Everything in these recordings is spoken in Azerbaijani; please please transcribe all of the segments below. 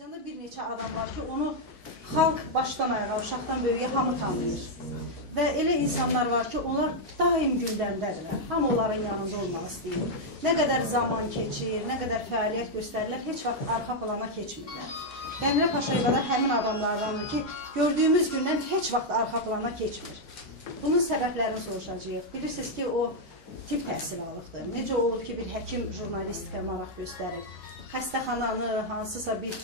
Azərbaycanda bir neçə adam var ki, onu xalq başdan ayağa, uşaqdan böyüyə hamı tanıyır. Və elə insanlar var ki, onlar daim gündəmdədirlər. Hamı onların yanında olmaq istəyir. Nə qədər zaman keçir, nə qədər fəaliyyət göstərirlər, heç vaxt arxa plana keçmirlər. Qəmrə Paşayeva da həmin adamlardandır ki, gördüyümüz gündən heç vaxt arxa plana keçmir. Bunun səbəblərini soruşacağıq. Bilirsiniz ki, o tip təhsil alıqdır. Necə olur ki, bir həkim jurnalistikə maraq göstərir? Xəstəxananı, hansısa bir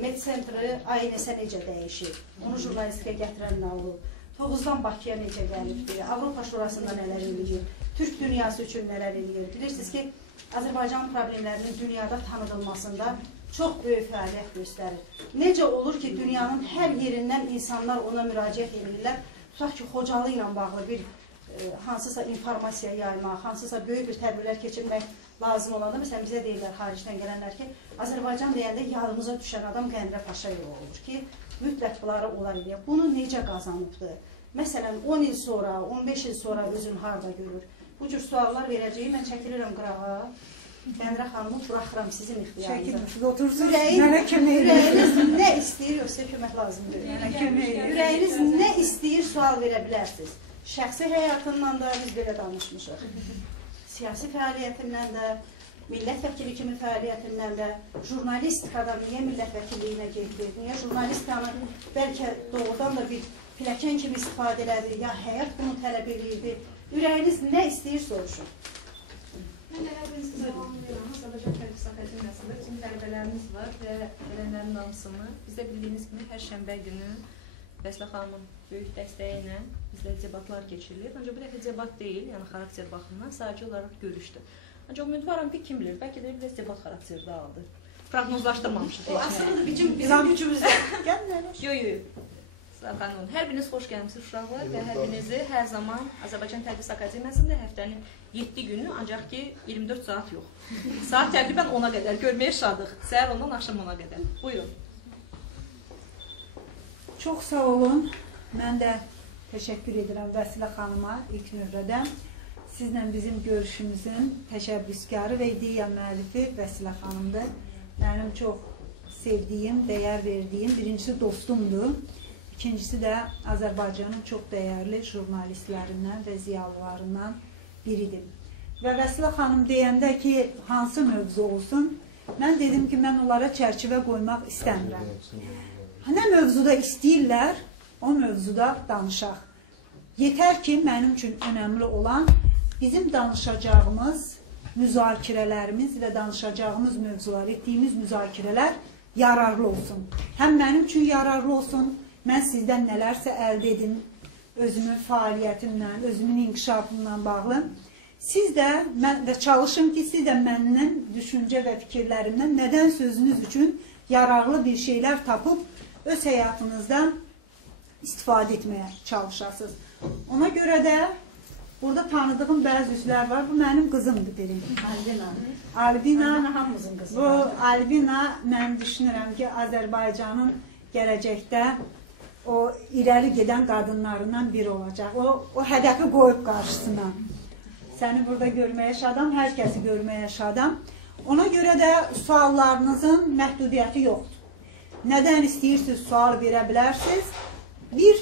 med-sentri aynəsə necə dəyişir? Onu jurnalistikə gətirən nə olur? Tovuzdan Bakıya necə gəlibdir? Avropa Şurasında nələr eləyir? Türk dünyası üçün nələr eləyir? Bilirsiniz ki, Azərbaycan problemlərinin dünyada tanıdılmasında çox böyük fəaliyyət göstərir. Necə olur ki, dünyanın hər yerindən insanlar ona müraciət edirlər? Tutaq ki, Xocalı ilə bağlı bir hansısa informasiya yaymaq, hansısa böyük bir tədbirlər keçirmək lazım olanda, məsələn, bizə deyirlər xaricdən gələnlər ki, Azərbaycan deyəndə yadımıza düşən adam Qəmrə Paşayeva olur ki, mütləq bunları onlar eləyir. Bunu necə qazanıbdır? Məsələn, 10 il sonra, 15 il sonra özün harada görür? Bu cür suallar verəcəyim, mən çəkilirəm qırağa. Qəmrə xanımı buraxıram sizin ixtiyarınıza. Ürəyiniz nə istəyir, yoxsa kömək lazımdır? Ürəyiniz nə istəyir, sual verə bilərsiniz. Şəxsi həyatından da biz belə danışmışıq. Siyasi fəaliyyətindən də, millət vəkili kimi fəaliyyətindən də, jurnalistikadan niyə millət vəkilliyinə getdi? Niyə jurnalistikanı bəlkə doğrudan da bir pilləkən kimi istifadə elədi, ya həyat bunu tələb edirdi? Ürəyiniz nə istəyir soruşun. Mən də hər birisi zamanlayıram. Azərbaycan Tədqiqat Akademiyasında bizim tələbələrimiz var və gələnlərin hamısını bizdə bildiyiniz kimi hər şənbə günü Vəsilə xanımın böyük dəstəyi ilə bizdə debatlar keçirilir. Ancaq bu dəfə debat deyil, yəni xarakter baxımından sadəcə olaraq görüşdür. Ancaq ümidvaram ki, kim bilir, bəlkə də biraz debat xarakterdə aldı. Proqnozlaşdırmamışıq. O aslında bizim gücümüzdə. Yox. Hər biriniz xoş gəlmişsiniz uşaqlar və hər birinizi hər zaman Azərbaycan Tədqiqat Akademiyasında həftənin 7 günü, ancaq ki 24 saat yox. Saat təqribən 10-a qədər görməyə şadıq. Səhər ondan axşam 10-a qədər. Buyurun. Çox sağ olun. Mən də təşəkkür edirəm Vəsilə xanıma ilk növbədə. Sizlə bizim görüşümüzün təşəbbüskarı və ideya müəllifi Vəsilə xanımdır. Mənim çox sevdiyim, dəyər verdiyim birincisi dostumdur. İkincisi də Azərbaycanın çox dəyərli jurnalistlərindən və ziyalılarından biridir. Və Vəsilə xanım deyəndə ki, hansı mövzu olsun, mən dedim ki, mən onlara çərçivə qoymaq istəmirəm. Nə mövzuda istəyirlər, o mövzuda danışaq. Yetər ki, mənim üçün önəmli olan bizim danışacağımız müzakirələrimiz və danışacağımız mövzular, etdiyimiz müzakirələr yararlı olsun. Həm mənim üçün yararlı olsun, mən sizdən nələrsə əldə edim, özümün fəaliyyətimlə, özümün inkişafımla bağlı. Siz də, və çalışın ki, siz də məndən düşüncə və fikirlərimdən nədən sözünüz üçün yararlı bir şeylər tapıb, öz həyatınızdan istifadə etməyə çalışasınız. Ona görə də burada tanıdığım bəzi üzvlər var. Bu mənim qızımdır, deyim. Albina. Hamımızın qızı. Bu Albina, mən düşünürəm ki, Azərbaycanın gələcəkdə o irəli gedən qadınlarından biri olacaq. O hədəfi qoyub qarşısına. Səni burada görməyə şadam, hər kəsi görməyə şadam. Ona görə də suallarınızın məhdudiyyəti yoxdur. Nədən istəyirsiniz, sual verə bilərsiniz. Bir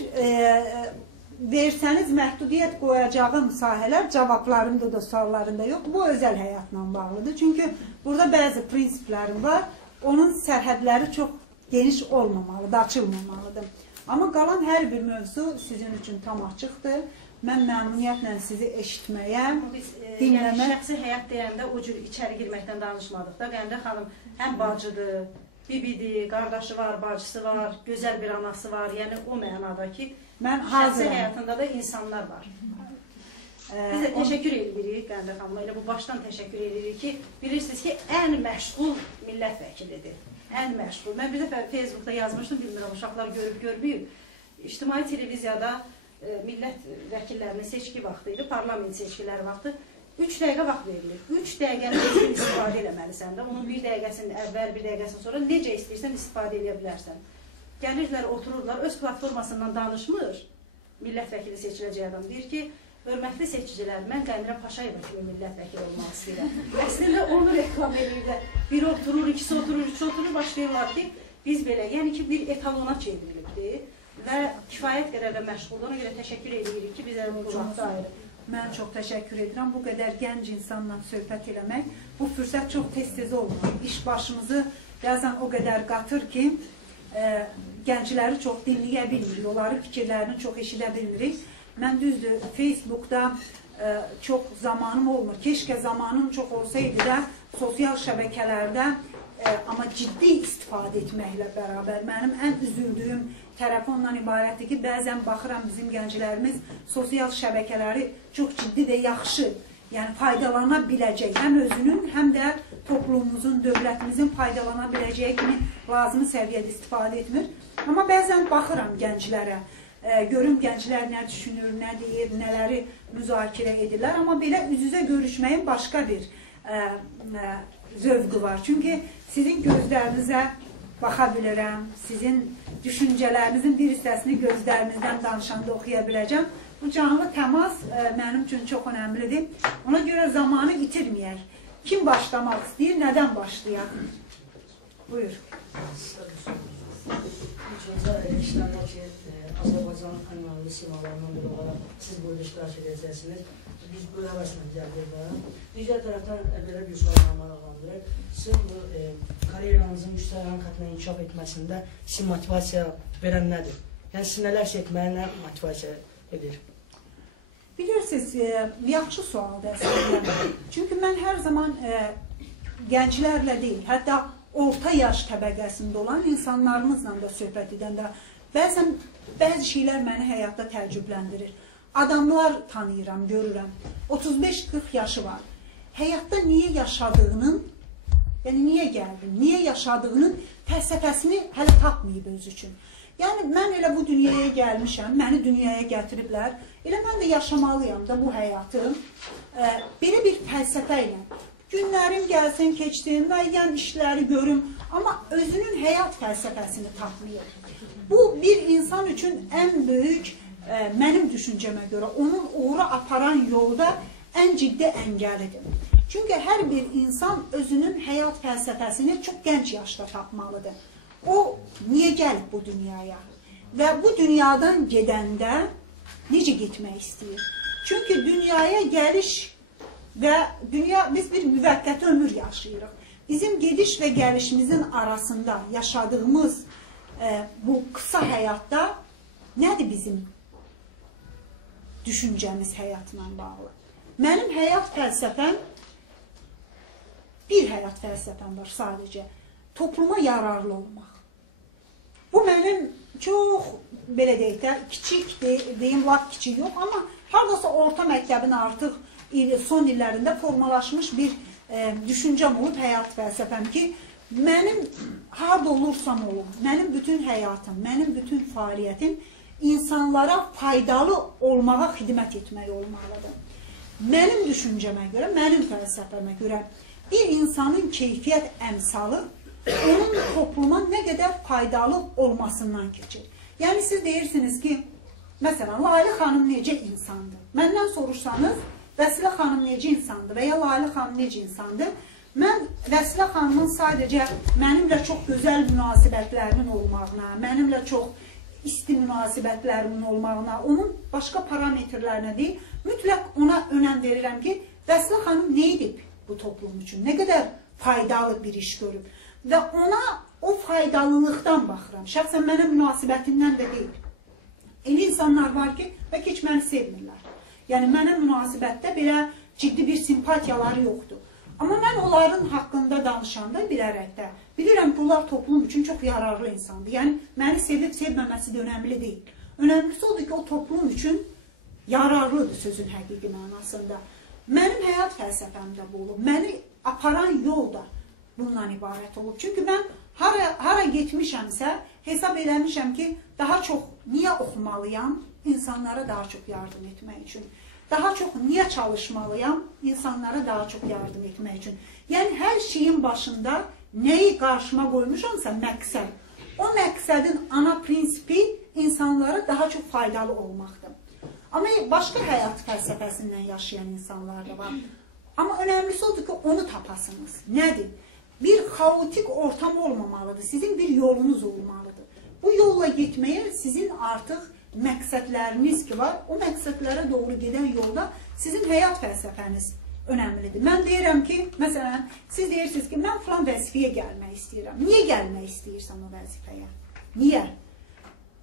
versəniz məhdudiyyət qoyacağım sahələr cavablarında da, suallarında yox. Bu özəl həyatla bağlıdır. Çünki burada bəzi prinsiplərim var. Onun sərhədləri çox geniş olmamalıdır, açılmamalıdır. Amma qalan hər bir mövzu sizin üçün tam açıqdır. Mən məmnuniyyətlə sizi eşitməyə, dinləmək. Şəxsi həyat deyəndə o cür içəri girməkdən danışmadıq da. Qəmrə xanım həm bacıdır, bibidir, qardaşı var, bacısı var, gözəl bir anası var. Yəni o mənada ki, şəxsi həyatında da insanlar var. Biz də təşəkkür edirik Qəmrə xanıma, elə bu başdan təşəkkür edirik ki, bilirsiniz ki, ən məşğul millət vəkilidir. Ən məşğul. Mən bir dəfə Facebookda yazmışdım, bilmirəm, uşaqlar görüb-görməyib. İctimai televiziyada millət vəkillərinin seçki vaxtı idi, parlament seçkiləri vaxtı. 3 dəqiqə vaxt verilir. 3 dəqiqəni özün istifadə eləməlisən də. Onun 1 dəqiqəsini əvvəl, 1 dəqiqəsini sonra necə istəyirsən istifadə edə bilərsən. Gəlirlər, otururlar, öz platformasından danışmır. Millət vəkili seçiləcək adam deyir ki, hörmətli seçicilər, mən Qəmrə Paşayeva kimi millət vəkili olmaq istəyirəm. Əslində onu reklam edirlər. Biri oturur, ikisi oturur, üçü oturur, başlayırlar ki, biz belə, yəni ki, bir etalona çevrilibdir və kifayət qədər də məşğuldur. Ona görə təşəkkür edirik ki, bizə bu vaxtı ayırıb. Mən çox təşəkkür edirəm. Bu qədər gənc insanla söhbət eləmək, bu fürsət çox tez-tez olmur. İş başımızı bəzən o qədər qatır ki, gəncləri çox dinləyə bilmirik, onların fikirlərini çox eşidə bilmirik. Mən düzdür, Facebookda çox zamanım olmur. Keşkə zamanım çox olsaydı da sosial şəbəkələrdə amma ciddi istifadə etməklə bərabər mənim ən üzüldüyüm tərəf ondan ibarətdir ki, bəzən baxıram bizim gənclərimiz sosial şəbəkələri çox ciddi də yaxşı, yəni faydalana biləcək, həm özünün, həm də toplumumuzun, dövlətimizin faydalana biləcəyi kimi lazımi səviyyədə istifadə etmir. Amma bəzən baxıram gənclərə, görüm gənclər nə düşünür, nə deyir, nələri müzakirə edirlər, amma belə üz-üzə görüşməyin başqa bir zövqü var. Çünki sizin gözlərinizə baxa bilirəm, sizin düşüncələrinizin bir hissəsini gözlərinizdən danışanda oxuya biləcəm. Bu canlı təmas mənim üçün çox önəmlidir. Ona görə zamanı itirməyək. Kim başlamaq istəyir, nədən başlayaq? Buyur. İşlərdə ki, Azərbaycanın ən önəmli simalarından biri olaraq siz burada iştirak edəcəksiniz. Biz bu həvəslə gəldik və digər tərəfdən belə bir sualına maraqlandırır. Sizin bu karyeranızın müştərinin xəttinə inkişaf etməsində sizin motivasiya verən nədir? Yəni siz nələr etməyə nə motivasiya edir? Bilirsiniz, yaxşı sualdır əslində. Çünki mən hər zaman gənclərlə deyil, hətta orta yaş təbəqəsində olan insanlarımızla da söhbət edəndə bəzən bəzi şeylər məni həyatda təəccübləndirir. Adamlar tanıyıram, görürəm. 35-40 yaşı var. Həyatda niyə yaşadığının, yəni niyə gəldin, niyə yaşadığının fəlsəfəsini hələ tapmayıb öz üçün. Yəni mən elə bu dünyaya gəlmişəm, məni dünyaya gətiriblər. Elə mən də yaşamalıyam da bu həyatı. Belə bir fəlsəfə ilə. Günlərim gəlsin, keçsin, müəyyən işləri görüm, amma özünün həyat fəlsəfəsini tapmayır. Bu bir insan üçün ən böyük, mənim düşüncəmə görə, onun uğura aparan yolda ən ciddi əngəlidir. Çünki hər bir insan özünün həyat fəlsəfəsini çox gənc yaşda tapmalıdır. O, niyə gəlib bu dünyaya? Və bu dünyadan gedəndə necə getmək istəyir? Çünki dünyaya gəliş və biz bir müvəqqəti ömür yaşayırıq. Bizim gediş və gəlişimizin arasında yaşadığımız bu qısa həyatda nədir bizim düşüncəmiz həyatla bağlı? Mənim həyat fəlsəfəm, bir həyat fəlsəfəm var sadəcə, topluma yararlı olmaq. Bu mənim çox, belə deyək də, kiçik, deyim, laf kiçik yox, amma haradasa orta məktəbin artıq son illərində formalaşmış bir düşüncəm olub həyat fəlsəfəm ki, mənim harada olursam olum, mənim bütün həyatım, mənim bütün fəaliyyətim insanlara faydalı olmağa xidmət etmək olmalıdır. Mənim düşüncəmə görə, mənim fəlsəfəmə görə bir insanın keyfiyyət əmsalı onun topluma nə qədər faydalı olmasından keçir. Yəni siz deyirsiniz ki, məsələn, Lalə xanım necə insandır? Məndən soruşsanız, Vəsilə xanım necə insandır və ya Lalə xanım necə insandır? Mən Vəsilə xanımın sadəcə mənimlə çox gözəl münasibətlərinin olmağına, mənimlə çox isti münasibətlərimin olmağına, onun başqa parametrlərinə deyil, mütləq ona önəm verirəm ki, Vəsilə xanım nə edib bu toplum üçün? Nə qədər faydalı bir iş görüb? Və ona o faydalılıqdan baxıram. Şəxsən mənə münasibətindən də deyil. Elə insanlar var ki, bəlkə heç məni sevmirlər. Yəni, mənə münasibətdə belə ciddi bir simpatiyaları yoxdur. Amma mən onların haqqında danışanda bilərəkdə, bilirəm ki, onlar toplum üçün çox yararlı insandır. Yəni, məni sevib sevməməsi də önəmli deyil. Önəmlisi odur ki, o toplum üçün yararlıdır sözün həqiqi mənasında. Mənim həyat fəlsəfəmdə bu olub. Məni aparan yol da bundan ibarət olub. Çünki mən hara getmişəmsə, hesab eləmişəm ki, daha çox niyə oxumalıyam? İnsanlara daha çox yardım etmək üçün. Daha çox niyə çalışmalıyam? İnsanlara daha çox yardım etmək üçün. Yəni, hər şeyin başında nəyi qarşıma qoymuşamsa məqsəd. O məqsədin ana prinsipi insanlara daha çox faydalı olmaqdır. Amma başqa həyat fəlsəfəsindən yaşayan insanlar da var. Amma önəmlisi odur ki, onu tapasınız. Nədir? bir xaotik ortam olmamalıdır. Sizin bir yolunuz olmalıdır. Bu yolla gitmeye sizin artıq məqsədləriniz ki var, o məqsədlərə doğru gedən yolda sizin həyat fəlsəfəniz önəmlidir. Mən deyirəm ki, məsələn, siz deyirsiniz ki, mən filan vəzifəyə gəlmək istəyirəm. Niyə gəlmək istəyirsən o vəzifəyə? Niyə?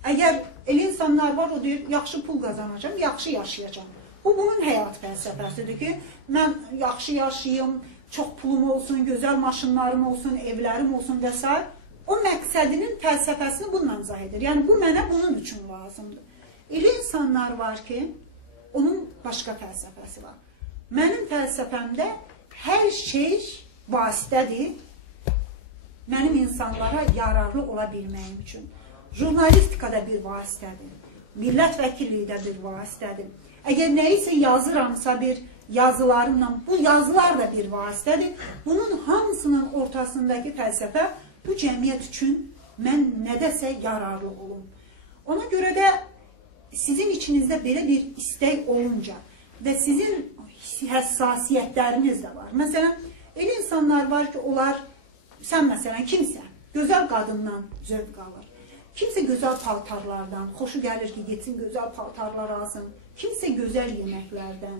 Əgər elə insanlar var, o deyir, yaxşı pul qazanacam, yaxşı yaşayacam. Bu, bunun həyat fəlsəfəsidir ki, mən yaxşı yaşayayım, çox pulum olsun, gözəl maşınlarım olsun, evlərim olsun və s. O məqsədinin fəlsəfəsini bununla izah edir. Yəni, bu mənə bunun üçün lazımdır. Elə insanlar var ki, onun başqa fəlsəfəsi var. Mənim fəlsəfəmdə hər şey vasitədir, mənim insanlara yararlı ola bilməyim üçün. Jurnalistikada bir vasitədir, millət vəkilliyi də bir vasitədir. Əgər nəyisə yazıramsa bir yazılarımla, bu yazılar da bir vasitədir. Bunun hamısının ortasındakı fəlsəfə bu cəmiyyət üçün mən nədəsə yararlı olum. Ona görə də sizin içinizdə belə bir istək olunca və sizin həssasiyyətləriniz də var. Məsələn, elə insanlar var ki, onlar, sən məsələn kimsə, gözəl qadından zövq alır. Kimsə gözəl paltarlardan, xoşu gəlir ki, getsin gözəl paltarlar alsın. Kimsə gözəl yeməklərdən.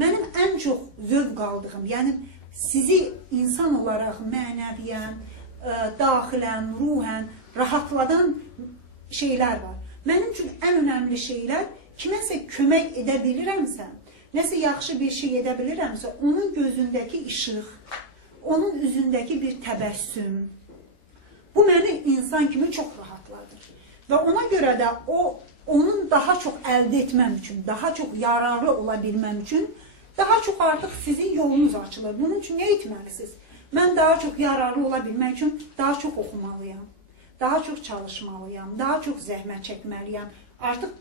Mənim ən çox zövq aldığım, yəni sizi insan olaraq mənəviyyən, daxilən, ruhən, rahatladan şeylər var. Mənim üçün ən önəmli şeylər, kiməsə kömək edə bilirəmsə, nəsə yaxşı bir şey edə bilirəmsə, onun gözündəki işıq, onun üzündəki bir təbəssüm, bu məni insan kimi çox rahatladır. Və ona görə də onun daha çox əldə etməm üçün, daha çox yararlı ola bilməm üçün, daha çox artıq sizin yolunuz açılır. Bunun üçün nə etməlisiniz? Mən daha çox yararlı ola bilmək üçün daha çox oxumalıyam, daha çox çalışmalıyam, daha çox zəhmət çəkməliyəm. Artıq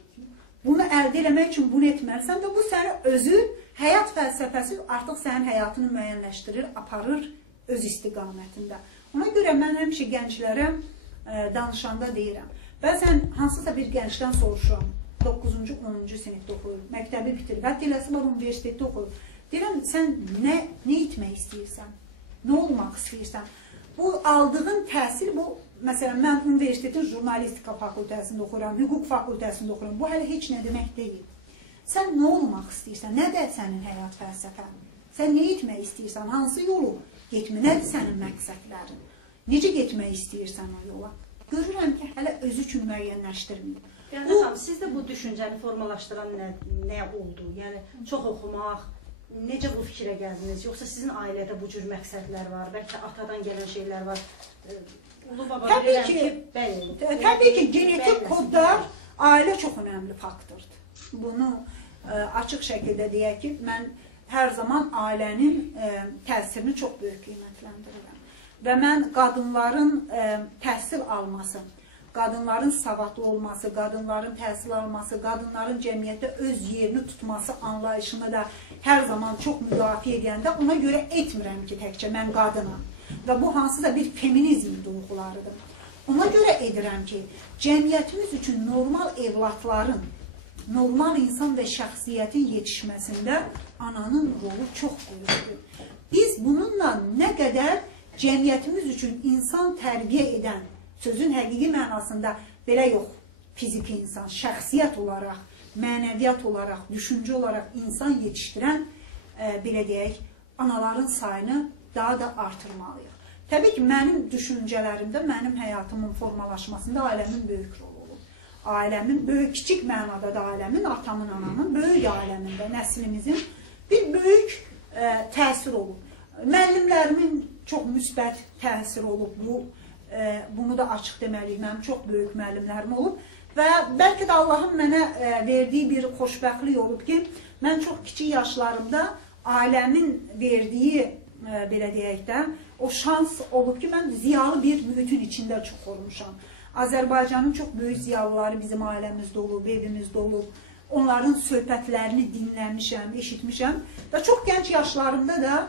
bunu əldə eləmək üçün bunu etməlisən və bu səni özü, həyat fəlsəfəsi artıq sənin həyatını müəyyənləşdirir, aparır öz istiqamətində. Ona görə mən həmişə gənclərə danışanda deyirəm. Bəzən hansısa bir gəncdən soruşuram, 9-cu, 10-cu sinifdə oxuyur, məktəbi bitirib, hətta eləsi var universitetdə oxuyur. Deyirəm, sən nə etmək istəyirsən? Nə olmaq istəyirsən? Bu aldığın təhsil, bu, məsələn, mən universitetin jurnalistika fakültəsində oxuyuram, hüquq fakültəsində oxuyuram. Bu hələ heç nə demək deyil. Sən nə olmaq istəyirsən? Nədir sənin həyat fəlsəfən? Sən nə etmək istəyirsən? Hansı yolu getmək? Nədir sənin məqsədlərin? Necə getmək istəyirsən o yola? Görürəm ki, hələ özü üçün müəyyənləşdirməyib. Yəni, sizdə bu düşüncəni formalaşdıran nə oldu? Yəni, çox oxumaq, necə bu fikrə gəldiniz? Yoxsa sizin ailədə bu cür məqsədlər var? Bəlkə atadan gələn şeylər var? Ulu baba bilirəm ki, bəli. Təbii ki, genetik kodlar ailə çox önəmli faktordur. Bunu açıq şəkildə deyək ki, mən hər zaman ailənin təsirini çox böyük qiymətləndirirəm. Və mən qadınların təhsil alması, qadınların savadlı olması, qadınların təhsil alması, qadınların cəmiyyətdə öz yerini tutması anlayışını da hər zaman çox müdafiə edəndə ona görə etmirəm ki, təkcə mən qadınam. Və bu hansısa bir feminizm duyğularıdır. Ona görə edirəm ki, cəmiyyətimiz üçün normal evlatların, normal insan və şəxsiyyətin yetişməsində ananın rolu çox böyükdür. Biz bununla nə qədər cəmiyyətimiz üçün insan tərbiyə edən, sözün həqiqi mənasında belə yox, fiziki insan, şəxsiyyət olaraq, mənəviyyat olaraq, düşüncə olaraq insan yetişdirən, belə deyək, anaların sayını daha da artırmalıyıq. Təbii ki, mənim düşüncələrimdə, mənim həyatımın formalaşmasında ailəmin böyük rolu olur. Ailəmin, böyük, kiçik mənada da ailəmin, atamın, anamın, böyük ailəmində, nəslimizin bir böyük təsir olub. Müəllimlərimin çox müsbət təsir olub bu. Bunu da açıq deməliyim, mənim çox böyük müəllimlərim olub və bəlkə də Allahın mənə verdiyi bir xoşbəxtlik olub ki, mən çox kiçik yaşlarımda ailəmin verdiyi, belə deyək də, o şans olub ki, mən ziyalı bir mühitin içində çox olmuşam. Azərbaycanın çox böyük ziyalıları bizim ailəmizdə olub, evimizdə olub, onların söhbətlərini dinləmişəm, eşitmişəm və çox gənc yaşlarımda da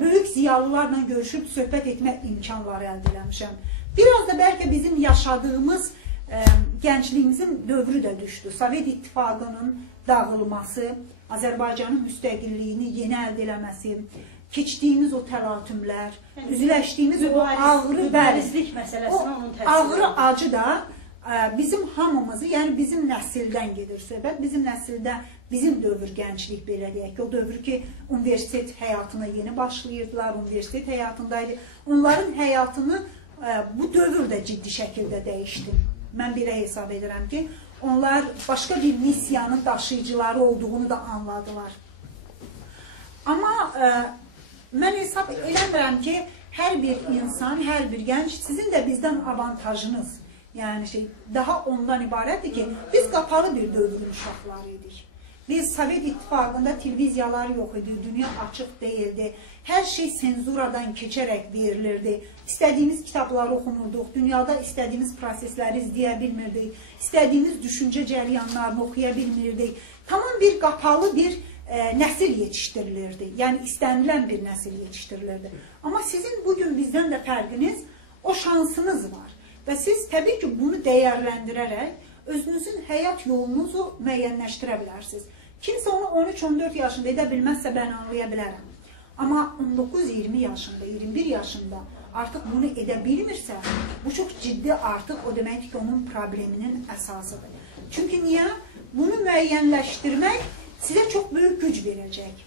böyük ziyalılarla görüşüb söhbət etmək imkanları əldə eləmişəm. Biraz da bəlkə bizim yaşadığımız gəncliyimizin dövrü də düşdü. Sovet İttifaqının dağılması, Azərbaycanın müstəqilliyini yeni əldə eləməsi, keçdiyimiz o təlatümlər, üzləşdiyimiz o ağrı, mübarizlik məsələsinə onun təsiri. Ağrı, acı da bizim hamımızı, yəni bizim nəsildən gedir söhbət. Bizim nəsildə, bizim dövr gənclik belə deyək ki, o dövr ki, universitet həyatına yeni başlayırdılar, universitet həyatındaydı. Onların həyatını bu dövr də ciddi şəkildə dəyişdi. Mən belə hesab edirəm ki, onlar başqa bir missiyanın daşıyıcıları olduğunu da anladılar. Amma mən hesab eləmirəm ki, hər bir insan, hər bir gənc sizin də bizdən avantajınız, yəni daha ondan ibarətdir ki, biz qapalı bir dövrün uşaqları idik. Biz Sovet İttifaqında televiziyalar yox idi, dünya açıq deyildi. Hər şey senzuradan keçərək verilirdi. İstədiyimiz kitabları oxunurduq, dünyada istədiyimiz prosesləri izləyə bilmirdik, istədiyimiz düşüncə cəryanlarını oxuya bilmirdik. Tamam bir qapalı bir nəsil yetişdirilirdi, yəni istənilən bir nəsil yetişdirilirdi. Amma sizin bugün bizdən də fərqiniz, o şansınız var. Və siz təbii ki, bunu dəyərləndirərək özünüzün həyat yolunuzu müəyyənləşdirə bilərsiniz. Kimsə onu 13-14 yaşında edə bilməzsə mən anlaya bilərəm. Amma 19-20 yaşında, 21 yaşında artıq bunu edə bilmirsə, bu çox ciddi artıq o deməkdir ki, onun probleminin əsasıdır. Çünki niyə? Bunu müəyyənləşdirmək sizə çox böyük güc verəcək.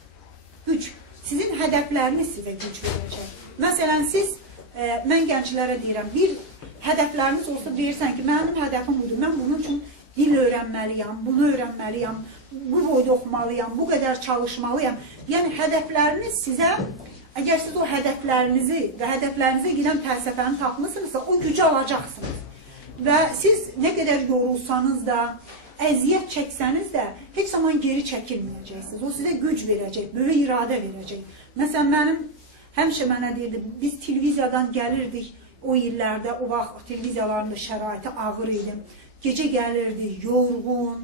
Güc. Sizin hədəfləriniz sizə güc verəcək. Məsələn, siz, mən gənclərə deyirəm, bir hədəfləriniz olsa deyirsən ki, mənim hədəfim budur, mən bunun üçün dil öyrənməliyəm, bunu öyrənməliyəm, bu boyda oxumalıyam, bu qədər çalışmalıyam. Yəni, hədəfləriniz sizə, əgər siz o hədəflərinizi və hədəflərinizə gedən fəlsəfəni tapmısınızsa, o gücü alacaqsınız. Və siz nə qədər yorulsanız da, əziyyət çəksəniz də, heç zaman geri çəkilməyəcəksiniz. O sizə güc verəcək, böyük iradə verəcək. Məsələn, həmişə mənə deyirdi, biz televiziyadan gəlirdik, o illərdə, o vaxt televiziyalarında şəraiti ağır idim. Gecə gəlirdi, yorğun,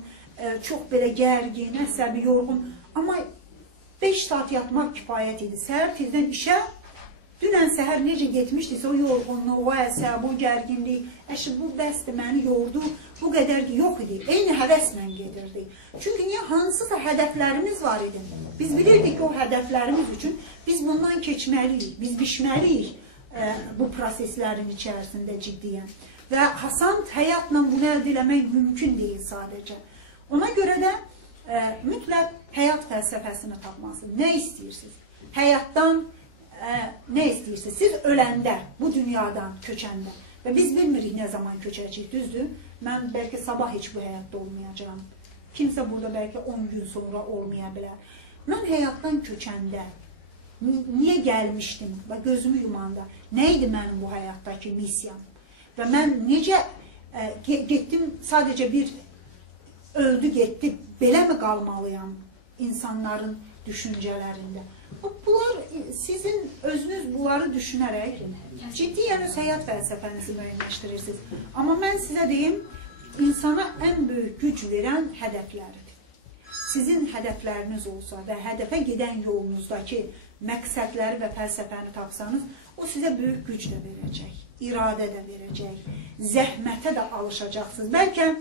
çox belə gərgin, əsəbi, yorğun. Amma 5 saat yatmaq kifayət idi. Səhər tezdən işə, dünən səhər necə getmişdisə, o yorğunluq, o əsəb, o gərginlik, bu bəsdir, məni yordu, bu qədər yox idi. Eyni həvəslə gedirdi. Çünki niyə? Hansısa hədəflərimiz var idi. Biz bilirdik ki, o hədəflərimiz üçün biz bundan keçməliyik, biz biçməliyik bu proseslərin içərisində ciddiyən. Və hasant həyatla bunu əldə eləmək mümkün deyil sadəcə. Ona görə də mütləq həyat fəlsəfəsini tapmalısınız. Nə istəyirsiniz? Həyatdan nə istəyirsiniz? Siz öləndə, bu dünyadan köçəndə və biz bilmirik nə zaman köçəcəyik, düzdür? Mən bəlkə sabah heç bu həyatda olmayacağam. Kimsə burada bəlkə 10 gün sonra olmaya bilər. Mən həyatdan köçəndə niyə gəlmişdim və gözümü yumanda, nə idi mənim bu həyatdakı missiyam? Və mən necə getdim, sadəcə bir öldü, getdi, belə mi qalmalıyam insanların düşüncələrində? Bunlar, sizin özünüz bunları düşünərək ciddiyən öz həyat fəlsəfənizi müəyyənləşdirirsiniz. Amma mən sizə deyim, insana ən böyük güc verən hədəfləridir. Sizin hədəfləriniz olsa və hədəfə gedən yolunuzdakı məqsədləri və fəlsəfəni tapsanız, o sizə böyük güc də verəcək, iradə də verəcək, zəhmətə də alışacaqsınız. Bəlkə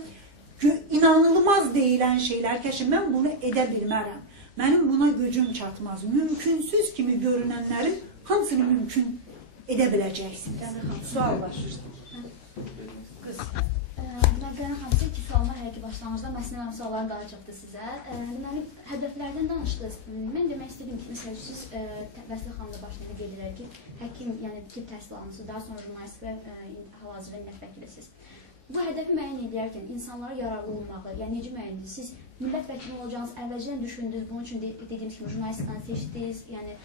inanılmaz deyilən şeylər, kəşin, mən bunu edə bilmərəm, mənim buna gücüm çatmaz, mümkünsüz kimi görünənlərin hamısını mümkün edə biləcəksiniz. Sual var. Qız. Deməli, hamısı iki suallar hələ ki başlanğıcda məsələn suallar qalacaqdı sizə. Deməli, hədəflərdən danışdınız. Mən demək istədim ki, məsələn, siz Vəsilə xanımla başlayanda qeyd edək ki, həkim, yəni tibb təhsil almışsınız, daha sonra jurnalist və hal-hazırda millət vəkilisiniz. Bu hədəfi müəyyən edərkən insanlara yararlı olmağı, yəni necə müəyyən edirsiniz? Siz millət vəkili olacağınız əvvəlcədən düşündünüz, bunun üçün dediyimiz kimi jurnalistliqdən seçdiniz, yəni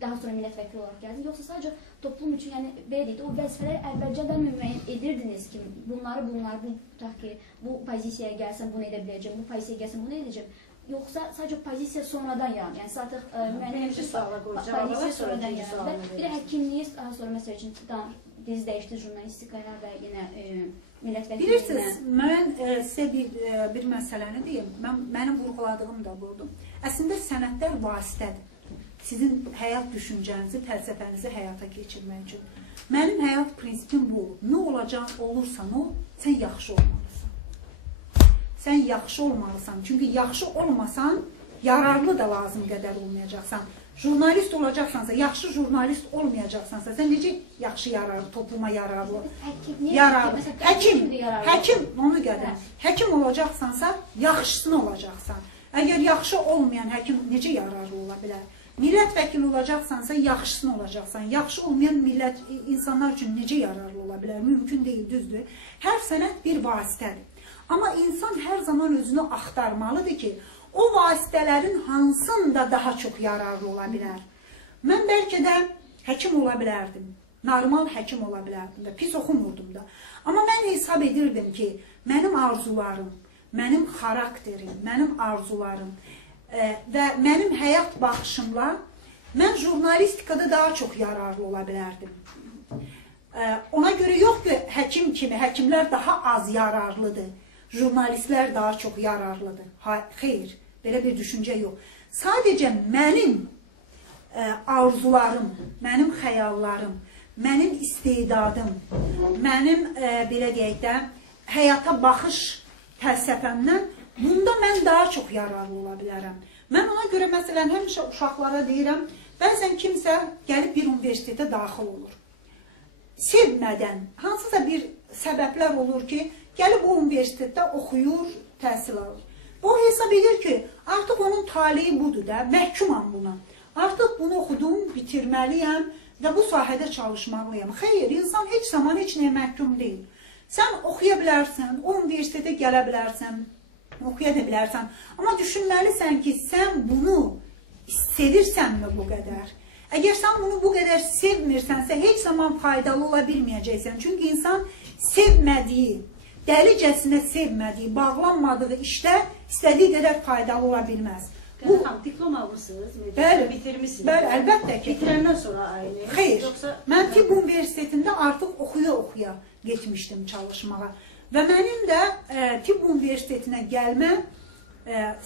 daha sonra millət vəkili olaraq gəldiniz, yoxsa sadəcə toplum üçün, yəni belə deyək, o vəzifələri əvvəlcədən müəyyən edirdiniz ki, bunları, bu pozisiyaya gəlsəm bunu edə biləcəm, bu pozisiyaya gəlsəm bunu edəcəm, yoxsa sadəcə pozisiya sonradan yaranır, yəni artıq müəyyən pozisiya sonradan yaranır və bir həkimliyi daha sonra məsəl üçün biz dəyişdik jurnalistikaya və yenə millət vəkili. Bilirsiniz, mən sizə bir məsələni deyim, mənim vurğuladığım da budur. Əslində sənətlər vasitədir. Sizin həyat düşüncənizi, fəlsəfənizi həyata keçirmək üçün. Mənim həyat prinsipim bu olur. Nə olacaq olursan o, sən yaxşı olmalısan. Sən yaxşı olmalısan. Çünki yaxşı olmasan, yararlı da lazım qədər olmayacaqsan. Jurnalist olacaqsansa, yaxşı jurnalist olmayacaqsansa, sən necə yaxşı yararlı, topluma yararlı? Yararlı. Həkim, onu qədər. Həkim olacaqsansa, yaxşısını olacaqsan. Əgər yaxşı olmayan həkim necə yararlı ola bilər? Millət vəkili olacaqsansa, yaxşısını olacaqsan. Yaxşı olmayan millət insanlar üçün necə yararlı ola bilər? Mümkün deyil, düzdür. Hər sənət bir vasitədir. Amma insan hər zaman özünü axtarmalıdır ki, o vasitələrin hansında daha çox yararlı ola bilər. Mən bəlkə də həkim ola bilərdim. Normal həkim ola bilərdim də. Pis oxumurdum da. Amma mən hesab edirdim ki, mənim arzularım, mənim xarakterim, mənim arzularım və mənim həyat baxışımla mən jurnalistikada daha çox yararlı ola bilərdim. Ona görə yox ki, həkim kimi, həkimlər daha az yararlıdır. Jurnalistlər daha çox yararlıdır. Xeyr, belə bir düşüncə yox. Sadəcə mənim arzularım, mənim xəyallarım, mənim istedadım, mənim, belə deyək də, həyata baxış fəlsəfəmdən bunda mən daha çox yararlı ola bilərəm. Mən ona görə, məsələn, həmişə uşaqlara deyirəm, bəzən kimsə gəlib bir universitetə daxil olur. Sevmədən, hansısa bir səbəblər olur ki, gəlib o universitetdə oxuyur, təhsil alır. O hesab edir ki, artıq onun taleyi budur da, məhkumam buna. Artıq bunu oxudum, bitirməliyəm və bu sahədə çalışmalıyam. Xeyr, insan heç zaman heç nəyə məhkum deyil. Sən oxuya bilərsən, o universitetə gələ bilərsən, oxuya da bilərsən. Amma düşünməlisən ki, sən bunu sevirsənmi bu qədər? Əgər sən bunu bu qədər sevmirsənsə, heç zaman faydalı ola bilməyəcəksən. Çünki insan sevmədiyi, dəlicəsinə sevmədiyi, bağlanmadığı işdə istədiyi qədər faydalı ola bilməz. Xanım, diplom almışsınız, bitirmişsiniz. Bəli, əlbəttə ki. Bitirəndən sonra aynı. Xeyr, mən tibb universitetində artıq oxuya-oxuya getmişdim çalışmağa. Və mənim də tibb universitetinə gəlmə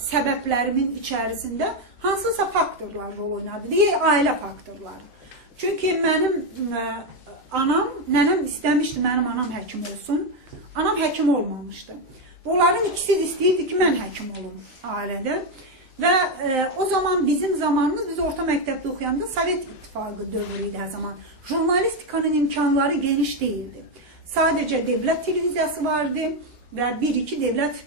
səbəblərimin içərisində hansısa faktorlar rol oynadı. Deyək, ailə faktorları. Çünki mənim anam, nənəm istəmişdi mənim anam həkim olsun. Anam həkim olmamışdı. Onların ikisi də istəyirdi ki, mən həkim olum ailədə. Və o zaman bizim zamanımız, biz orta məktəbdə oxuyanda Sovet İttifaqı dövrü idi hər zaman. Jurnalistikanın imkanları geniş deyildi. Sadəcə dövlət televiziyası vardı və bir-iki dövlət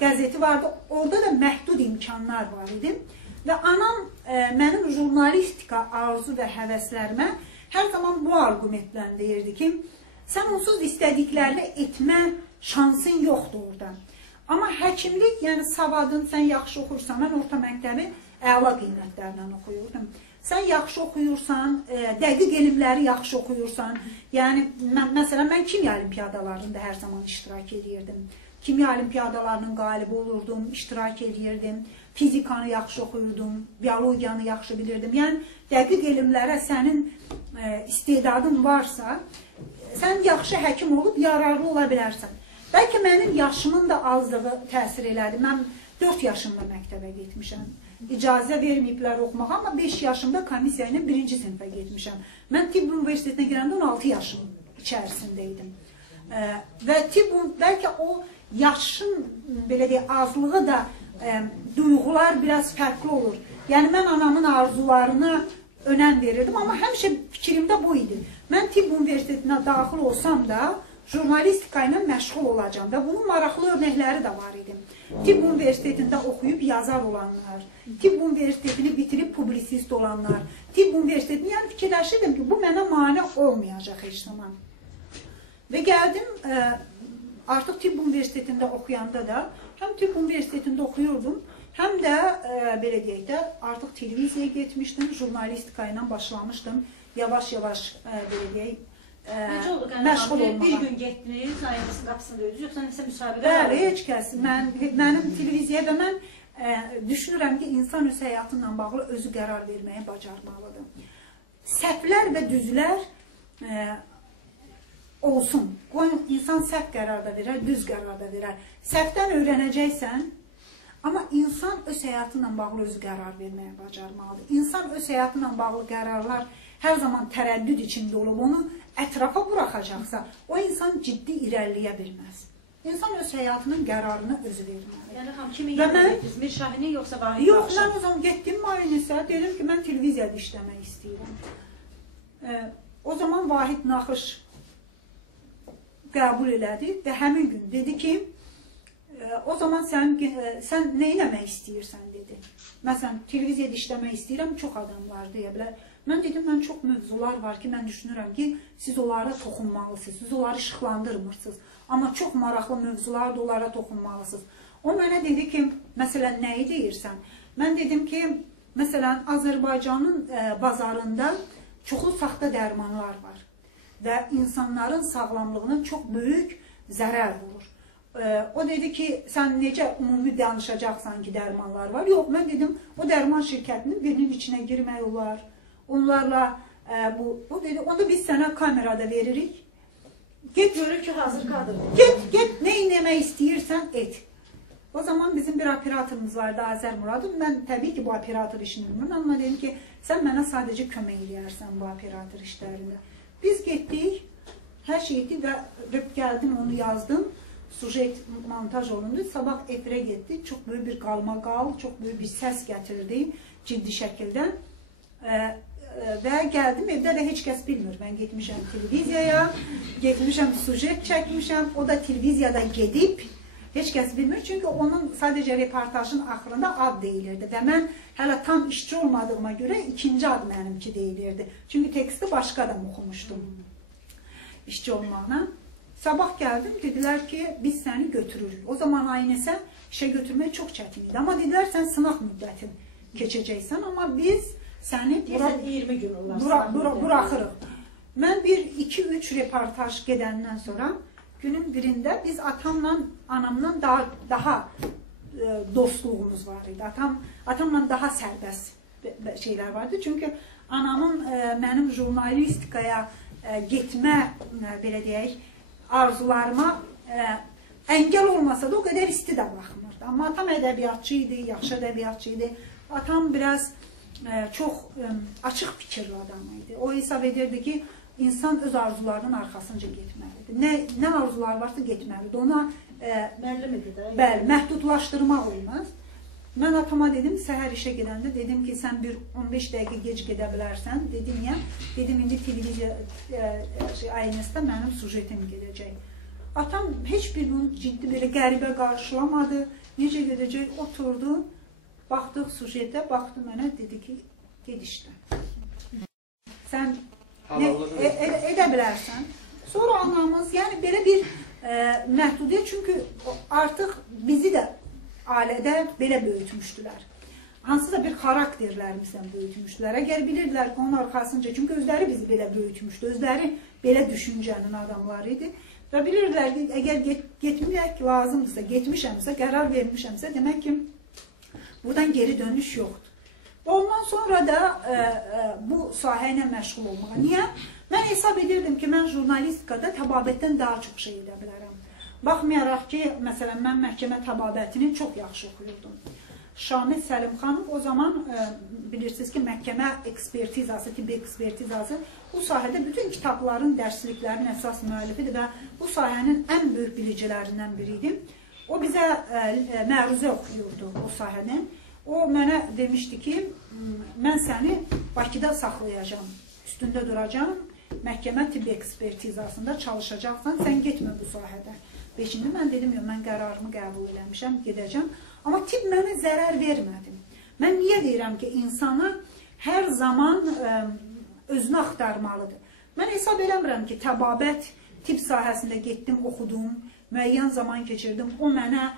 qəzeti vardı. Orada da məhdud imkanlar var idi. Və anam mənim jurnalistika arzu və həvəslərimə hər zaman bu argumentlə deyirdi ki, sən onsuz istədiklərini etmə şansın yoxdur orada. Amma həkimlik, yəni savadın, sən yaxşı oxuyursan, mən orta məktəbi əla qiymətlərlə oxuyurdum. Sən yaxşı oxuyursan, dəqiq elmləri yaxşı oxuyursan, yəni, məsələn, mən kimya olimpiyadalarında hər zaman iştirak edirdim. Kimya olimpiyadalarının qalibi olurdum, iştirak edirdim, fizikanı yaxşı oxuyurdum, biologiyanı yaxşı bilirdim. Yəni, dəqiq elmlərə sənin istedadın varsa, sən yaxşı həkim olub yararlı ola bilərsən. Bəlkə mənim yaşımın da azlığı təsir elədi. Mən 4 yaşımda məktəbə getmişəm. İcazə verməyiblər oxumağa, amma 5 yaşımda komissiya ilə 1-ci sinifə getmişəm. Mən tibb universitetinə girəndə 16 yaşım içərisində idim. Və bəlkə o yaşın, belə deyək, azlığı da duyğular biraz fərqli olur. Yəni, mən anamın arzularına önəm verirdim, amma həmişə fikrimdə bu idi. Mən tibb universitetinə daxil olsam da, jurnalistika ilə məşğul olacağım və bunun maraqlı örnəkləri də var idi. Tibb universitetində oxuyub yazar olanlar, tibb universitetini bitirib publisist olanlar, tibb universitetini, yəni fikirləşirdim ki, bu mənə mane olmayacaq heç zaman. Və gəldim, artıq tibb universitetində oxuyanda da, həm tibb universitetində oxuyurdum, həm də, belə deyək də, artıq televiziyaya getmişdim, jurnalistika ilə başlamışdım, yavaş-yavaş, belə deyək, Necə oldu qənəmə? Bir gün getdiniz, ayağınızın qapısını döydünüz, yoxsa nəsə müsabiqə var? Bəli, heç kəs. Mənim televiziyaya və mən düşünürəm ki, insan öz həyatınla bağlı özü qərar verməyə bacarmalıdır. Səhvlər və düzlər olsun. Qoyun, insan səhv qərar da verər, düz qərar da verər. Səhvdən öyrənəcəksən, amma insan öz həyatınla bağlı özü qərar verməyə bacarmalıdır. İnsan öz həyatınla bağlı qərarlar hər zaman tərəddüd içində olub, onu ətrafa buraxacaqsa, o insan ciddi irəliləyə bilməz. İnsan öz həyatının qərarını özü verməlidir. Yəni xam kimi Və mən- yediniz? Mir Şahini yoxsa Vahid? Yox, mən o zaman getdim müayinəsə, dedim ki, mən televiziyada işləmək istəyirəm. O zaman Vahid Naxış qəbul elədi və həmin gün dedi ki, o zaman sən nə eləmək istəyirsən, dedi. Məsələn, televiziyada işləmək istəyirəm, çox adamlar deyə bilər. Mən dedim, mən çox mövzular var ki, mən düşünürəm ki, siz onlara toxunmalısınız, siz onları işıqlandırmırsınız. Amma çox maraqlı mövzular da onlara toxunmalısınız. O mənə dedi ki, məsələn, nəyi deyirsən? Mən dedim ki, məsələn, Azərbaycanın bazarında çoxlu saxta dərmanlar var və insanların sağlamlığına çox böyük zərər vurur. O dedi ki, sən necə ümumi danışacaqsan ki, dərmanlar var? Yox, mən dedim, o dərman şirkətinin birinin içinə girmək olar. Onlarla, o dedi, onu biz sənə kamerada veririk. Get görür ki, hazır kadr. Get, nə eləmək istəyirsən, et. O zaman bizim bir operatorumuz vardı, Azər Muradov. Mən təbii ki, bu operator işini bilmirəm, amma dedim ki, sən mənə sadəcə kömək eləyərsən bu operator işlərində. Biz getdik, hər şey etdik və gəldim, onu yazdım. Sujet montaj olundu, sabah efirə getdik, çox böyük bir qalmaqal, çox böyük bir səs gətirdi, ciddi şəkildə. Və gəldim evdə və heç kəs bilmir. Mən getmişəm televiziyaya, getmişəm sujet çəkmişəm, o da televiziyada gedib, heç kəs bilmir. Çünki onun sadəcə reportajın axırında ad deyilirdi və mən hələ tam işçi olmadığıma görə ikinci ad mənimki deyilirdi. Çünki teksti başqa adam oxumuşdum işçi olmağına. Sabah gəldim, dedilər ki, biz səni götürürük. O zaman aynəsə işə götürmək çox çətin idi. Amma dedilər, sən sınaq müddətin keçəcəksən, amma biz səni 20 gün olar. Buraxırıq. Mən bir 2-3 reportaj gedəndən sonra günün birində biz atamla, anamla daha dostluğumuz var idi. Atamla daha sərbəst şeylər vardı. Çünki anamın mənim jurnalistikaya getmə, belə deyək, arzularıma əngəl olmasa da o qədər isti də baxmırdı. Amma atam ədəbiyyatçı idi, yaxşı ədəbiyyatçı idi. Atam biraz çox açıq fikirli adam idi. O hesab edirdi ki, insan öz arzularının arxasınca getməlidir. Nə arzular varsa getməlidir. Ona bəli, məhdudlaşdırmaq olmaz. Mən atama dedim, səhər işə gedəndə dedim ki, sən bir 15 dəqiqə gec gedə bilərsən. Dedim, niyə? Dedim, indi televiziya aynəsində mənim sujetim gedəcək. Atam heç bir bunu ciddi belə qəribə qarşılamadı. Necə gedəcək? Oturdu, baxdıq sujetə, baxdı mənə, dedi ki, ged işlə. Sən edə bilərsən. Sonra anamız, yəni belə bir məhdudiyyət, çünki artıq bizi də ailədə belə böyütmüşdülər. Hansısa bir xarakterlərimizdən böyütmüşdülər. Əgər bilirdilər ki, onun arxasınca, çünki özləri bizi belə böyütmüşdü, özləri belə düşüncənin adamları idi və bilirdilər ki, əgər getmək lazımdırsa, getmişəmsə, qərar vermişəmsə, demək ki, buradan geri dönüş yoxdur. Və ondan sonra da bu sahə ilə məşğul olmağa. Niyə? Mən hesab edirdim ki, mən jurnalistikada təbabətdən daha çox şey edə bilərəm. Baxmayaraq ki, məsələn, mən məhkəmə təbabətini çox yaxşı oxuyurdum. Şamil Səlimxanov o zaman, bilirsiniz ki, məhkəmə ekspertizası, tibbi ekspertizası bu sahədə bütün kitabların, dərsliklərin əsas müəllifidir və bu sahənin ən böyük bilicilərindən biriydi. O bizə məruzə oxuyurdu o sahənin. O mənə demişdi ki, mən səni Bakıda saxlayacağım, üstündə duracağım, məhkəmə tibbi ekspertizasında çalışacaqsan, sən getmə bu sahədə. Beşində mən dedim, mən qərarımı qəbul eləmişəm, gedəcəm. Amma tibb mənə zərər vermədi. Mən niyə deyirəm ki, insana hər zaman özünü axtarmalıdır. Mən hesab eləmirəm ki, təbabət tibb sahəsində getdim, oxudum, müəyyən zaman keçirdim. O mənə,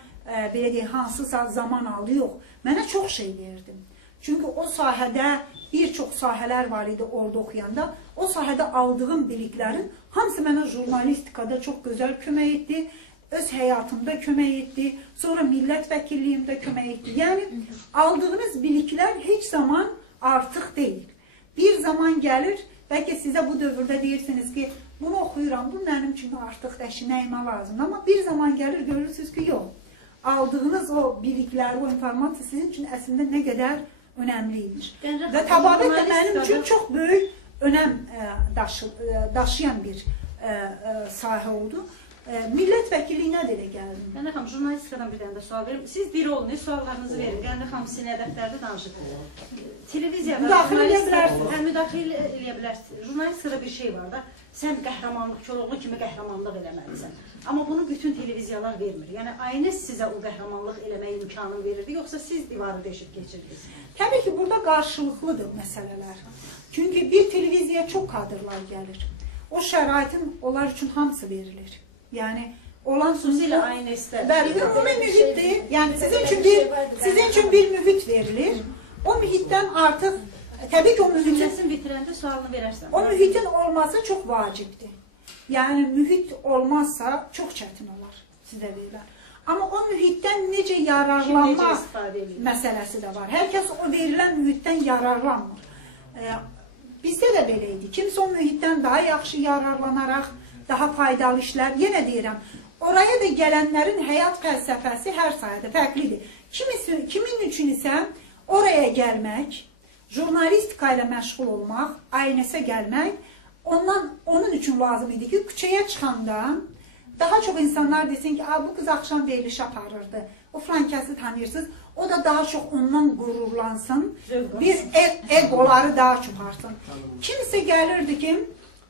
belə deyək, hansısa zaman aldı, yox. Mənə çox şey verdim. Çünki o sahədə bir çox sahələr var idi orada oxuyanda. O sahədə aldığım biliklərin hamısı mənə jurnalistikada çox gözəl kömək etdi. Öz həyatımda kömək etdi, sonra millət vəkilliyimdə kömək etdi. Yəni, aldığınız biliklər heç zaman artıq deyil. Bir zaman gəlir, bəlkə sizə bu dövrdə deyirsiniz ki, bunu oxuyuram, bu mənim üçün artıq nəyimə lazımdır. Amma bir zaman gəlir, görürsünüz ki, yox. Aldığınız o bilikləri, o informasiya sizin üçün əslində nə qədər önəmliymiş. Və təbabət də mənim üçün çox böyük önəm daşıyan bir sahə oldu. millət vəkilliyinə də elə gəldim. Qəndə xanım, jurnalistikadan bir dənə də sual verim. Siz bir olun, suallarınızı verin. Qəndə xanım, sizin hədəflərdə danışın. Televiziyada Müdaxilə edə bilərsiniz. Müdaxilə edə bilərsiniz. Jurnalistikada bir şey var da, sən qəhrəmanlıq, Koroğlu kimi qəhrəmanlıq eləməlisən. Amma bunu bütün televiziyalar vermir. Yəni, aynəs sizə o qəhrəmanlıq eləmək imkanını verirdi, yoxsa siz divarı deşib keçirdiniz? Təbii ki, burada qarşılıqlıdır məsələlər. Çünki bir televiziyaya çox kadrlar gəlir. O şəraitin onlar üçün hamısı verilir. Yəni, olan Xüsusilə aynəsdə. Bəli, ümumi mühitdir. Yəni, sizin üçün bir mühit verilir. O mühitdən artıq, təbii ki, o mühitin... Cümləsini bitirəndə sualını verərsən. O mühitin olması çox vacibdir. Yəni, mühit olmazsa çox çətin olar sizə verirlər. Amma o mühitdən necə yararlanmaq məsələsi də var. Hər kəs o verilən mühitdən yararlanmır. Bizdə də belə idi. Kimsə o mühitdən daha yaxşı yararlanaraq, daha faydalı işlər, yenə deyirəm, oraya da gələnlərin həyat fəlsəfəsi hər sayədə fərqlidir. Kimin üçün isə oraya gəlmək, jurnalistika ilə məşğul olmaq, aynəsə gəlmək, onun üçün lazım idi ki, küçəyə çıxanda daha çox insanlar desin ki, bu qız axşam veriliş aparırdı, o frankəsi tanıyırsınız, o da daha çox ondan qürurlansın, bir egoları daha çox artsın. Kimsə gəlirdi ki,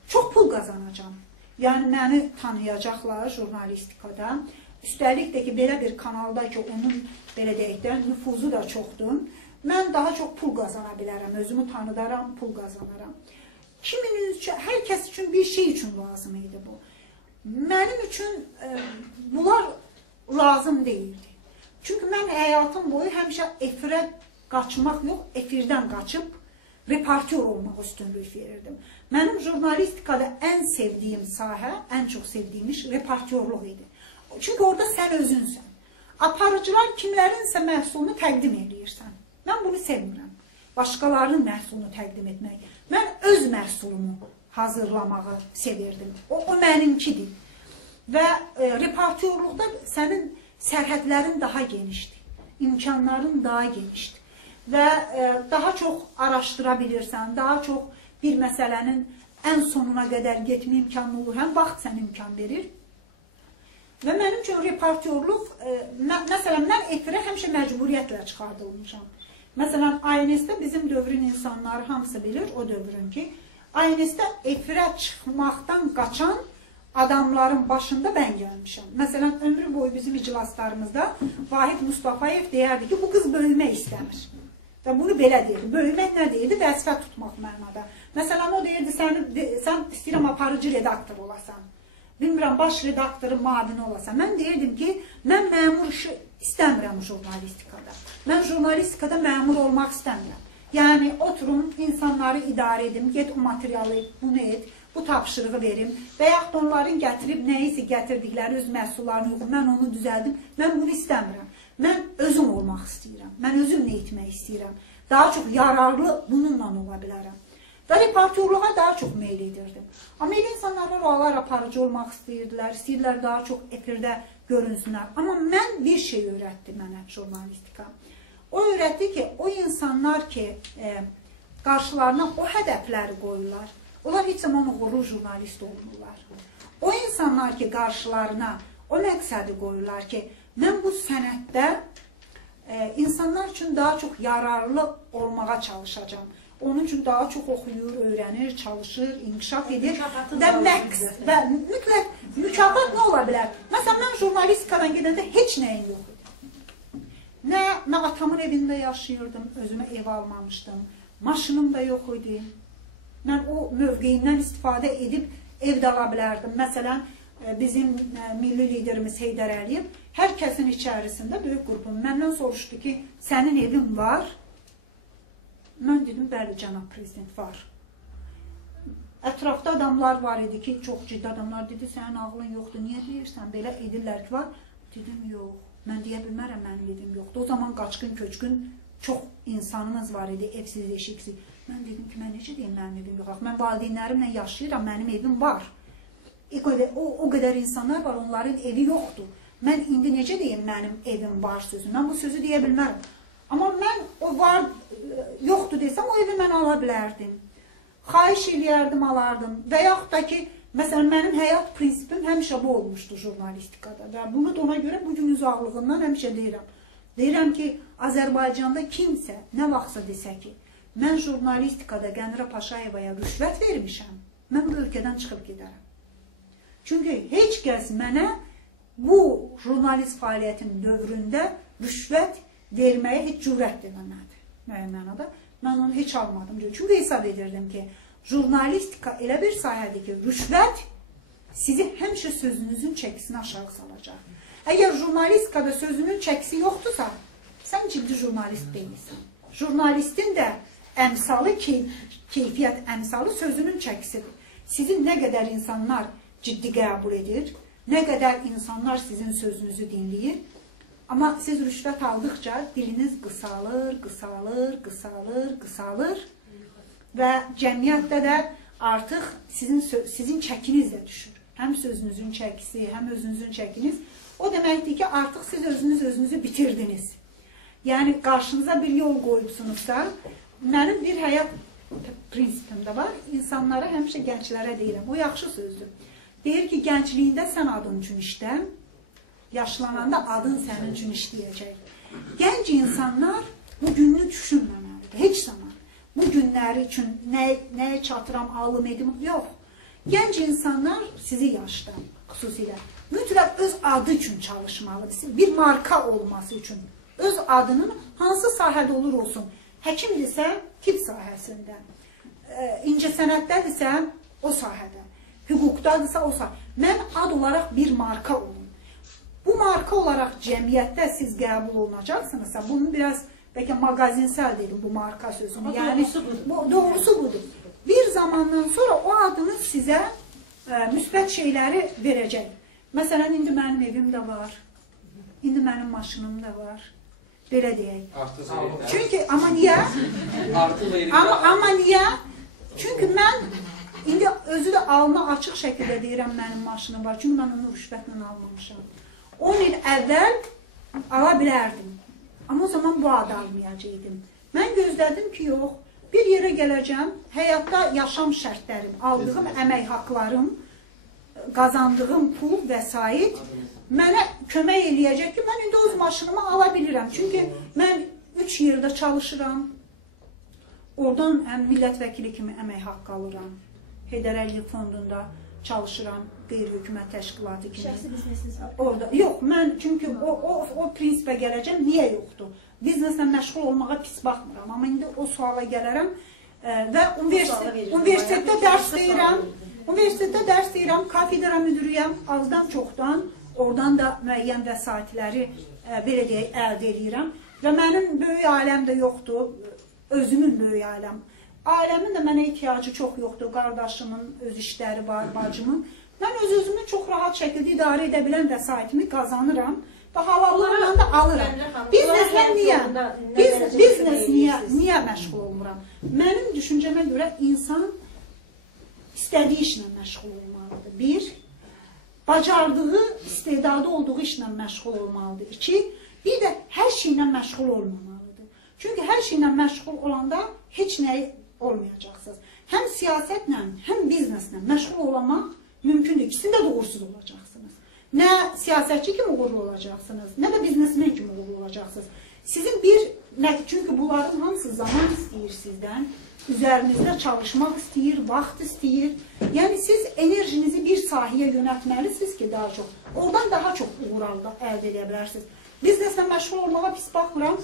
çox pul qazanacam. Yəni, məni tanıyacaqlar jurnalistikada. Üstəlik də ki, belə bir kanalda ki, onun, belə deyək də, nüfuzu da çoxdur. Mən daha çox pul qazana bilərəm, özümü tanıdaram, pul qazanaram. Kiminiz üçün, hər kəs üçün bir şey üçün lazım idi bu. Mənim üçün bunlar lazım deyildi. Çünki mən həyatım boyu həmişə efirə qaçmaq yox, efirdən qaçıb reportyor olmaq üstünlük verirdim. Mənim jurnalistikada ən sevdiyim sahə, ən çox sevdiyim iş reportyorluq idi. Çünki orada sən özünsən. Aparıcılar kimlərinsə məhsulunu təqdim edirsən. Mən bunu sevmirəm. Başqalarının məhsulunu təqdim etmək. Mən öz məhsulumu hazırlamağı sevirdim. O mənimkidir. Və reportyorluqda sənin sərhədlərin daha genişdir. İmkanların daha genişdir. Və daha çox araşdıra bilirsən, daha çox bir məsələnin ən sonuna qədər getmə imkanı olur. Həm vaxt sənə imkan verir. Və mənim üçün reportyorluq, məsələn, mən efirə həmişə məcburiyyətlə çıxardılmışam. Məsələn, ANS-də bizim dövrün insanları hamısı bilir, o dövrün ki, ANS-də efirə çıxmaqdan qaçan adamların başında mən gəlmişəm. Məsələn, ömrü boyu bizim iclaslarımızda Vahid Mustafayev deyərdi ki, bu qız böyümək istəmir. Və bunu belə deyirdi. Böyümək nə deyirdi? Vəzifə tutmaq mənada. Məsələn, o deyirdi, sən istəyirəm aparıcı redaktor olasan. Bilmirəm, baş redaktorun mavini olasan. Mən deyirdim ki, mən məmur işi istəmirəm jurnalistikada. Mən jurnalistikada məmur olmaq istəmirəm. Yəni, oturum, insanları idarə edim, get o materialı, bunu et, bu tapşırığı verim və yaxud onların gətirib nəyisə gətirdikləri öz məhsullarını yoxum, mən onu düzəldim, mən bunu istəmirəm. Mən özüm olmaq istəyirəm, mən özüm nə etmək istəyirəm. Daha çox yararlı bununla ola bilərəm. Və reportyorluğa daha çox meyl edirdim. Amma elə insanlar oralar aparıcı olmaq istəyirdilər daha çox efirdə görünsünlər. Amma mən bir şey öyrətdi mənə jurnalistika. O öyrətdi ki, o insanlar ki, qarşılarına o hədəfləri qoyurlar, onlar heç zaman uğurlu jurnalist olmurlar. O insanlar ki, qarşılarına o məqsədi qoyurlar ki, mən bu sənətdə insanlar üçün daha çox yararlı olmağa çalışacağam. Onun üçün daha çox oxuyur, öyrənir, çalışır, inkişaf edir və mütləq mükafat nə ola bilər? Məsələn, mən jurnalistikadan gedəndə heç nəyim yox idi. Nə atamın evində yaşayırdım, özümə ev almamışdım, maşınım da yox idi. Mən o mövqeyindən istifadə edib ev də ala bilərdim. Məsələn, bizim milli liderimiz Heydər Əliyev hər kəsin içərisində böyük qrupun məndən soruşdu ki, sənin evin var? Mən dedim, bəli, cənab prezident, var. Ətrafda adamlar var idi ki, çox ciddi adamlar dedi, sənin ağlın yoxdur, niyə deyirsən, belə edirlər ki, var. Dedim, yox, mən deyə bilmərəm, mənim evim yoxdur. O zaman qaçqın, köçkün çox insanınız var idi, evsiz, eşiksiz. Mən dedim ki, mən necə deyim, mənim evim yox. Mən valideynlərimlə yaşayıram, mənim evim var. O qədər insanlar var, onların evi yoxdur. Mən indi necə deyim, mənim evim var sözü. Mən bu sözü deyə bilmərəm. Amma mən o var, yoxdur desəm, o evi mən ala bilərdim. Xahiş eləyərdim, alardım. Və yaxud da ki, məsələn, mənim həyat prinsipim həmişə bu olmuşdu jurnalistikada və bunu da ona görə bugün uzaqlığından həmişə deyirəm. Deyirəm ki, Azərbaycanda kimsə nə vaxtsa desə ki, mən jurnalistikada Qənirə Paşayevaya rüşvət vermişəm, mən bu ölkədən çıxıb gedərəm. Çünki heç kəs mənə bu jurnalist fəaliyyətin dövründə rüşvət verməyə heç cürət deməmədi. Müəyyən mənada. Mən onu heç almadım. Çünki hesab edirdim ki, jurnalistika elə bir sahədir ki, rüşvət sizi həmişə sözünüzün çəkisini aşağı salacaq. Əgər jurnalistikada sözünün çəkisi yoxdursa, sən ciddi jurnalist deyilsən. Jurnalistin də əmsalı, keyfiyyət əmsalı sözünün çəkisidir. Sizin nə qədər insanlar ciddi qəbul edir, nə qədər insanlar sizin sözünüzü dinləyir, amma siz rüşvət aldıqca diliniz qısalır, qısalır, qısalır, qısalır və cəmiyyətdə də artıq sizin çəkiniz də düşür. Həm sözünüzün çəkisi, həm özünüzün çəkiniz. O deməkdir ki, artıq siz özünüzü bitirdiniz. Yəni, qarşınıza bir yol qoyubsunuzsa, mənim bir həyat prinsipim də var. İnsanlara, həmişə gənclərə deyirəm, o yaxşı sözdür. Deyir ki, gəncliyində sən adın üçün işlə, yaşlananda adın sənin üçün işləyəcək. Gənc insanlar bu gününü düşünməməlidir, heç zaman. Bu günləri üçün nəyə çatıram, alım edim, yox. Gənc insanlar sizi yaşdan, xüsusilə, mütləq öz adı üçün çalışmalıdır, bir marka olması üçün. Öz adının hansı sahədə olur olsun, həkimdirsə, tibb sahəsində, incəsənətdədirsə, o sahədə, hüquqdadırsa, o sahədə. Mən ad olaraq bir marka olum. Bu marka olaraq cəmiyyətdə siz qəbul olunacaqsınızsa, bunun biraz, bəlkə mağazinsel dedim bu marka sözünü. Yəni, doğrusu budur. Bir zamandan sonra o adınız sizə müsbət şeyləri verəcək. Məsələn, indi mənim evim də var, indi mənim maşınım da var. Belə deyək. Çünki, amma niyə? Amma niyə? Çünki mən, indi özü də alma açıq şəkildə deyirəm mənim maşınım var. Çünki mən onu rüşvətlə almamışam. 10 il əvvəl ala bilərdim. Amma o zaman bu adı almayacaqdım. Mən gözlədim ki, yox, bir yerə gələcəm, həyatda yaşam şərtlərim, aldığım əmək haqlarım, qazandığım pul və sait mənə kömək eləyəcək ki, mən indi öz maşınımı ala bilirəm. Çünki mən 3 yerdə çalışıram, oradan millət vəkili kimi əmək haqqı alıram, Heydər Əliyev fondunda çalışıram, qeyri-hökumət təşkilatı kimi. Şəxsi biznesiniz var. Orada, yox, mən çünki o prinsipə gələcəm, niyə yoxdur? Bizneslə məşğul olmağa pis baxmıram, amma indi o suala gələrəm və universitetdə dərs deyirəm, kafedra müdürüyəm, azdan çoxdan, oradan da müəyyən vəsaitləri, belə deyək, əldə edirəm və mənim böyük ailəm də yoxdur, özümün böyük ailəm. Ailəmin də mənə ihtiyacı çox yoxdur, qardaşımın öz işləri var, bacımın. Mən öz-özümü çox rahat şəkildə idarə edə bilən vəsaitimi qazanıram və halallarla da alıram. Bizneslə niyə? Biznes niyə məşğul olmuram? Mənim düşüncəmə görə insan istədiyi işlə məşğul olmalıdır. Bir, bacardığı, istedadı olduğu işlə məşğul olmalıdır. İki, bir də hər şeylə məşğul olmamalıdır. Çünki hər şeylə məşğul olanda heç nəyi olmayacaqsınız. Həm siyasətlə, həm bizneslə məşğul olmaq mümkündür. İkisində də uğursuz olacaqsınız. Nə siyasətçi kimi uğurlu olacaqsınız, nə də biznesmen kimi uğurlu olacaqsınız. Sizin çünki bunların hamısı zaman istəyir sizdən, üzərinizdə çalışmaq istəyir, vaxt istəyir. Yəni siz enerjinizi bir sahəyə yönəltməlisiniz ki, daha çox. Oradan daha çox uğur əldə edə bilərsiniz. Bizneslə məşğul olmağa pis baxmıram.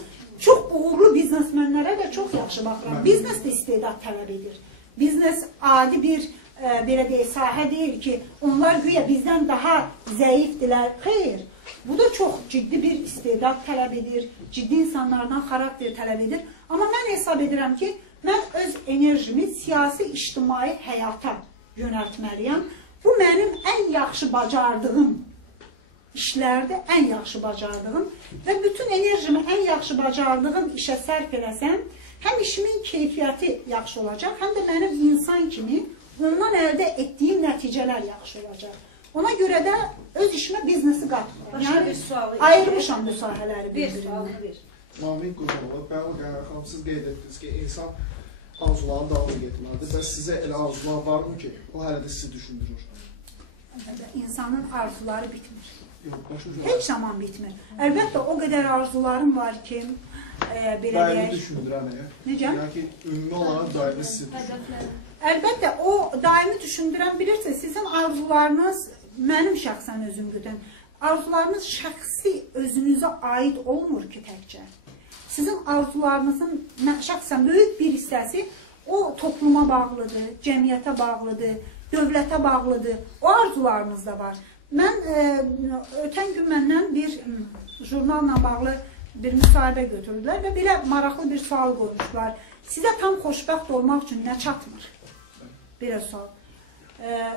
Çox uğurlu biznesmenlərə də çox yaxşı baxıram. Biznes də istedad tələb edir. Biznes adi bir belə deyək, sahə deyil ki, onlar güya bizdən daha zəifdirlər. Xeyr, bu da çox ciddi bir istedad tələb edir, ciddi insanlardan xarakter tələb edir. Amma mən hesab edirəm ki, mən öz enerjimi siyasi, ictimai həyata yönəltməliyəm. Bu mənim ən yaxşı bacardığım işlərdə, ən yaxşı bacardığım və bütün enerjimi ən yaxşı bacardığım işə sərf eləsəm, həm işimin keyfiyyəti yaxşı olacaq, həm də mənim insan kimi ondan əldə etdiyim nəticələr yaxşı olacaq. Ona görə də öz işimə biznesi qatmıram. Yəni, ayırmışam bu sahələri bir-birindən. Mamin Qurbanova, bəli, xanım, siz qeyd etdiniz ki, insan arzuların davam etməlidir. Bəs sizə elə arzular varmı ki, o hələ də sizi düşündürür? İnsanın arzuları bitmir. Yox, başım Heç zaman bitmir. Əlbəttə, o qədər arzularım var ki, belə daimi deyək. düşündürən ya. Necə? Yəni ki, ümumi olaraq daimi sizi düşündürür. Əlbəttə, o daimi düşündürən bilirsiniz, sizin arzularınız, mənim şəxsən özüm götürən, arzularınız şəxsi özünüzə aid olmur ki təkcə. Sizin arzularınızın şəxsən böyük bir hissəsi o topluma bağlıdır, cəmiyyətə bağlıdır, dövlətə bağlıdır. O arzularınız da var. Mən ötən gün məndən bir jurnalla bağlı bir müsahibə götürdülər və belə maraqlı bir sual qoymuşlar. Sizə tam xoşbəxt olmaq üçün nə çatmır? Belə sual.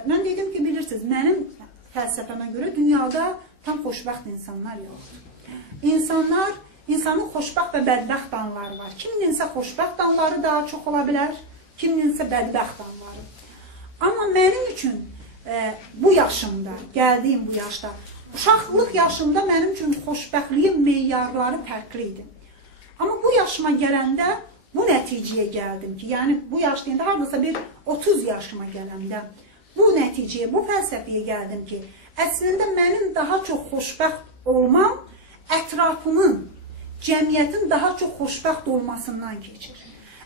Mən dedim ki, bilirsiniz, mənim fəlsəfəmə görə dünyada tam xoşbəxt insanlar yoxdur. İnsanın xoşbəxt və bədbəxt anları var. Kiminsə xoşbəxt anları daha çox ola bilər, kiminsə bədbəxt anları. Amma mənim üçün bu yaşımda, gəldiyim bu yaşda, uşaqlıq yaşımda mənim üçün xoşbəxtliyin meyarları fərqli idi. Amma bu yaşıma gələndə bu nəticəyə gəldim ki, yəni bu yaş deyəndə, hardasa bir 30 yaşıma gələndə bu nəticəyə, bu fəlsəfəyə gəldim ki, əslində mənim daha çox xoşbəxt olmam ətrafımın, cəmiyyətin daha çox xoşbəxt olmasından keçir.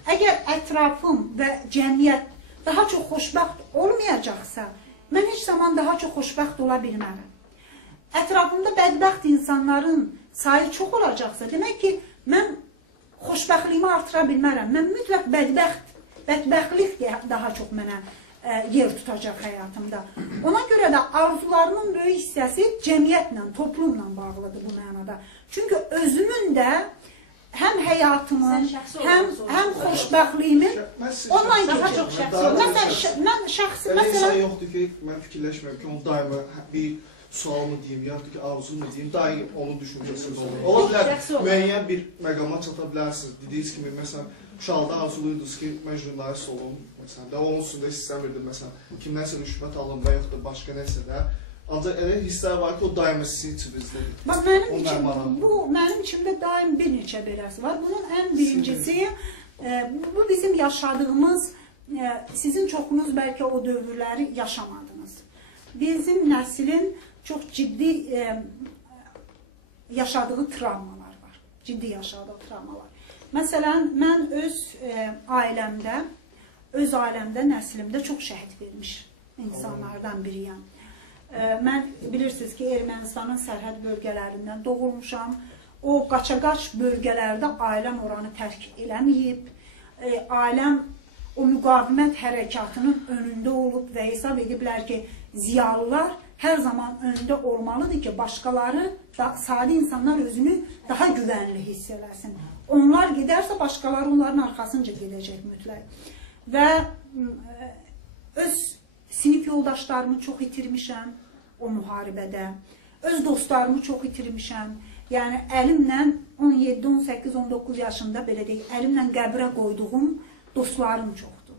Əgər ətrafım və cəmiyyət daha çox xoşbəxt olmayacaqsa, mən heç zaman daha çox xoşbəxt ola bilmərəm. Ətrafımda bədbəxt insanların sayı çox olacaqsa, demək ki, mən xoşbəxtliyimi artıra bilmərəm. Mən mütləq bədbəxtlik daha çox mənə yer tutacaq həyatımda. Ona görə də arzularımın böyük hissəsi cəmiyyətlə, toplumla bağlıdır bu mənada. Çünki özümün də həm həyatımın, həm xoşbəxtliyimin onunla keçir. Mən şəxsi, məsələn... İnsan yoxdur ki, mən fikirləşmirəm ki, onu daima bir sual mı deyim, yaxud ki, arzu mu deyim, daim onun düşüncəsində olur. Ola bilər, müəyyən bir məqama çata bilərsiniz. Dediyiniz kimi, məsələn, uşaqda arzuluydunuz ki, mən jurnalist olum, məsələn, də onun üstündə istəmirdim, məsələn, kimlərsə rüşvət alım və yaxud da başqa nəsə də. Ancaq elə hisslər var ki, o daima sizin içinizdedir. Bu, mənim içimdə daim bir neçə beləsi var. Bunun ən birincisi, bu bizim yaşadığımız, sizin çoxunuz bəlkə o dövrləri yaşamadınız. Bizim nəslin çox ciddi yaşadığı travmalar var. Ciddi yaşadığı travmalar. Məsələn, mən öz ailəmdə, nəslimdə çox şəhid vermiş insanlardan biriyəm. Mən bilirsiniz ki, Ermənistanın sərhəd bölgələrindən doğulmuşam. O qaça-qaç bölgələrdə ailəm oranı tərk eləməyib. Ailəm o müqavimət hərəkatının önündə olub və hesab ediblər ki, ziyalılar hər zaman öndə olmalıdır ki, başqaları, sadə insanlar özünü daha güvənli hiss eləsin. Onlar gedərsə, başqaları onların arxasınca gedəcək mütləq. Və öz sinif yoldaşlarımı çox itirmişəm o müharibədə. Öz dostlarımı çox itirmişəm. Yəni, əlimlə 17, 18, 19 yaşında, belə deyək, əlimlə qəbrə qoyduğum dostlarım çoxdur.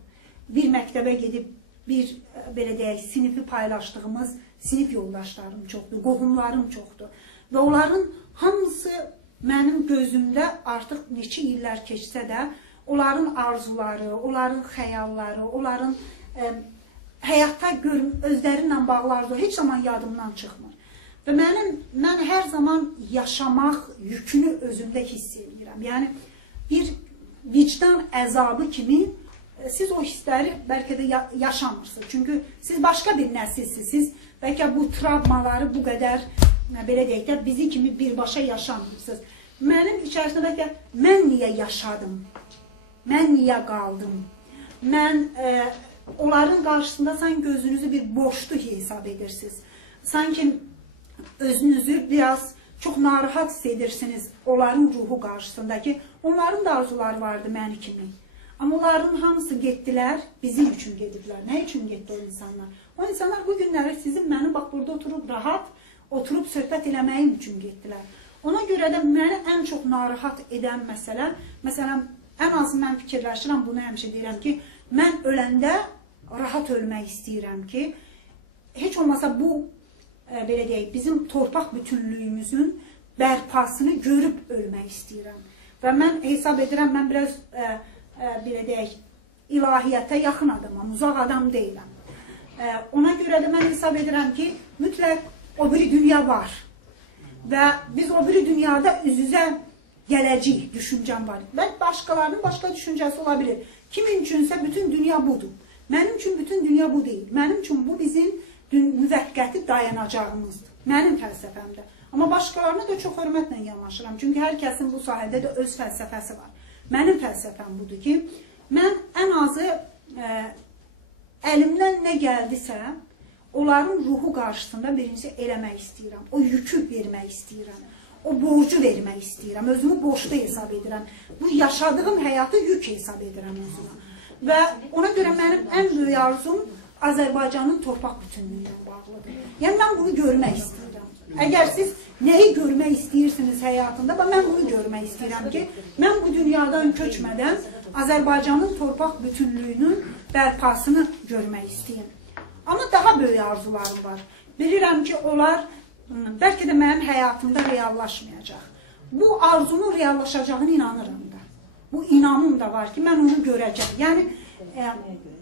Bir məktəbə gedib, bir, belə deyək, sinifi paylaşdığımız sinif yoldaşlarım çoxdur, qohumlarım çoxdur. Və onların hamısı mənim gözümdə artıq neçə illər keçsə də, onların arzuları, onların xəyalları, onların həyata özlərinlə bağlı arzu heç zaman yadımdan çıxmır. Və mən hər zaman yaşamaq yükünü özümdə hiss edirəm. Yəni, bir vicdan əzabı kimi siz o hissləri bəlkə də yaşamırsınız. Çünki siz başqa bir nəsilsiniz. Siz bəlkə bu travmaları bu qədər, belə deyək də, bizi kimi birbaşa yaşamırsınız. Mənim içərisində bəlkə mən niyə yaşadım? Mən niyə qaldım? Mən onların qarşısında sanki özünüzü bir boşluq hesab edirsiniz. Sanki özünüzü biraz çox narahat hiss edirsiniz onların ruhu qarşısında ki, onların da arzuları vardı məni kimi. Amma onların hamısı getdilər, bizim üçün gediblər. Nə üçün getdi o insanlar? O insanlar bu günləri sizin mənim bax burada oturub rahat, oturub söhbət eləməyim üçün getdilər. Ona görə də məni ən çox narahat edən məsələ, məsələn, ən az mən fikirləşirəm, bunu həmişə deyirəm ki, mən öləndə rahat ölmək istəyirəm ki, heç olmasa bu, belə deyək, bizim torpaq bütünlüyümüzün bərpasını görüb ölmək istəyirəm. Və mən hesab edirəm, mən biraz, belə deyək, ilahiyyətə yaxın adamam, uzaq adam deyiləm. Ona görə də mən hesab edirəm ki, mütləq o biri dünya var. Və biz o biri dünyada üz-üzə gələcəyik, düşüncəm var. Bəlkə başqalarının başqa düşüncəsi ola bilir. Kimin üçünsə bütün dünya budur. Mənim üçün bütün dünya bu deyil. Mənim üçün bu bizim müvəqqəti dayanacağımızdır. Mənim fəlsəfəmdə. Amma başqalarına da çox hörmətlə yanaşıram. Çünki hər kəsin bu sahədə də öz fəlsəfəsi var. Mənim fəlsəfəm budur ki, mən ən azı əlimdən nə gəldisə, onların ruhu qarşısında birincisi eləmək istəyirəm. O yükü vermək istəyirəm. O borcu vermək istəyirəm. Özümü borçlu hesab edirəm. Bu yaşadığım həyatı yük hesab edirəm özümə. Və ona görə mənim ən böyük arzum Azərbaycanın torpaq bütünlüyünə bağlıdır. Yəni mən bunu görmək istəyirəm. Əgər siz nəyi görmək istəyirsiniz həyatında, mən bunu görmək istəyirəm ki, mən bu dünyadan köçmədən Azərbaycanın torpaq bütünlüyünün bərpasını görmək istəyirəm. Amma daha böyük arzularım var. Bilirəm ki, onlar bəlkə də mənim həyatımda reallaşmayacaq. Bu arzunun reallaşacağına inanıram da. Bu inamım da var ki, mən onu görəcəm. Yəni,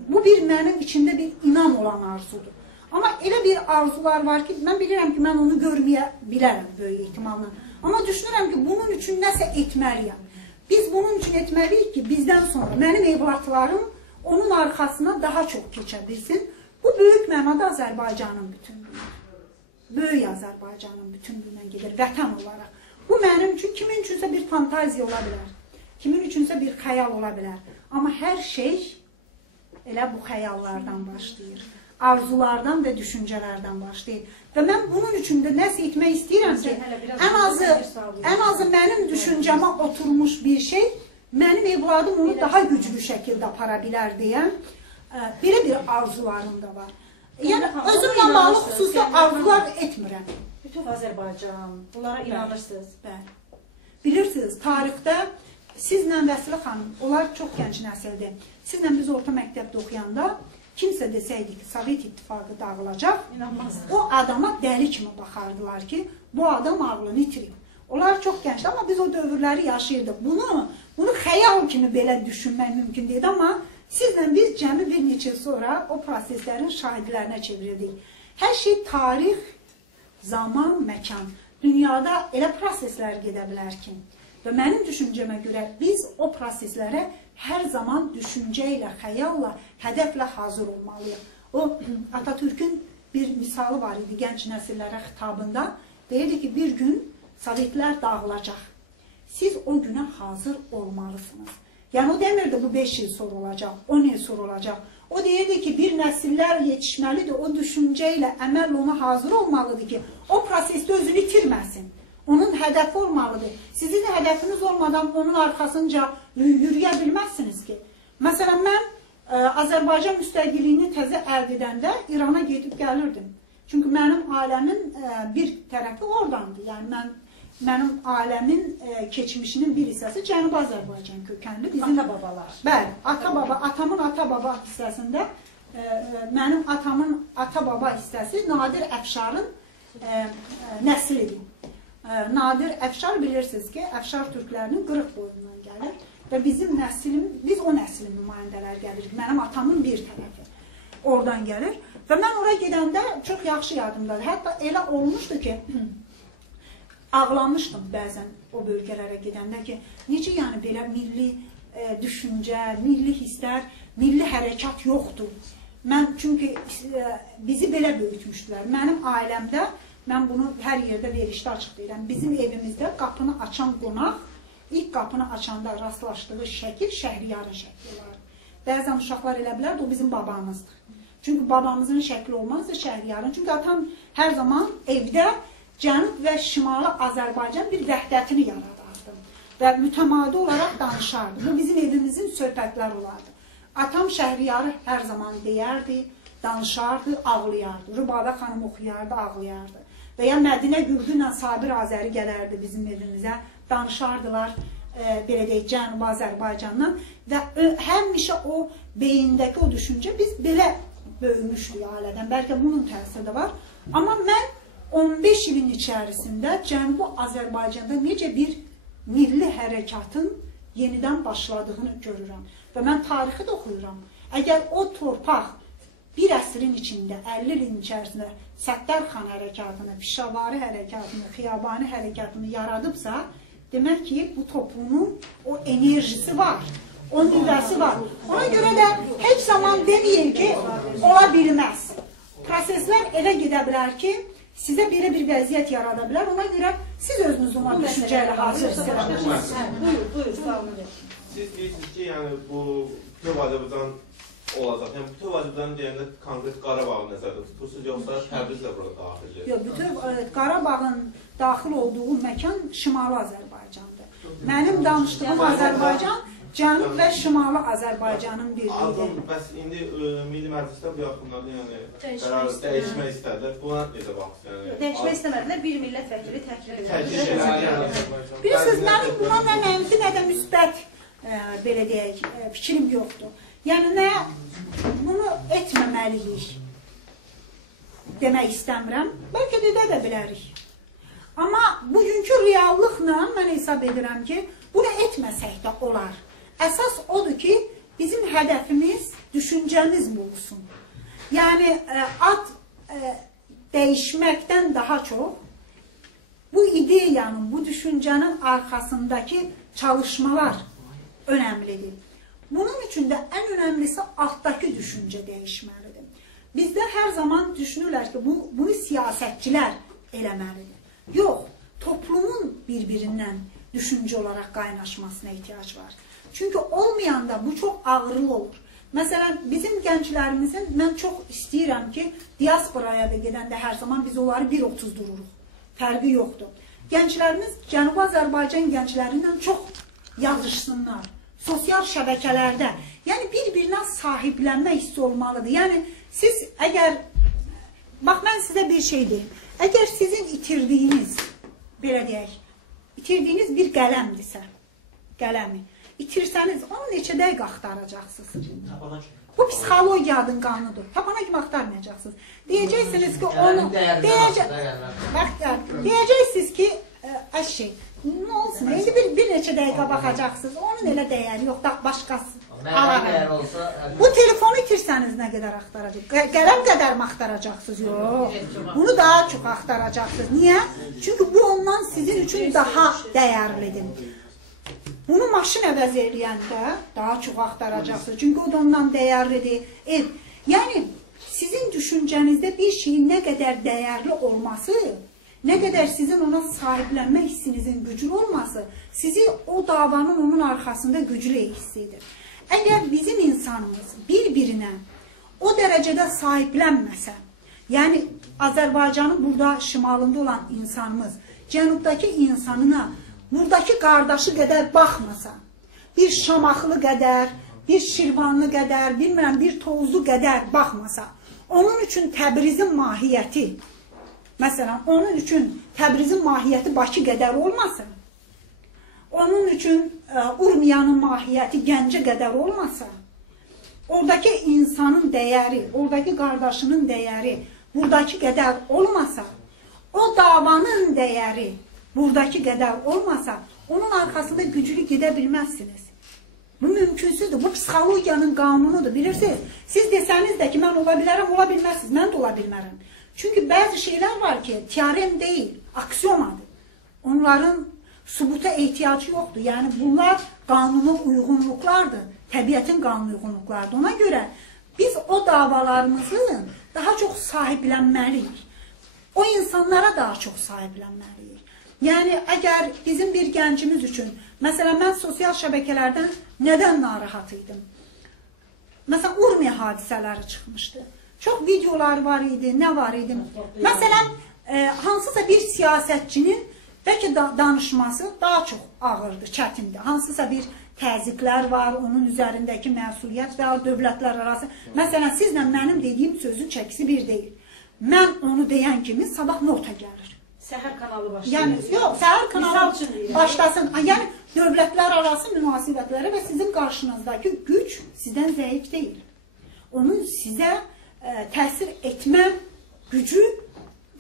bu bir mənim içimdə bir inam olan arzudur. Amma elə bir arzular var ki, mən bilirəm ki, mən onu görməyə bilərəm böyük ehtimalla. Amma düşünürəm ki, bunun üçün nəsə etməliyəm. Biz bunun üçün etməliyik ki, bizdən sonra mənim evlatlarım onun arxasına daha çox keçə bilsin. Bu böyük mənada Azərbaycanın bütünlüyüdür. Böyük Azərbaycanın bütünlüyündən gedir, vətən olaraq. Bu mənim üçün, kimin üçünsə bir fantaziya ola bilər, kimin üçünsə bir xəyal ola bilər. Amma hər şey elə bu xəyallardan başlayır, arzulardan və düşüncələrdən başlayır. Və mən bunun üçün də nəsə etmək istəyirəm ki, ən azı mənim düşüncəmə oturmuş bir şey, mənim evladım onu daha güclü şəkildə apara bilər deyən belə bir arzularım da var. Yəni, özümlə bağlı xüsusi arzular etmirəm. Bütün Azərbaycan, bunlara inanırsınız. Bəli. Bilirsiniz, tarixdə sizlə Vəsilə xanım, onlar çox gənc nəsildir. Sizlə biz orta məktəbdə oxuyanda kimsə desəydi ki, Sovet İttifaqı dağılacaq, o adama dəli kimi baxardılar ki, bu adam ağlını itirib. Onlar çox gəncdir, amma biz o dövrləri yaşayırdıq. Bunu xəyal kimi belə düşünmək mümkün deyil, amma sizlə biz cəmi bir neçə sonra o proseslərin şahidlərinə çevrildik. Hər şey tarix, zaman, məkan. Dünyada elə proseslər gedə bilər ki, və mənim düşüncəmə görə biz o proseslərə hər zaman düşüncə ilə, xəyalla, hədəflə hazır olmalıyıq. O, Atatürk'ün bir misalı var idi gənc nəsillərə xitabında. Deyirdi ki, bir gün Sovetlər dağılacaq. Siz o günə hazır olmalısınız. Yəni, o demirdi, bu 5 il sonra olacaq, 10 il sonra olacaq. O deyirdi ki, bir nəsillər yetişməlidir, o düşüncə ilə, əməllə ona hazır olmalıdır ki, o prosesdə özünü itirməsin. Onun hədəfi olmalıdır. Sizin hədəfiniz olmadan onun arxasınca yürüyə bilməzsiniz ki. Məsələn, mən Azərbaycan müstəqilliyini təzə əldə edəndə İrana gedib gəlirdim. Çünki mənim ailəmin bir tərəfi oradandır. Yəni, mənim ailəmin keçmişinin bir hissəsi Cənubi Azərbaycan kökənli. Ata-babalar. Bəli, atamın ata-baba hissəsində, mənim atamın ata-baba hissəsi Nadir Əfşarın nəslidir. Nadir Əfşar bilirsiniz ki, Əfşar türklərinin qırıq boyundan gəlir və biz o nəslin nümayəndələr gəlirik. Mənim atamın bir tərəfi oradan gəlir və mən oraya gedəndə çox yaxşı yadımdadır. Hətta elə olmuşdu ki, ağlamışdım bəzən o bölgələrə gedəndə ki, necə yəni belə milli düşüncə, milli hisslər, milli hərəkat yoxdur. Mən çünki bizi belə böyütmüşdülər. Mənim ailəmdə, mən bunu hər yerdə verişdə açıq deyirəm, bizim evimizdə qapını açan qonaq, ilk qapını açanda rastlaşdığı şəkil Şəhriyarın şəkli var. Bəzən uşaqlar elə bilər, o bizim babamızdır. Çünki babamızın şəkli olmazdı Şəhriyarın. Çünki atam hər zaman evdə Cənub və Şimali Azərbaycan bir vəhdətini yaradardı və mütəmadi olaraq danışardı. Bu bizim evimizin söhbətləri olardı. Atam Şəhriyarı hər zaman deyərdi, danışardı, ağlayardı. Rübabə xanım oxuyardı, ağlayardı. Və ya Mədinə Gülgü ilə Sabir Azəri gələrdi bizim evimizə, danışardılar, belə deyək, Cənubi Azərbaycandan və həmişə o beyindəki o düşüncə, biz belə böyümüşdük ailədən, bəlkə bunun təsiri də var. Amma mən 15 ilin içərisində Cənubi Azərbaycanda necə bir milli hərəkatın yenidən başladığını görürəm. Və mən tarixi də oxuyuram. Əgər o torpaq bir əsrin içində, 50 ilin içərisində Səttərxan hərəkatını, Pişavari hərəkatını, Xiyabani hərəkatını yaradıbsa, demək ki, bu toplumun o enerjisi var, o nüvəsi var. Ona görə də heç zaman deməyin ki, ola bilməz. Proseslər elə gedə bilər ki, sizə belə bir vəziyyət yarada bilər. Ona görə siz özünüz ona düşüncə ilə hazırsınız. Buyur, sağ olun. Siz deyirsiniz ki, yəni bu bütöv Azərbaycan olacaq. Yəni bütöv Azərbaycan deyəndə konkret Qarabağı nəzərdə tutursunuz, yoxsa Təbriz də burada daxildir? Yox, bütöv Qarabağın daxil olduğu məkan Şimali Azərbaycandır. Mənim danışdığım Azərbaycan Cənub və Şimali Azərbaycanın birliyidir. Aydın, bəs indi Milli Məclisdə bu yaxınlarda yəni qərar dəyişmək istədilər. Buna necə baxsınız? Dəyişmək istəmədilər, bir millət vəkili təklif edir. Bilirsiniz, mənim buna nə mənfi, nə də müsbət belə deyək, fikrim yoxdur. Yəni, nə bunu etməməliyik demək istəmirəm. Bəlkə də edə bilərik. Amma bugünkü reallıqla mən hesab edirəm ki, bunu etməsək də olar. Əsas odur ki, bizim hədəfimiz düşüncəmiz olsun. Yəni, ad dəyişməkdən daha çox bu ideyanın, bu düşüncənin arxasındakı çalışmalar önəmlidir. Bunun üçün də ən önəmlisi altdakı düşüncə dəyişməlidir. Bizdə hər zaman düşünürlər ki, bunu siyasətçilər eləməlidir. Yox, toplumun bir-birindən düşüncə olaraq qaynaşmasına ehtiyac var. Çünki olmayanda bu çox ağırlı olur. Məsələn, bizim gənclərimizin, mən çox istəyirəm ki, diasporaya da gedəndə hər zaman biz onları 1.30 dururuq. Fərqi yoxdur. Gənclərimiz Cənubi Azərbaycan gənclərindən çox yazışsınlar. Sosial şəbəkələrdə. Yəni, bir-birinə sahiblənmə hissi olmalıdır. Yəni, siz əgər, bax, mən sizə bir şey deyim. Əgər sizin itirdiyiniz, belə deyək, itirdiyiniz bir qələmdirsə, qələmi, itirsəniz, onu neçə dəqiqə axtaracaqsınız? Bu psixologiyanın qanunudur. Tapana kimi axtarmayacaqsınız. Deyəcəksiniz ki, onu... Deyəcəksiniz ki, əşək, nə olsun, indi bir neçə dəqiqə baxacaqsınız, onun elə dəyəri yox, da başqası. Bu telefonu itirsəniz nə qədər axtaracaqsınız? Qələm qədər mi axtaracaqsınız? Yox, bunu daha çox axtaracaqsınız. Niyə? Çünki bu ondan sizin üçün daha dəyərlidir. Bunu maşın əvəz eləyəndə daha çox axtaracaqsınız. Çünki o da ondan dəyərlidir. Yəni, sizin düşüncənizdə bir şeyin nə qədər dəyərli olması, nə qədər sizin ona sahiblənmə hissinizin güclü olması, sizi o davanın onun arxasında güclü hiss edir. Əgər bizim insanımız bir-birinə o dərəcədə sahiblənməsə, yəni Azərbaycanın burada şimalında olan insanımız, cənubdakı insanına, buradakı qardaşı qədər baxmasa, bir Şamaxılı qədər, bir Şirvanlı qədər, bilmirəm, bir Tovuzlu qədər baxmasa, onun üçün Təbrizin mahiyyəti, məsələn, onun üçün Təbrizin mahiyyəti Bakı qədər olmasın, onun üçün Urmiyanın mahiyyəti Gəncə qədər olmasa, oradakı insanın dəyəri, oradakı qardaşının dəyəri buradakı qədər olmasa, o davanın dəyəri buradakı qədər olmasa, onun arxasında güclü gedə bilməzsiniz. Bu mümkünsüzdür. Bu psixologiyanın qanunudur. Bilirsiniz, siz desəniz də ki, mən ola bilərəm, ola bilməzsiniz. Mən də ola bilmərəm. Çünki bəzi şeylər var ki, teorem deyil, aksiomadır. Onların sübuta ehtiyacı yoxdur. Yəni, bunlar qanuna uyğunluqlardır. Təbiətin qanuna uyğunluqlardır. Ona görə biz o davalarımızı daha çox sahiblənməliyik. O insanlara daha çox sahiblənməliyik. Yəni, əgər bizim bir gəncimiz üçün, məsələn, mən sosial şəbəkələrdən nədən narahat idim? Məsələn, Urmiya hadisələri çıxmışdı. Çox videolar var idi, nə var idi? Məsələn, hansısa bir siyasətçinin bəlkə danışması daha çox ağırdır, çətindir. Hansısa bir təzyiqlər var, onun üzərindəki məsuliyyət və dövlətlər arası. Məsələn, sizlə mənim dediyim sözün çəkisi bir deyil. Mən onu deyən kimi sabah nota gəlir. Səhər kanalı başlayır. Yəni, yox, səhər kanalı başlasın. Yəni, dövlətlər arası münasibətləri və sizin qarşınızdakı güc sizdən zəif deyil. Onun sizə təsir etmə gücü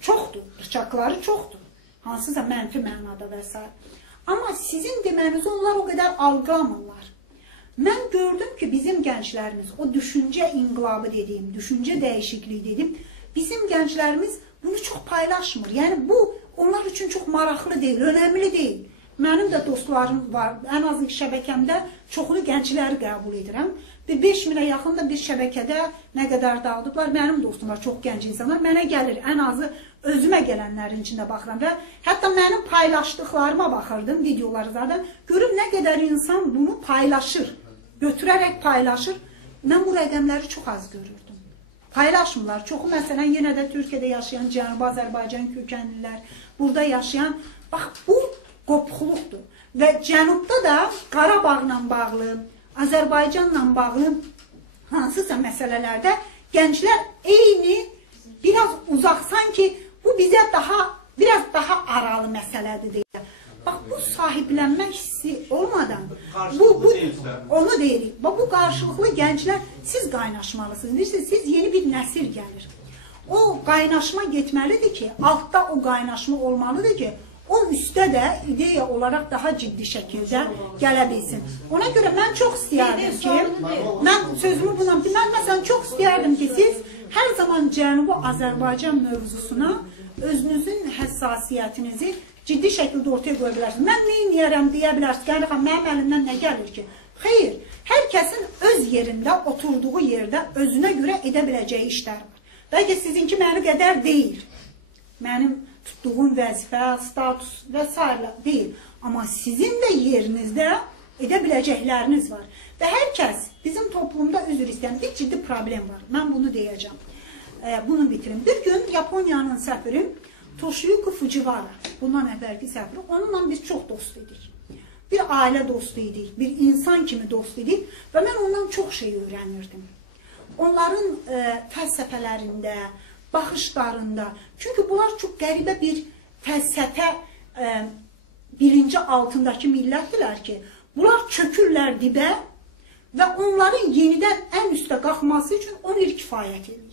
çoxdur, bıçaqları çoxdur. Hansısa mənfi mənada və s. Amma sizin demənizi onlar o qədər algılamırlar. Mən gördüm ki, bizim gənclərimiz, o düşüncə inqilabı dediyim, düşüncə dəyişikliyi dedim, bizim gənclərimiz bunu çox paylaşmır. Yəni bu onlar üçün çox maraqlı deyil, önəmli deyil. Mənim də dostlarım var, ən azı şəbəkəmdə çoxlu gəncləri qəbul edirəm. 5000-ə yaxın da bir şəbəkədə nə qədər dağıdıblar, mənim dostum var, çox gənc insanlar, mənə gəlir, ən azı özümə gələnlərin içində baxıram və hətta mənim paylaşdıqlarıma baxırdım, videoları zaten, görüm nə qədər insan bunu paylaşır, götürərək paylaşır. Mən bu rəqəmləri çox az görürdüm. Paylaşmırlar, çoxu məsələn yenə də Türkiyədə yaşayan Cənubi Azərbaycan kökənlilər, burada yaşayan, bax bu qopxuluqdur və Cənubda da Qarabağla bağlı, Azərbaycanla bağlı hansısa məsələlərdə gənclər eyni, biraz uzaq, sanki bu bizə biraz daha aralı məsələdir deyə. Bax, bu sahiblənmə hissi olmadan, onu deyirik, bu qarşılıqlı gənclər, siz qaynaşmalısınız, bilirsiniz, siz yeni bir nəsil gəlir. O qaynaşma getməlidir ki, altda o qaynaşma olmalıdır ki, o üstə də ideya olaraq daha ciddi şəkildə gələ bilsin. Ona görə mən çox istəyərdim ki, mən sözümü buna, mən məsələn çox istəyərdim ki, siz hər zaman Cənubi Azərbaycan mövzusuna özünüzün həssasiyyətinizi ciddi şəkildə ortaya qoya bilərsiniz. Mən neyin yerəm deyə bilərsiniz, yəni mənim əlimdən nə gəlir ki? Xeyr, hər kəsin öz yerində, oturduğu yerdə özünə görə edə biləcəyi işlər var. Bəlkə sizinki məni qədər deyil. Mənim tutduğum vəzifə, status və s. deyil. Amma sizin də yerinizdə edə biləcəkləriniz var. Və hər kəs bizim toplumda üzr istəyən bir ciddi problem var. Mən bunu deyəcəm. Bunu bitirim. Bir gün Yaponiyanın səfiri Toshiyuki Fujiwara, bundan əvvəlki səfiri, onunla biz çox dost idik. Bir ailə dostu idik, bir insan kimi dost idik və mən ondan çox şey öyrənirdim. Onların fəlsəfələrində, baxışlarında. Çünki bunlar çox qəribə bir fəlsəfə bilinci altındakı millətdirlər ki, bunlar çökürlər dibə və onların yenidən ən üstə qalxması üçün 10 il kifayət edir.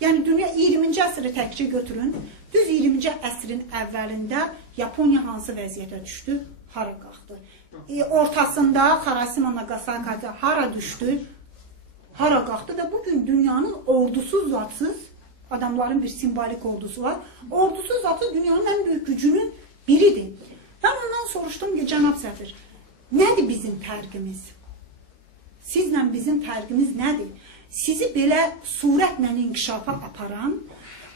Yəni, dünya 20-ci əsri təkcə götürün, düz 20-ci əsrin əvvəlində Yaponiya hansı vəziyyətə düşdü, hara qalxdı. Ortasında Hiroşima, Nagasaki hara düşdü, hara qalxdı və bugün dünyanın ordusuz, zatsız, adamların bir simbolik ordusu var. Ordusuz zatı dünyanın ən böyük gücünün biridir. Ben ondan soruştum ki, cənab səfir, nədir bizim fərqimiz? Sizlə bizim fərqimiz nədir? Sizi belə surətlə inkişafa aparan,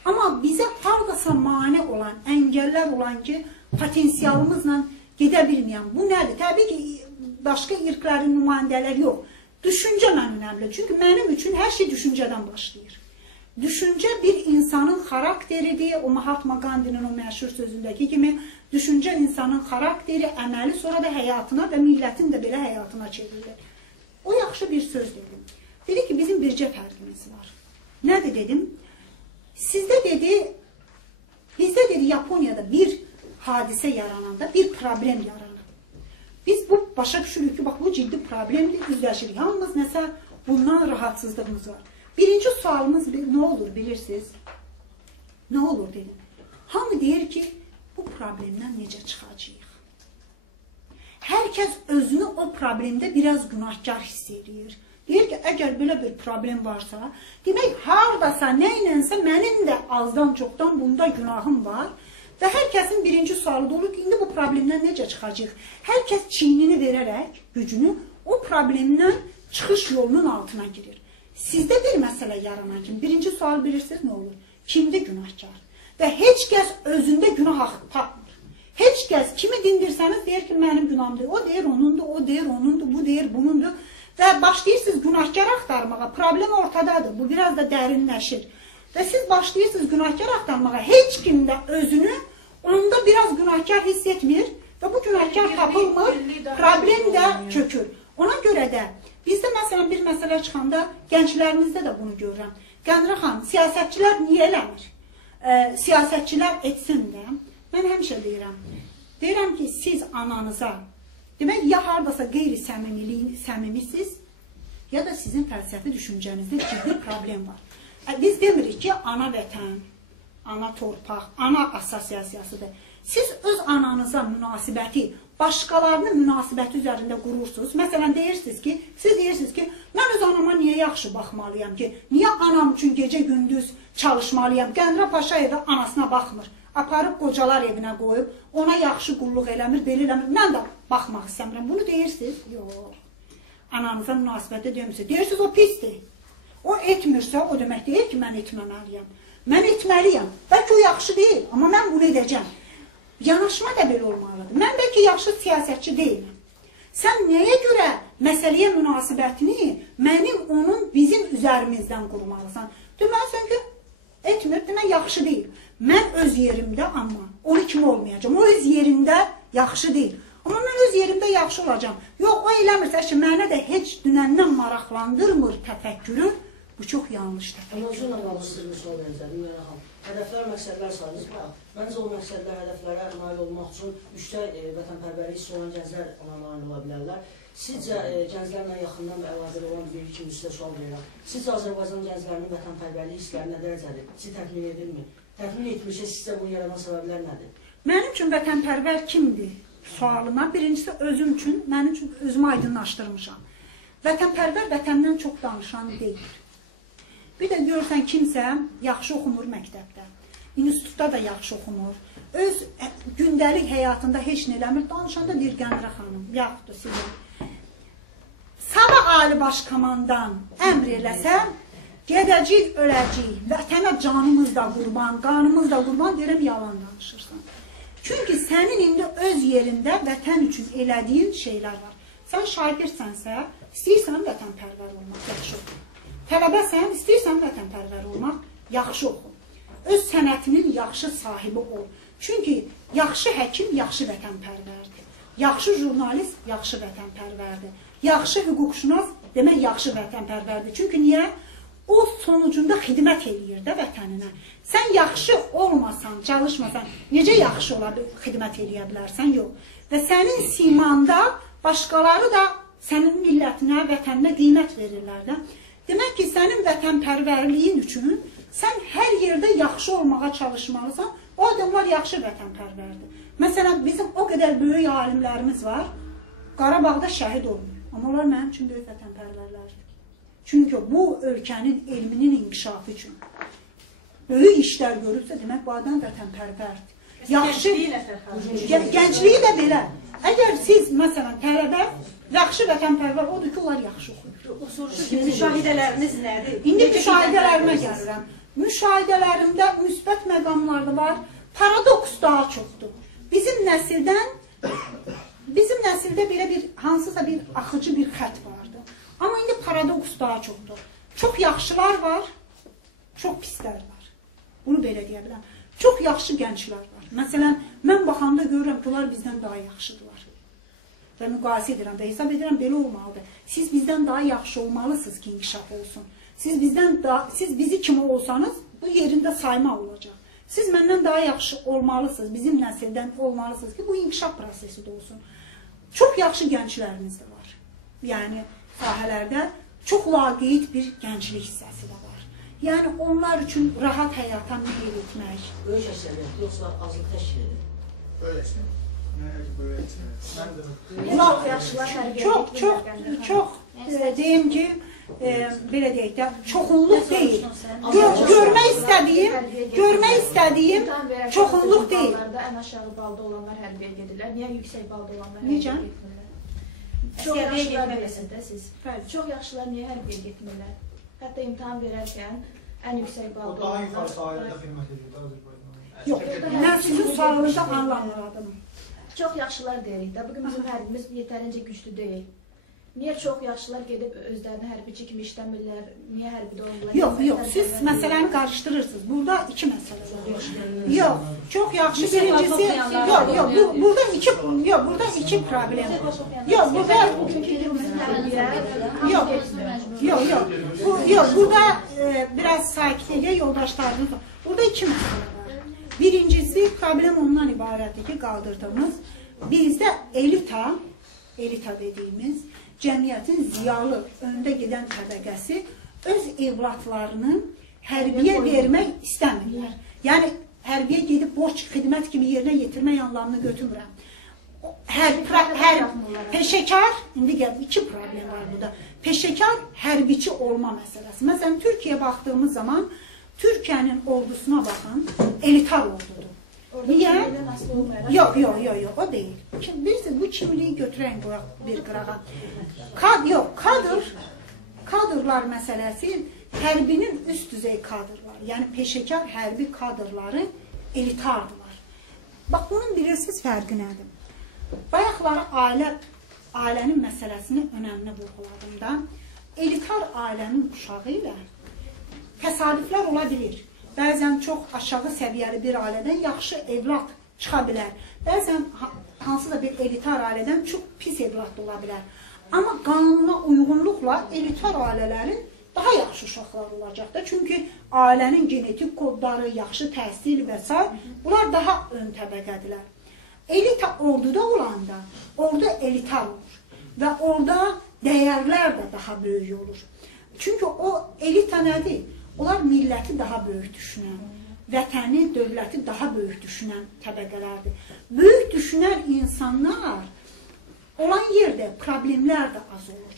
amma bizə hardasa mane olan, əngəllər olan ki, potensialımızla gedə bilməyən. Bu nədir? Təbii ki, başqa irqlərin nümayəndələri yox. Düşüncə mən önəmli. Çünki mənim üçün hər şey düşüncədən başlayır. Düşüncə bir insanın xarakteridir. O Mahatma Gandhi'nin o məşhur sözündəki kimi düşüncə insanın xarakteri, əməli, sonra da həyatına və millətin də belə həyatına çevrilir. O yaxşı bir söz dedim. Dedi ki, bizim bircə fərqimiz var. Nədir dedim? Sizdə dedi, bizdə dedi Yaponiyada bir hadisə yarananda, bir problem yaranır. Biz bu başa düşürük ki, bax bu ciddi problemdir, üzləşirik. Yalnız nəsə bundan rahatsızlığımız var. Birinci sualımız nə olur bilirsiniz? Nə olur dedim. Hamı deyir ki, bu problemdən necə çıxacağıq? Hər kəs özünü o problemdə biraz günahkar hiss edir. Deyir ki, əgər belə bir problem varsa, demək, haradasa, nə ilənsə, mənim də azdan çoxdan bunda günahım var və hər kəsin birinci sualı da olur ki, indi bu problemdən necə çıxacaq? Hər kəs çiynini verərək, gücünü o problemdən çıxış yolunun altına girir. Sizdə bir məsələ yaranan kimi, birinci sual bilirsiniz nə olur? Kimdir günahkar? Və heç kəs özündə günah tapmır. Heç kəs, kimi dindirsəniz deyir ki, mənim günahımdır. O deyir, onundur, o deyir, onundur, bu deyir, bunundur. Və başlayırsınız günahkar axtarmağa, problem ortadadır, bu biraz da dərinləşir. Və siz başlayırsınız günahkar axtarmağa, heç kim də özünü onda biraz günahkar hiss etmir və bu günahkar tapılmır, problem də çökür. Ona görə də bizdə məsələn bir məsələ çıxanda gənclərimizdə də bunu görürəm. Qənrə xanım, siyasətçilər niyə eləmir? Siyasətçilər etsin də, mən həmişə deyirəm ki, siz ananıza, demək, ya haradasa qeyri-səmimisiz, ya da sizin fəlsəfi düşüncənizdə ciddi problem var. Biz demirik ki, ana vətən, ana torpaq, ana assosiasiyasıdır. Siz öz ananıza münasibəti, başqalarının münasibəti üzərində qurursunuz. Məsələn, siz deyirsiniz ki, mən öz anama niyə yaxşı baxmalıyam ki, niyə anam üçün gecə-gündüz çalışmalıyam? Qəndra Paşayeva anasına baxmır. Aparıb qocalar evinə qoyub, ona yaxşı qulluq eləmir, belə eləmir. Mən də baxmaq istəmirəm. Bunu deyirsiniz? Yox. Ananıza münasibətdə deyirsiniz. Deyirsiniz, o pisdir. O etmirsə, o demək deyil ki, mən etməməliyəm. Mən etməliyəm. Bəlkə o yaxşı deyil, amma mən bunu edəcəm. Yanaşma da belə olmalıdır. Mən bəlkə yaxşı siyasətçi deyiləm. Sən nəyə görə məsələyə münasibətini mənim, onun, bizim üzərimizdən qurmalısan? Deməlisən ki, etmir, demə yaxşı deyil. Mən öz yerimdə, amma onu kimi olmayacam. O öz yerində yaxşı deyil. Amma mən öz yerimdə yaxşı olacam. Yox, o eləmirsə ki, mənə də heç dünəndən maraqlandırmır təfəkkürü. Bu çox yanlışdır. Mövzuyla bağlı sizə bir sual verəcəm. Hədəflər, məqsədlər sayılır. Məncə o məqsədlər, hədəflərə nail olmaq üçün yüksək vətənpərvərlik hissi olan gənclər ona nail ola bilərlər. Sizcə gənclərlə yaxından və əlaqəli olan bir kimi sizə sual verirəm. Sizcə Azərbaycan gənclərinin vətənpərvərlik hissləri nə dərəcədir? Sizi təmin edilmi? Təmin etmişsə sizcə bunu yaradan səbəblər nədir? Mənim üçün vətənpərvər kimdir? Sualıma birincisi özüm üçün, mənim üçün özümü aydınlaşdırmışam. Vətənpərvər vətəndən çox danışan deyil. Bir də görürsən kimsə yaxşı oxumur məktəbdə, institutda da yaxşı oxumur, öz gündəlik həyatında heç nə eləmir, danışanda bir Qəndra xanım, yaxud sizin. Sabah Ali Baş Komandan əmr eləsəm, gedəcəyik, öləcəyik, vətənə canımız da qurban, qanımız da qurban, deyirəm, yalan danışırsan. Çünki sənin indi öz yerində vətən üçün elədiyin şeylər var. Sən şagirsənsə, istəyirsən vətənpərvər olmaq, yaxşı oxu. Tələbəsən, istəyirsən vətənpərvər olmaq, yaxşı oxu. Öz sənətinin yaxşı sahibi ol. Çünki yaxşı həkim, yaxşı vətənpərvərdir. Yaxşı jurnalist, yaxşı vətənpərvərdir. Yaxşı hüquqşünas, demək, yaxşı vətənpərvərdir. Çünki niyə? O sonucunda xidmət eləyir də vətəninə. Sən yaxşı olmasan, çalışmasan, necə yaxşı ola xidmət eləyə bilərsən? Yox. Və sənin simanda başqaları da sənin millətinə, vətəninə qiymət verirlər də. Demək ki, sənin vətənpərvərliyin üçün sən hər yerdə yaxşı olmağa çalışmalısan, o adamlar yaxşı vətənpərvərdir. Məsələn, bizim o qədər böyük alimlərimiz var, Qarabağda şəhid olmuyor. Amma onlar mənim üçün böyük vətənpərvərlərdir. Çünki bu ölkənin elminin inkişafı üçün böyük işlər görübsə, demək, bu adam vətənpərvərdir. Yaxşı, gəncliyi də belə. Əgər siz, məsələn, tələbə, yaxşı vətənpərvər odur ki, onlar yaxşı oxuyur. O soruşur ki, müşahidələriniz nədir? İndi müşahidələrimə gəlirəm. Müşahidələrimdə müsbət məqamlarda var, paradoks daha çoxdur. Bizim nəsildə belə bir, hansısa bir axıcı bir xət vardı. Amma indi paradoks daha çoxdur. Çox yaxşılar var, çox pislər var. Bunu belə deyə biləm. Çox yaxşı gənclər var. Məsələn, mən baxanda görürəm ki, onlar bizdən daha yaxşıdırlar. Və müqayisə edirəm və hesab edirəm, belə olmalıdır. Siz bizdən daha yaxşı olmalısınız ki, inkişaf olsun. Siz bizi kimi olsanız, bu yerində sayma olacaq. Siz məndən daha yaxşı olmalısınız, bizim nəsildən olmalısınız ki, bu inkişaf prosesi də olsun. Çox yaxşı gənclərimiz də var. Yəni, sahələrdə çox laqeyd bir gənclik hissəsi də var. Yəni, onlar üçün rahat həyata meyil etmək. Böyük əksəriyyət, yoxsa azlıq təşkil edir? Böyük əksəriyyət. Çox deyim ki, belə deyək də, çoxunluq deyil. Görmək istədiyim çoxunluq deyil. Ən aşağı balda olanlar hərbiyə gedirlər. Niyə yüksək balda olanlar Necə? hərbiyə getmirlər? Çox yaxşılar beləsində siz. Çox yaxşılar niyə hərbiyə getmirlər? Hətta imtahan verərkən ən yüksək balda olanlar... O daha yuxarı sahələrdə xidmət edir Azərbaycanda. Yox, mən sizin sualınızda anlamıram. Çox yaxşılar deyirik də, bugün bizim hərbimiz yetərincə güclü deyil. Niyə çox yaxşılar gedib özlərini hərbiçi kimi işləmirlər, niyə hərbidə olurlar? Yox, siz məsələni qarışdırırsınız. Burada iki məsələ var. Yox, çox yaxşı birincisi, burada iki problem. Yox, burada biraz sakitliyə yoldaşlarınız var. Burada iki məsələ var. Birincisi, problem ondan ibarətdir ki, qaldırdığımız, bizdə elita dediyimiz, cəmiyyətin ziyalı, öndə gedən təbəqəsi öz evlatlarını hərbiyə vermək istəmirlər. Yəni, hərbiyə gedib borc xidmət kimi yerinə yetirmək anlamını götürmürəm. Peşəkar, indi gəl, iki problem var burada. Peşəkar hərbiçi olma məsələsi. Məsələn, Türkiyəyə baxdığımız zaman Türkiyənin ordusuna baxın, elitar ordudur. Niyə? Yox, o deyil. Bilirsiniz, bu kimliyi götürən qoyaq bir qırağa. Kadrlar məsələsi hərbinin üst düzey kadrlar, yəni peşəkar hərbi kadrları elitardılar. Bax, bunun bilirsiniz fərqi nədir? Bayaqları ailənin məsələsini önəmli vurğuladığında, elitar ailənin uşağı ilə təsadüflər ola bilir. Bəzən çox aşağı səviyyəli bir ailədən yaxşı evlad çıxa bilər. Bəzən hansısa bir elitar ailədən çox pis evlad ola bilər. Amma qanuna uyğunluqla elitar ailələrin daha yaxşı uşaqlar olacaq da. Çünki ailənin genetik kodları, yaxşı təhsil və s. bunlar daha ön təbəqədirlər. Elita orduda olanda, orada elitar olur və orada dəyərlər də daha böyük olur. Çünki o elita nədir? Onlar milləti daha böyük düşünən, vətəni, dövləti daha böyük düşünən təbəqələrdir. Böyük düşünən insanlar olan yerdə problemlər də az olur.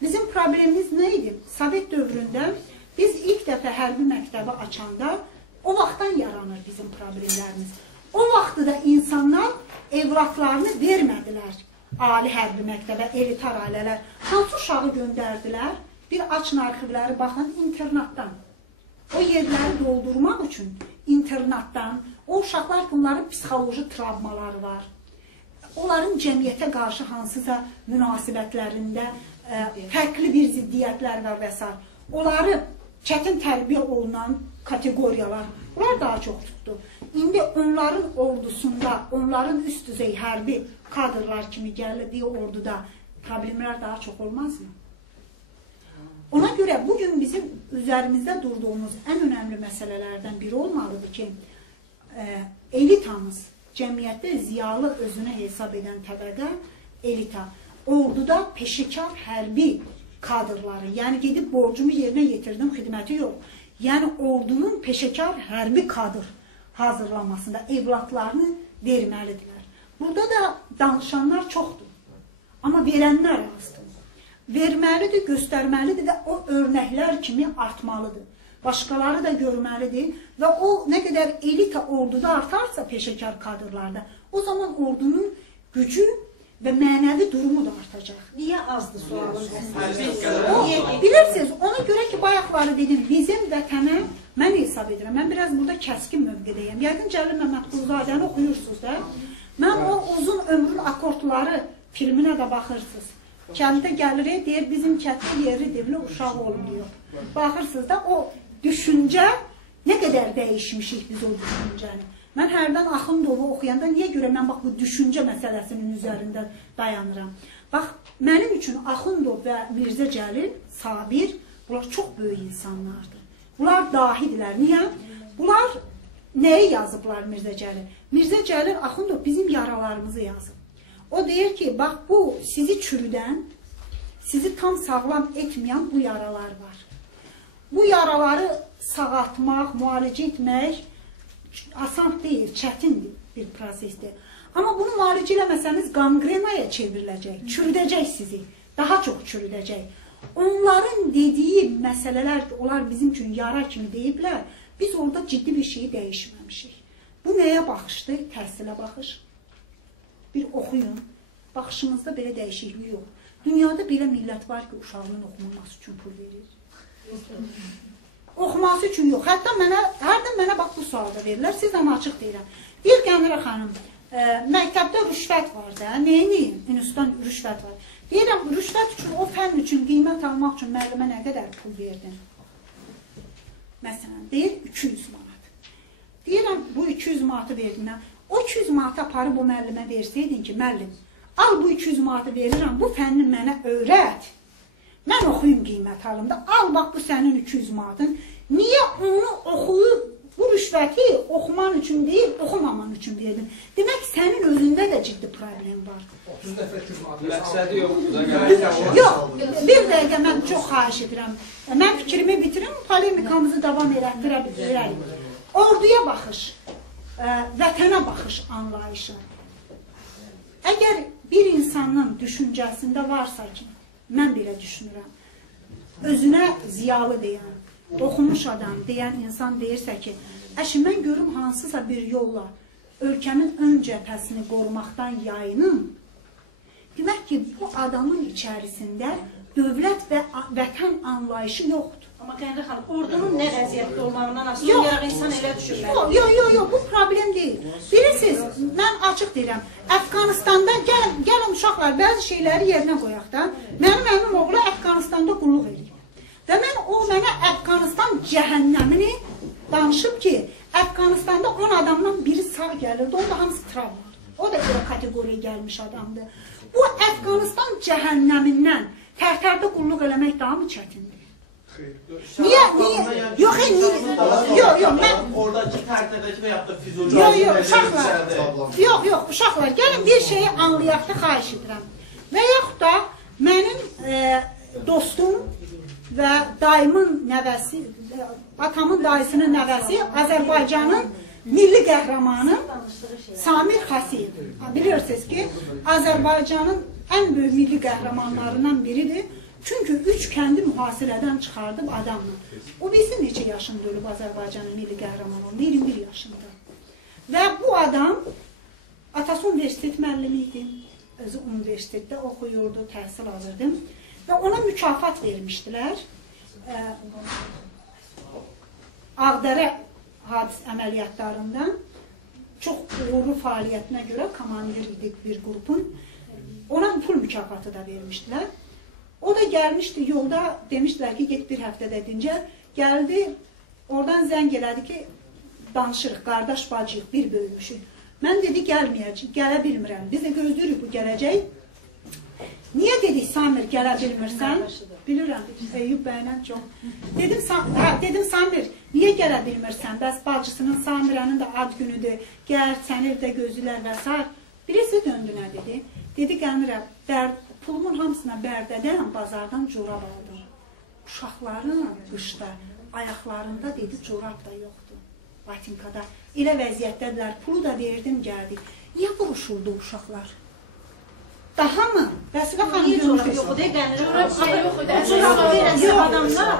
Bizim problemimiz nə idi? Sovet dövründə biz ilk dəfə hərbi məktəbi açanda o vaxtdan yaranır bizim problemlərimiz. O vaxtı da insanlar evlatlarını vermədilər ali hərbi məktəbə, elitar ailələr. Hansı uşağı göndərdilər? Bir açın arxivləri, baxın, internatdan. O yerləri doldurmaq üçün internatdan, o uşaqlar bunların psixoloji travmaları var. Onların cəmiyyətə qarşı hansısa münasibətlərində fərqli bir ziddiyyətlər var və s. Onları çətin tərbiyə olunan kateqoriyalar, bunlar daha çox tutdu. İndi onların ordusunda, onların üst düzey hərbi kadrlar kimi gəldiyi orduda problemlər daha çox olmazmı? Ona görə bugün bizim üzərimizdə durduğumuz ən önəmli məsələlərdən biri olmalıdır ki, elitamız, cəmiyyətdə ziyalı özünü hesab edən təbəqə elita, orduda peşəkar hərbi kadrları, yəni gedib borcumu yerinə yetirdim xidməti yox, yəni ordunun peşəkar hərbi kadr hazırlanmasında evlatlarını verməlidirlər. Burada da danışanlar çoxdur, amma verənlər azdır. Verməlidir, göstərməlidir və o örnəklər kimi artmalıdır. Başqaları da görməlidir və o nə qədər elita orduda artarsa peşəkar kadrlarda, o zaman ordunun gücü və mənəvi durumu da artacaq. Niyə azdır sualın? Bilirsiniz, ona görə ki, bayaqları dedim, bizim vətənə mən hesab edirəm. Mən biraz burada kəskin mövqedəyəm. Yəqin Cəlil Məmmədquluzadəni oxuyursunuz da. Mən o uzun ömrün akordları filminə də baxırsınız. Kəndə gəlir, deyir, bizim kəndə yeri devli uşaq olmuyor. Baxırsınız da, o düşüncə nə qədər dəyişmişik biz o düşüncəni. Mən hərdən Axundovu oxuyanda niyə görə mən bax bu düşüncə məsələsinin üzərində dayanıram. Bax, mənim üçün Axundov və Mirzə Cəlil, Sabir, bunlar çox böyük insanlardır. Bunlar dahidirlər. Niyə? Bunlar nəyi yazıblar Mirzə Cəlil? Mirzə Cəlil Axundov bizim yaralarımızı yazıb. O deyir ki, bax bu sizi çürüdən, sizi tam sağlam etməyən bu yaralar var. Bu yaraları sağaltmaq, müalicə etmək asan deyil, çətindir bir prosesdir. Amma bunu müalicə eləməsəniz qangrenaya çevriləcək, çürüdəcək sizi, daha çox çürüdəcək. Onların dediyi məsələlər ki, onlar bizim üçün yara kimi deyiblər, biz orada ciddi bir şeyi dəyişməmişik. Bu nəyə baxışdır? Təhsilə baxış. Bir oxuyun, baxışınızda belə dəyişiklik yox. Dünyada belə millət var ki, uşağının oxumaması üçün pul verir. Oxuması üçün yox. Hətta hərdən mənə bax bu sualda verirlər, sizdən açıq deyirəm. Deyir Qəmirə xanım, məktəbdə rüşvət var da, neyini? Institutdan rüşvət var. Deyirəm, rüşvət üçün, o fənn üçün, qiymət almaq üçün müəllimə nə qədər pul verdin? Məsələn, deyir 200 manat. Deyirəm, bu 200 manatı verdin. O 200 manatı aparıb o müəllimə versəydin ki, müəllim, al bu 200 manatı verirəm, bu fənni mənə öyrət. Mən oxuyum qiymət alımda, al bax bu sənin 200 manatın. Niyə onu oxuyub, bu rüşvəti oxuman üçün deyil, oxumaman üçün verdin? Demək, sənin özündə də ciddi problem var. 30 dəfə 200 manatı məqsədi yoxdur. Yox, bir dəqiqə mən çox xahiş edirəm. Mən fikrimi bitirim, polemikamızı davam elətdirə bilərəm. Orduya baxış. vətənə baxış anlayışı. Əgər bir insanın düşüncəsində varsa ki, mən belə düşünürəm, özünə ziyalı deyən, oxumuş adam deyən insan deyirsə ki, əşi, mən görüm hansısa bir yolla ölkəmin ön cəbhəsini qorumaqdan yayınım, demək ki, bu adamın içərisində dövlət və vətən anlayışı yoxdur. Amma Qəmrə xanım, ordunun nə vəziyyətdə olmağından asılı olaraq insan elə düşünməli. Yox, bu problem deyil. Bilirsiniz, mən açıq deyirəm, Əfqanistanda, gəlin uşaqlar, bəzi şeyləri yerinə qoyaq da, mənim əmim oğlu Əfqanistanda qulluq edir. Və mənə Əfqanistan cəhənnəmini danışıb ki, Əfqanistanda 10 adamdan biri sağ gəlirdi, o da hamısı travmadır. O da bir kategoriya gəlmiş adamdır. Bu Əfqanistan cəhənnəmindən tərtərdə qulluq eləmək daha mı çətindir? Niyə? Yox, mən... Oradakı tərtərdəki və yaxud da fizyoloji... Yox, uşaqlar, gəlin bir şeyi anlayaq da xahiş edirəm. Və yaxud da mənim dostum və dayımın nəvəsi, atamın dayısının nəvəsi Azərbaycanın milli qəhrəmanı Samir Xasiyev. Bilirsiniz ki, Azərbaycanın ən böyük milli qəhrəmanlarından biridir. Çünki 3 kəndi mühasirədən çıxardıb adamla. O bilsin neçə yaşında ölüb Azərbaycanın milli qəhrəmanı oldu, 21 yaşında. Və bu adam, atası universitet müəllimi idi, özü universitetdə oxuyurdu, təhsil alırdı və ona mükafat vermişdilər. Ağdərə hadis əməliyyatlarından çox uğurlu fəaliyyətinə görə komandir idik bir qrupun. Ona pul mükafatı da vermişdilər. O da gəlmişdi, yolda demişdilər ki, get bir həftədə dincəl. Gəldi, oradan zəng elədi ki, danışırıq, qardaş bacıyıq, bir böyümüşük. Mən dedi, gəlməyəcək, gələ bilmirəm. Biz də gözləyirik bu gələcək. Niyə dedik, Samir, gələ bilmirsən? Bilirəm, Eyüp bəylə çox. Dedim, Samir, niyə gələ bilmirsən? Bəs bacısının, Samirənin də ad günüdür, gəl, səni evdə gözlər və s. Birisi döndü nə dedi? Dedi, Qəmrə, pulumun hamısına Bərdədən, bazardan corab aldım. Uşaqların qışda, ayaqlarında dedi, corab da yoxdur. Batinkada. Elə vəziyyətdədirlər, pulu da verdim, gəldik. Niyə vuruşuldu uşaqlar? Daha mı? Vəsilə xanım görmüşsünüz. Yox, o deyil, corabı verəsə adamlar.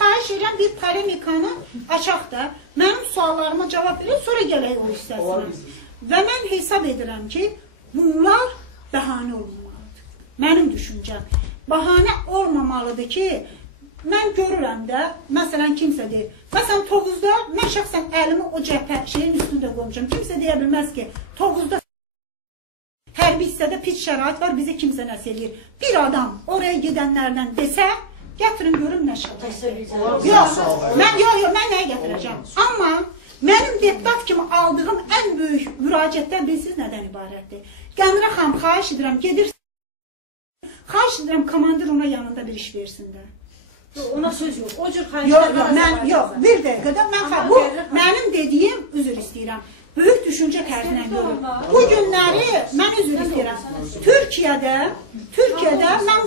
Xahiş edirəm bir polemikanı açaq da, mənim suallarıma cavab verir, sonra gələk o hissəsinə. Və mən hesab edirəm ki, bunlar bəhanə olmamalıdır. Mənim düşüncəm. Bəhanə olmamalıdır ki, mən görürəm də, məsələn, kimsə deyir. Məsələn, Tovuzda, mən şəxsən əlimi o cəbhə şeyin üstündə qoymuşam. Kimsə deyə bilməz ki, Tovuzda hərbi hissədə pis şərait var, bizə kimsə nəsə eləyir. Bir adam oraya gedənlərdən desə, gətirin görüm nə şərait. Yox, mən nəyə gətirəcəm? Amma mənim deputat kimi aldığım ən böyük müraciətlər bilirsiniz nədən ibarətdir? Qəmrə xanım, xahiş edirəm, gedirsin. Xahiş edirəm, komandir ona yanında bir iş versin də. Ona söz yox, o cür xahişlər... Yox, bir dəqiqədə, bu mənim dediyim, üzr istəyirəm, böyük düşüncə tərzinə görür. Bu günləri, mən üzr istəyirəm, Türkiyədə mən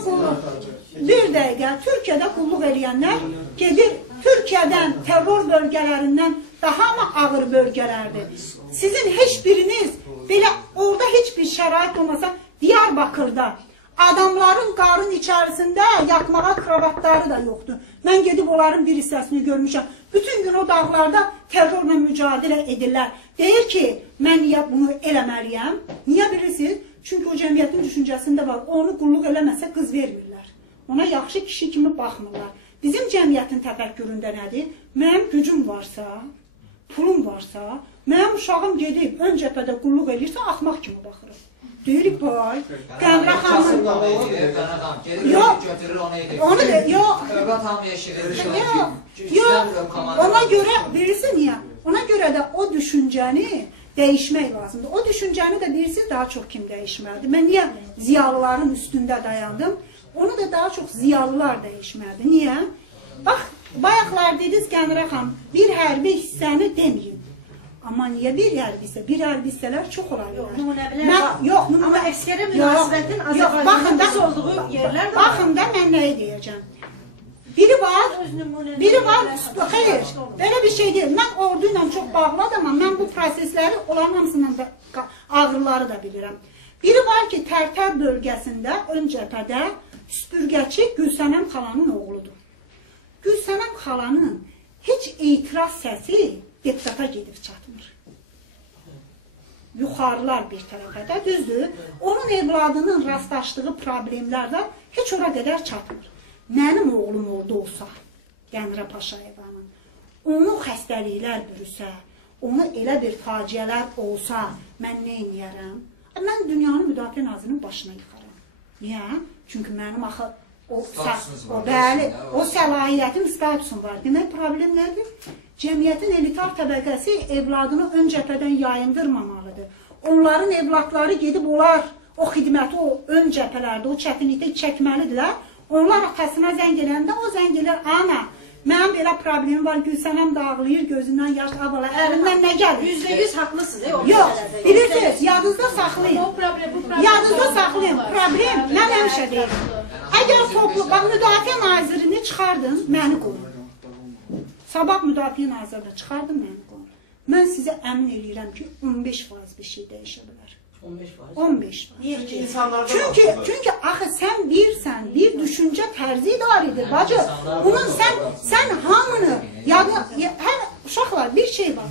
bir dəqiqə, Türkiyədə qulluq eləyənlər gedir, Türkiyədən, terror bölgələrindən daha mı ağır bölgələrdir? Sizin heç biriniz, belə orada heç bir şərait olmasa, Diyarbakırda adamların qarın içərisində yatmağa kravatları da yoxdur. Mən gedib onların bir hissəsini görmüşəm. Bütün gün o dağlarda terrorla mücadilə edirlər. Deyir ki, mən niyə bunu eləməliyəm? Niyə bilirsiniz? Çünki o cəmiyyətin düşüncəsində var. Onu qulluq eləməsə qız vermirlər. Ona yaxşı kişi kimi baxmırlar. Bizim cəmiyyətin təfəkküründə nədir? Mənim gücüm varsa, pulum varsa, mənim uşağım gedib ön cəbhədə qulluq eləyirsə, axmaq kimi baxırıq. Deyirik, boy, Qəmrə xanım... Yox, onu da, yox, ona görə, bilirsin niyə? Ona görə də o düşüncəni dəyişmək lazımdır. O düşüncəni də bilirsiniz, daha çox kim dəyişməlidir? Mən niyə ziyalıların üstündə dayandım? Onu da daha çox ziyalılar dəyişməlidir. Niyə? Bax, bayaqlar dediniz Qəmrə xanım, bir hərbi hissəni deməyin. Amma niyə bir hərbi hissə? Bir hərbi hissələr çox olar. Yox, amma əskərə münasibətin Azərbaycanın olduğu yerlər də var. Baxın da mən nəyə deyəcəm? Biri var, xeyr, belə bir şey deyil. Mən ordu ilə çox bağlı adamam, mən bu prosesləri olan hamısından da ağrıları da bilirəm. Biri var ki, Tərtər bölgəsində, ön cəbhədə süpürgəçi Gülsənəm xalanın oğludur. Gülsənəm xalanın heç etiraz səsi deputata gedib çatmır. Yuxarılar bir tərəfədə, düzdür. Onun evladının rastlaşdığı problemlər də heç ora qədər çatmır. Mənim oğlum orada olsa, Qəmrə Paşayevanın, onu xəstəliklər bürüsə, onu elə bir faciələr olsa, mən nə edərəm? Mən dünyanın müdafiə nazirinin başına yıxaram. Niyə? Çünki mənim axı o səlahiyyətim, statusum var. Demək, problem nədir? Cəmiyyətin elitar təbəqəsi evladını ön cəbhədən yayındırmamalıdır. Onların evladları gedib olar, o xidməti o ön cəbhələrdə, o çətinlikdə çəkməlidirlər. Onlar atasına zəng eləndə, o zəng elər, ana, mənim belə problemim var, Gülsənəm dağılıyır, gözündən yaş abala, əlindən nə gəlir? %100 haqlısınız. Yox, bilirsiniz, yadınızda saxlayın. Yadınızda saxlayın, problem mən həmişə deyirəm. Əgər toplu, bax, müdafiə nazirini çıxardın, məni qoyun. Sabah müdafiə nazirini çıxardın, məni qoyun. Mən sizə əmin edirəm ki, 15% bir şey dəyişə bilər. 15%. Çünki axı sən bir düşüncə tərzi idarədir, bacı. Bunun sən hamını, uşaqlar bir şey var.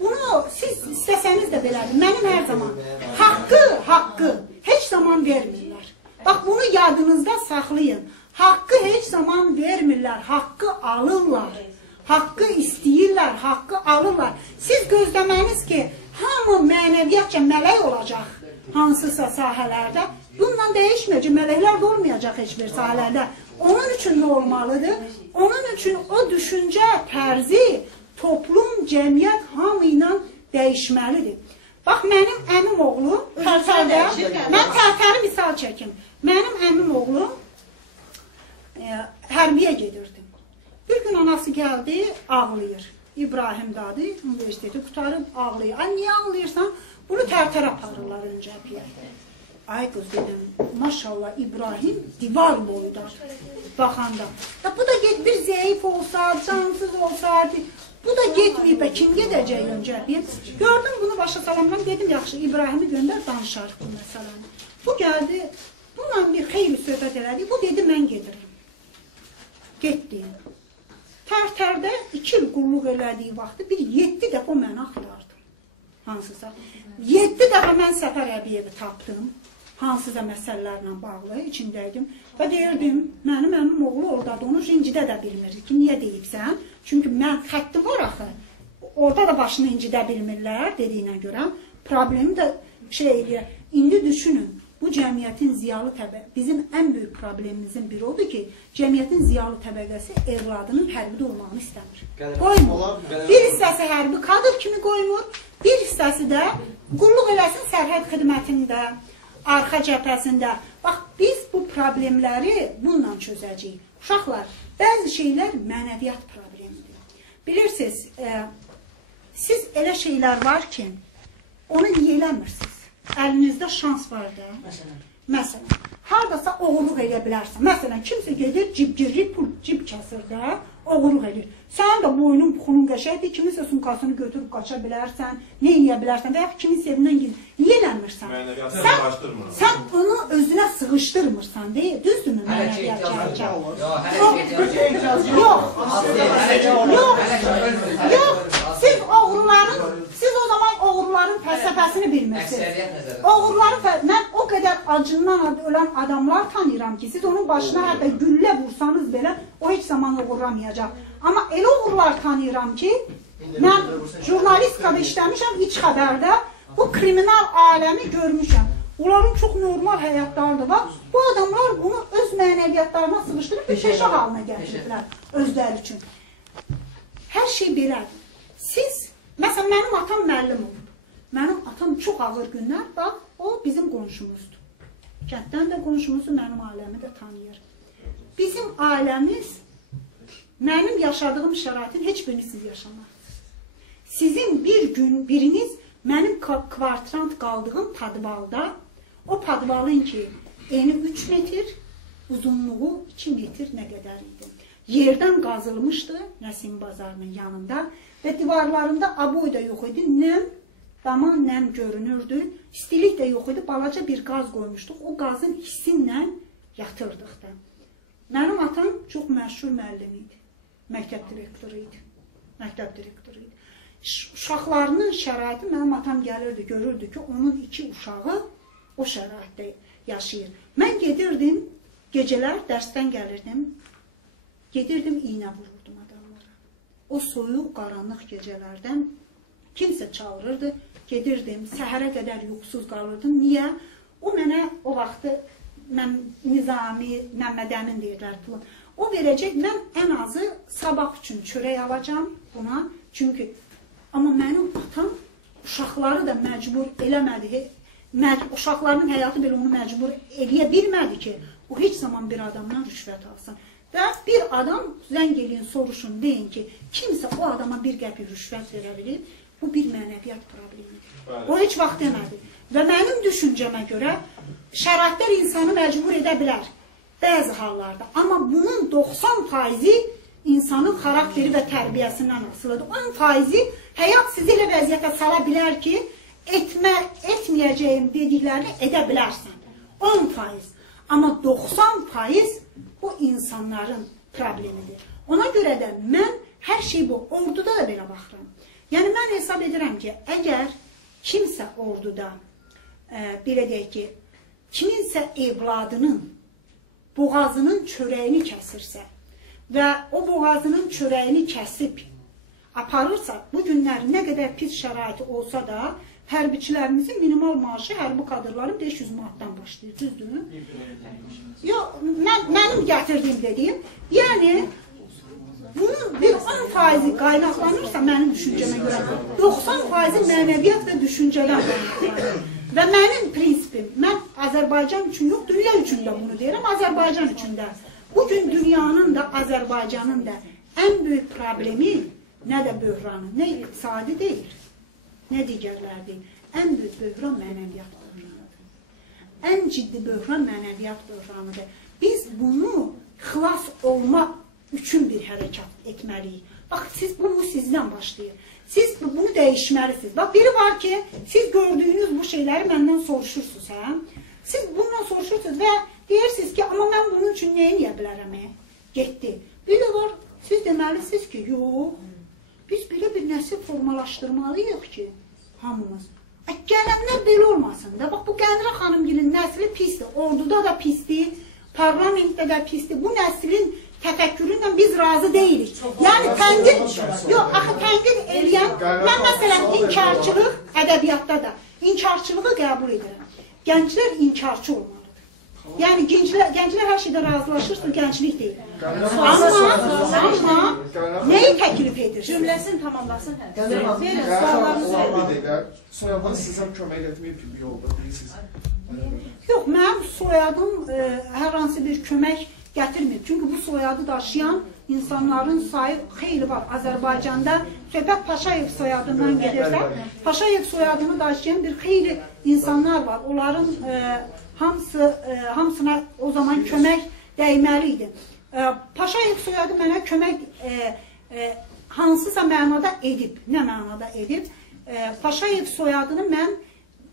Bunu siz istəsəniz də belədir. Mənim hər zaman haqqı heç zaman vermirlər. Bax, bunu yadınızda saxlayın. Haqqı heç zaman vermirlər, haqqı alırlar. Haqqı istəyirlər, haqqı alırlar. Siz gözləməniz ki, hamı mənəviyyatca mələk olacaq hansısa sahələrdə. Bununla dəyişməyəcək, mələklər də olmayacaq heç bir sahələrdə. Onun üçün nə olmalıdır? Onun üçün o düşüncə tərzi toplum, cəmiyyət hamı ilə dəyişməlidir. Bax, mənim əmim oğlu Tərtərdə, mən Tərtəri misal çəkim. Mənim əmim oğlu hərbiyə gedirdi. Bir gün anası gəldi, ağlayır. İbrahim dadı, universiteti qutarıb ağlayır. Ay, niyə ağlayırsan? Bunu Tərtər aparırlar öncə əpiyə. Ay qız dedim, maşallah İbrahim divar boyda baxanda. Bu da bir zəif olsa, cansız olsa, bu da getməyib, kim gedəcək öncə əpiyə? Gördüm bunu başa salamdan, dedim, yaxşı, İbrahimi göndər, danışarıq bu məsələni. Bu gəldi, bununla bir xeyli söhbət elədi, bu dedi, mən gedirəm. Getdi. Tərtərdə 2 il qulluq elədiyi vaxtı bir 7 dəfə məni axtardı. Hansısa. 7 dəfə mən Səfər Əbiyevi tapdım. Hansısa məsələlərlə bağlı içindəydim. Və deyirdim, mənim oğlu oradadır, onu incidə də bilmirik ki, niyə deyibsən? Çünki mən xəttim var axı. Orada da başını incidə bilmirlər dediyinə görə. Problemi də indi düşünün. Bu cəmiyyətin ziyalı təbəqəsi, bizim ən böyük problemimizin biri odur ki, cəmiyyətin ziyalı təbəqəsi evladının hərbidə olmağını istəmir. Qoymur. Bir hissəsi hərbi kadr kimi qoymur, bir hissəsi də qulluq eləsin sərhəd xidmətində, arxa cəbhəsində. Bax, biz bu problemləri bununla çözəcəyik. Uşaqlar, bəzi şeylər mənəviyyat problemidir. Bilirsiniz, siz elə şeylər var ki, onu niyə eləmirsiniz? Əlinizdə şans var da. Məsələn, haradasa oğurluq edə bilərsən. Məsələn, kimsə gedir, cibgirli pul, cib kəsir də, oğurluq edir. Sən də boynun, puxunun qəşəkdir, kiminsə sumkasını götürüb qaça bilərsən, nə eləyə bilərsən və yaxud kimin evindən gedir. Niyə eləmirsən? Sən onu özünə sığışdırmırsan, deyil, düzdürmü mənəviyyat gələcək? Yox, siz o zaman oğurların fəlsəfəsini bilmirsiniz. Mən o qədər acından ölən adamlar tanıyıram ki, siz onun başına hətta güllə vursanız belə, o heç zaman oğurlamayacaq. Amma elə oğurlar tanıyıram ki, mən jurnalistikada işləmişəm, iç xəbərdə bu kriminal aləmi görmüşəm. Onların çox normal həyatları var. Bu adamlar bunu öz mənəviyyatlarına sığışdırıb bir peşə halına gətirirlər özləri üçün. Hər şey belədir. Siz, məsələn, mənim atam müəllim olub. Mənim atam çox ağır günlər, bax, o bizim qonşumuzdur. Kənddən də qonşumuzu, mənim ailəmi də tanıyır. Bizim ailəmiz, mənim yaşadığım şəraitin heç birini siz yaşamaqsınız. Sizin bir gün, biriniz mənim kvartirant qaldığım padvalda, o padvalın ki, eni 3 metr, uzunluğu 2 metr nə qədər idi. yerdən qazılmışdı Nəsim bazarının yanında və divarlarında aboy da yox idi, nəm, daman nəm görünürdü, istilik də yox idi, balaca bir qaz qoymuşduq, o qazın hissinlə yatırdıq da. Mənim atam çox məşhur müəllim idi, məktəb direktoru idi. Uşaqlarının şəraiti, mənim atam gəlirdi, görürdü ki, onun 2 uşağı o şəraitdə yaşayır. Mən gedirdim, gecələr dərsdən gəlirdim, gedirdim, iynə vururdum adamlara. O soyuq, qaranlıq gecələrdən kimsə çağırırdı, gedirdim, səhərə qədər yuxusuz qalırdım. Niyə? O mənə o vaxtı Nizami, Məmmədəmin deyirlər, o verəcək, mən ən azı sabah üçün çörək alacam buna, çünki amma mənim atam uşaqları da məcbur eləmədi, uşaqlarının həyatı belə onu məcbur eləyə bilmədi ki, o heç zaman bir adamdan rüşvət alsın. Və bir adam zəng eləyin, soruşun, deyin ki, kimsə o adama bir qəpik rüşvət verə bilir, bu bir mənəviyyat problemidir. O heç vaxt demədi. Və mənim düşüncəmə görə şəraitlər insanı məcbur edə bilər bəzi hallarda. Amma bunun 90%-i insanın xarakteri və tərbiyəsindən asılıdır. 10%-i həyat sizi elə vəziyyətə sala bilər ki, etməyəcəyim dediklərini edə bilərsən. 10%. Amma 90% o insanların problemidir. Ona görə də mən hər şey bu, orduda da belə baxıram. Yəni mən hesab edirəm ki, əgər kimsə orduda, belə deyək ki, kiminsə evladının boğazının çörəyini kəsirsə və o boğazının çörəyini kəsib aparırsa, bu günlər nə qədər pis şəraiti olsa da, hərbiçilərimizin minimal maaşı hərbi kadrların 500 manatdan başlayır, düzdür? Yox, mənim gətirdiyim dediyim, yəni bunun bir 10%-i qaynaqlanırsa mənim düşüncəmə görə 90%-i mənəviyyat və düşüncədən qaynaqlanır. Və mənim prinsipim, mən Azərbaycan üçün yox, dünya üçün də bunu deyirəm, Azərbaycan üçün də. Bugün dünyanın da, Azərbaycanın da ən böyük problemi nə də böhranı, nə iqtisadi deyil, nə digərlər deyil. Ən böyük böhran mənəviyyat böhranıdır. Ən ciddi böhran mənəviyyat böhranıdır. Biz bunu xilas olma üçün bir hərəkat etməliyik. Bax, bu sizdən başlayır. Siz bunu dəyişməlisiniz. Bax, biri var ki, siz gördüyünüz bu şeyləri məndən soruşursunuz, hə? Siz bundan soruşursunuz və deyirsiniz ki, amma mən bunun üçün nə eləyə bilərəm, getdi. Bir də var, siz deməlisiniz ki, yox, biz belə bir nəsil formalaşdırmalıyıq ki, hamımız. Gələnlər belə olmasın da. Bax, bu Qənirə xanımgilin nəsli pisdir, orduda da pisdir, parlamentdə də pisdir. Bu nəslin təfəkküründən biz razı deyilik. Yəni, tənqid eləyən, mən məsələn, inkarçılıq ədəbiyyatda da, inkarçılığı qəbul edirəm. Gənclər inkarçı olmalıdır. Yəni, gənclər hər şeydə razılaşırsın, gənclik deyil. Amma, nəyi təklif edir? Cümləsini tamamlasın hər. Verin, suallarınızı verin. Soyadınız sizə kömək etməyib ki, bir yolda deyirsiniz. Yox, mənim soyadım hər hansı bir kömək gətirmir. Çünki bu soyadı daşıyan insanların sayı xeyli var. Azərbaycanda söhbət Paşayev soyadından gedirsə, Paşayev soyadını daşıyan bir xeyli insanlar var. Onların hamısına o zaman kömək dəyməli idi. Paşayev soyadı mənə kömək hansısa mənada edib. Nə mənada edib? Paşayev soyadını mən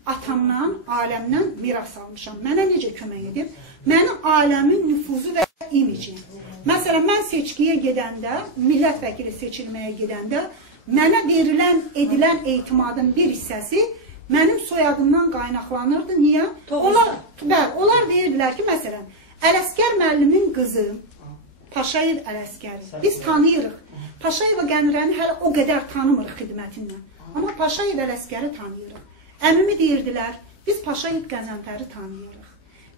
atamdan, aləmdən miras almışam. Mənə necə kömək edib? Mənim aləmin nüfuzu və imici. Məsələn, mən seçkiyə gedəndə, millət vəkili seçilməyə gedəndə, mənə verilən, edilən etimadın bir hissəsi mənim soyadımdan qaynaqlanırdı. Niyə? Onlar deyirdilər ki, məsələn, Ələsgər müəllimin qızı, Paşayev Ələsgəri, biz tanıyırıq. Paşayeva Qənirəni hələ o qədər tanımırıq xidmətindən. Amma Paşayev Ələsgəri tanıyırıq. Əmimi deyirdilər, biz Paşayev Qəzənfəri tanıyırıq.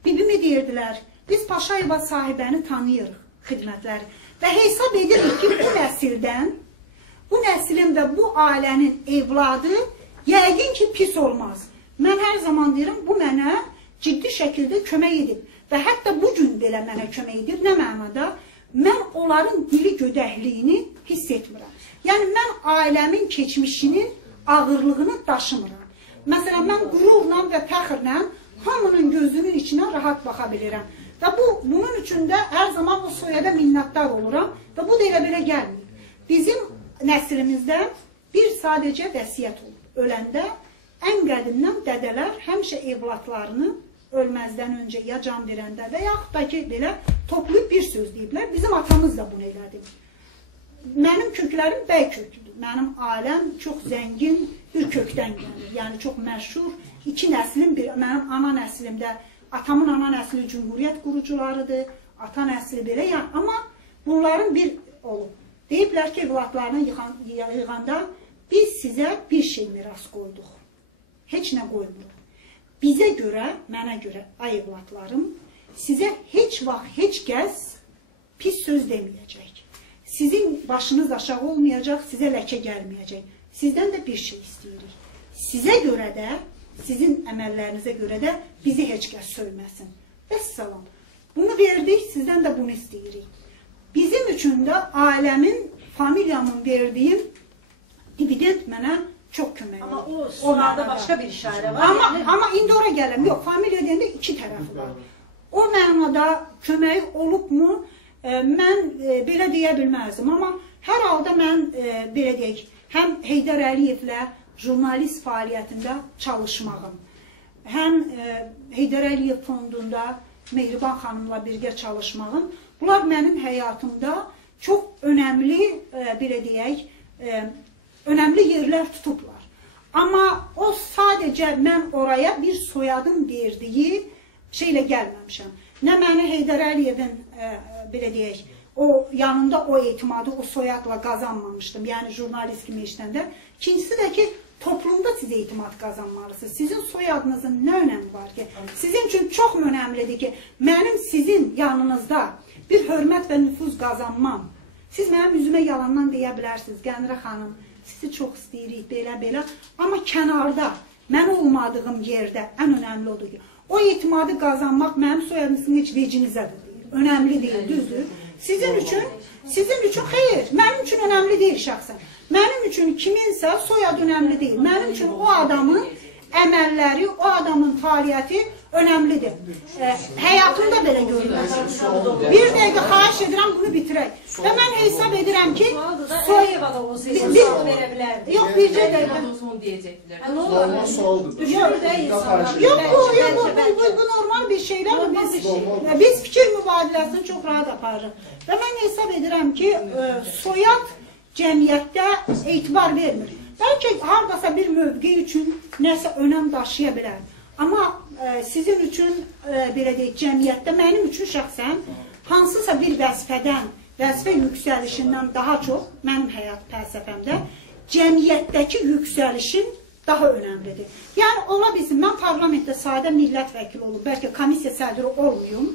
Bibimi deyirdilər, biz Paşayeva sahibəni tanıyırıq, xidmətləri. Və hesab edirik ki, bu nəslin və bu ailənin evladı yəqin ki, pis olmaz. Mən hər zaman deyirəm, bu mənə ciddi şəkildə kömək edib. Və hətta bugün belə mənə kömək edir. Nə mənada? Mən onların dili gödəkliyini hiss etmirəm. Yəni, mən ailəmin keçmişinin ağırlığını daşımıram. Məsələn, mən qürurla və fəxrlə hamının gözünün içinə rahat baxa bilirəm. Və bunun üçün də hər zaman o soyada minnətdar oluram və bu da elə belə gəlmir. Bizim nəslimizdə bir sadəcə vəsiyyət olur. Öləndə ən qədimdən dədələr həmişə evlatlarını ölməzdən öncə ya can verəndə və yaxud da ki, belə toplayıb bir söz deyiblər. Bizim atamız da bunu elədi. Mənim köklərim bəy köklüdür. Mənim ailəm çox zəngin bir kökdən gəlir. Yəni, çox məşhur. İki nəslim, mənim ana nəslimdə, atamın ana nəsli cümhuriyyət qurucularıdır, ata nəsli belə. Yəni, amma bunların bir olub. Deyiblər ki, evlatlarını yığanda biz sizə bir şey miras qoyduq. Heç nə qoymuruq. Bizə görə, mənə görə, ay evlatlarım, sizə heç vaxt, heç kəs pis söz deməyəcək. Sizin başınız aşağı olmayacaq, sizə ləkə gəlməyəcək. Sizdən də bir şey istəyirik. Sizə görə də, sizin əməllərinizə görə də bizi heç kəs söyməsin. Vəssalam. Bunu verdik, sizdən də bunu istəyirik. Bizim üçün də ailəmin, familiyamın verdiyim dividend mənə çox kömək olur. Amma o sonlarda başqa bir işarə var. Amma indi ora gələm. Yox, familiya deyəndə iki tərəfi var. O mənada köməyi olubmu, mən belə deyə bilməzdim. Amma hər halda mən, belə deyək, həm Heydər Əliyevlə jurnalist fəaliyyətində çalışmağım, həm Heydər Əliyev fondunda Mehriban xanımla birgə çalışmağım, bunlar mənim həyatımda çox önəmli, belə deyək, önəmli yerlər tutublar. Amma o sadəcə mən oraya bir soyadın verdiyi şeylə gəlməmişəm. Nə məni Heydər Əliyevin, belə deyək, o yanında o etimadı, o soyadla qazanmamışdım, yəni jurnalist kimi işləndə. İkincisi də ki, toplumda siz etimad qazanmalısınız. Sizin soyadınızın nə önəmi var ki? Sizin üçün çox önəmlidir ki, mənim sizin yanınızda bir hörmət və nüfuz qazanmam. Siz mənim üzümə yalandan deyə bilərsiniz, Qənirə xanım, sizi çox istəyirik, belə. Amma kənarda, mən olmadığım yerdə ən önəmli odur ki, o etimadı qazanmaq mənim soyadınızın heç vecinizədir deyil. Önəmli deyil, düzdür. Sizin üçün xeyr, mənim üçün önəmli deyil şəxsən. Mənim üçün kiminsə soyad önəmli deyil. Mənim üçün o adamın əməlləri, o adamın fəaliyyəti önəmlidir. Həyatımda belə görürəm. Bir dəqiqə xahiş edirəm, bunu bitirək. Və mən hesab edirəm ki, yox, bircə dəqiqə. Normal sualdır. Yox, bu normal bir şeydir. Biz fikir mübadiləsini çox rahat aparırıq. Və mən hesab edirəm ki, soyad cəmiyyətdə etibar vermir. Bəlkə haradasa bir mövqe üçün nəsə önəm daşıya bilər. Amma sizin üçün, belə deyək, cəmiyyətdə, mənim üçün şəxsən, hansısa bir vəzifədən, vəzifə yüksəlişindən daha çox, mənim həyat fəlsəfəmdə, cəmiyyətdəki yüksəlişin daha önəmlidir. Yəni, ola bilsin, mən parlamentdə sadə millət vəkili olum, bəlkə komissiya sədri olmayım,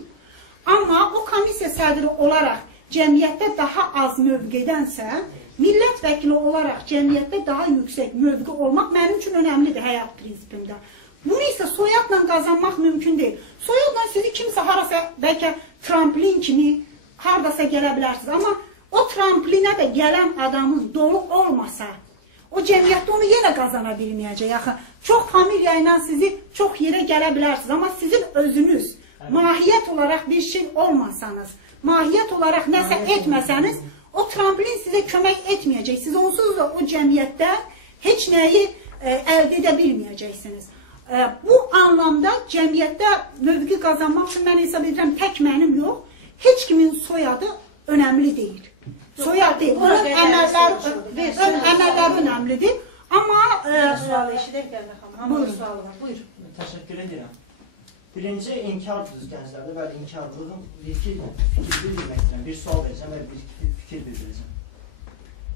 amma o komissiya sədri olaraq cəmiyyətdə daha az mövqedənsə, millət vəkili olaraq cəmiyyətdə daha yüksək mövqe olmaq mənim üçün önəmlidir həyat prinsipimdə. Bunu isə soyadla qazanmaq mümkün deyil. Soyadla sizi kimsə harasa, bəlkə tramplin kimi haradasa gələ bilərsiniz. Amma o tramplinə də gələn adamın dolu olmasa, o cəmiyyətdə onu yenə qazana bilməyəcək. Yaxı, çox familiya ilə sizi çox yerə gələ bilərsiniz. Amma sizin özünüz mahiyyət olaraq bir şey olmasanız, mahiyyət olaraq nəsə etməsəniz, o tramplin sizə kömək etməyəcək. Siz onsuz da o cəmiyyətdə heç nəyi əldə edə bilməyəcəksiniz. Bu anlamda cəmiyyətdə mövqe qazanmaq üçün mən hesab edirəm, tək mənim yox, heç kimin soyadı önəmli deyil. Soyad deyil, onun əməlləri önəmlidir. Amma... Sualı eşidək Qənirə xanım, hamının sualı var, buyur. Təşəkkür edirəm. Birinci, inkardır gənclərdə və inkarlığın fikir bildirmək istəyirəm. Bir sual verəcəm və bir fikir bildirəcəm.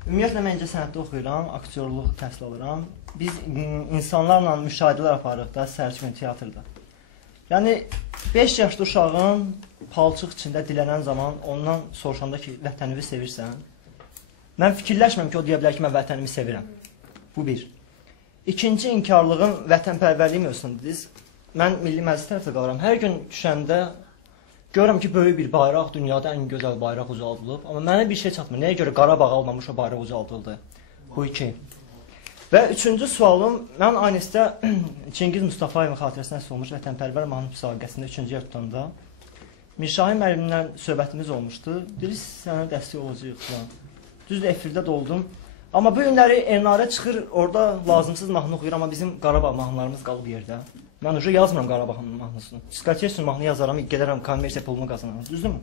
Ümumiyyətlə, mən incəsənətdə oxuyuram, aktyorluq təhsil alıram. Biz insanlarla müşahidələr aparırıq da, sərçmin teatrda. Yəni, 5 yaşlı uşağın palçıq içində dilənən zaman ondan soruşanda ki, vətənini sevirsən, mən fikirləşməm ki, o deyə bilər ki, mən vətənimi sevirəm. Bu bir. İkinci, inkarlığın vətənpərvərliyi mövzusundayız. Mən Milli Məclis tərəfdə qalıram. Hər gün düşəndə görürəm ki, böyük bir bayraq, dünyada ən gözəl bayraq ucaldılıb. Amma mənə bir şey çatmır. Nəyə görə Qarabağ almamış o bayraq ucaldıldı? Bu iki. Və üçüncü sualım, mən Aynesdə Çingiz Mustafayevin xatirəsinə olmuş vətənpərvər mahnı müsabiqəsində 3-cü yer tutanda Mirşahin müəllimlə söhbətimiz olmuşdu. Dedi, sənə dəstək olacaq falan. Düzdür, efirdə doldum. Amma bu günləri Elnarə çıxır, orada lazımsız mahnı oxuyur, amma bizim Qarabağ mahnılarımız qalıb yerdə. Mən ucu yazmıram Qarabağ mahnısını. Diskotesiyon mahnı yazaram, gedərəm, kommersiya pulunu qazanarım. Düzdürmü?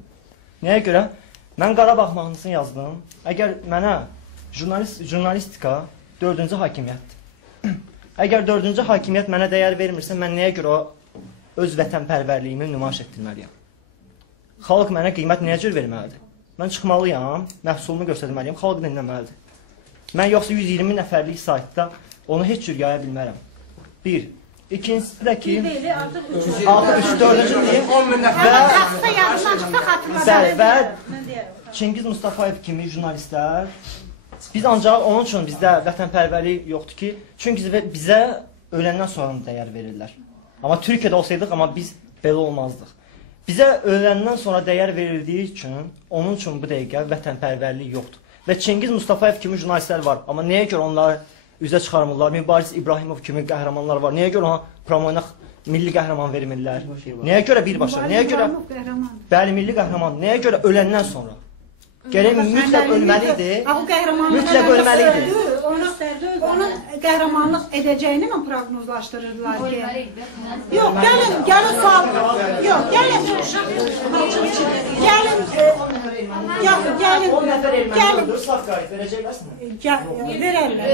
Nəyə görə? Mən Qarabağ mahnısını yazdım. Əgər mənə jurnalistika 4-cü hakimiyyətdir. Əgər 4-cü hakimiyyət mənə dəyər vermirsə, mən nəyə görə o öz vətənpərvərliyimi nümayiş etdirməliyəm? Xalq mənə qiymət nəyə cür verməlidir? Mən çıxmalıyam, məhsulunu göstərməliyəm, xalq dinləməlidir. Mən yoxsa 120 nəfərlik saytda onu heç cür yaya bilmərəm. Bir. İkincisi də ki, artıq 3-4-cü deyil və Çingiz Mustafayev kimi jurnalistlər, biz ancaq onun üçün bizdə vətənpərvərlik yoxdur ki, çünki bizə öləndən sonra dəyər verirlər. Amma Türkiyədə olsaydıq, amma biz belə olmazdıq. Bizə öləndən sonra dəyər verildiyi üçün, onun üçün bu dəqiqə vətənpərvərlik yoxdur. Və Çingiz Mustafayev kimi jurnalistlər var. Amma nəyə görə onları üzə çıxarmırlar? Mübariz İbrahimov kimi qəhrəmanlar var. Nəyə görə ona promoyuna milli qəhrəman vermirlər? Nəyə görə birbaşa? Nəyə görə? Bəli, milli qəhrəman. Nəyə görə öləndən sonra? Gərək mütləq ölməlidir. Mütləq ölməlidir. Onun qəhrəmanlıq edəcəyini mi proqnozlaşdırırlar ki? Yox, gəlin sual. Yox, gəlin. Verərlər.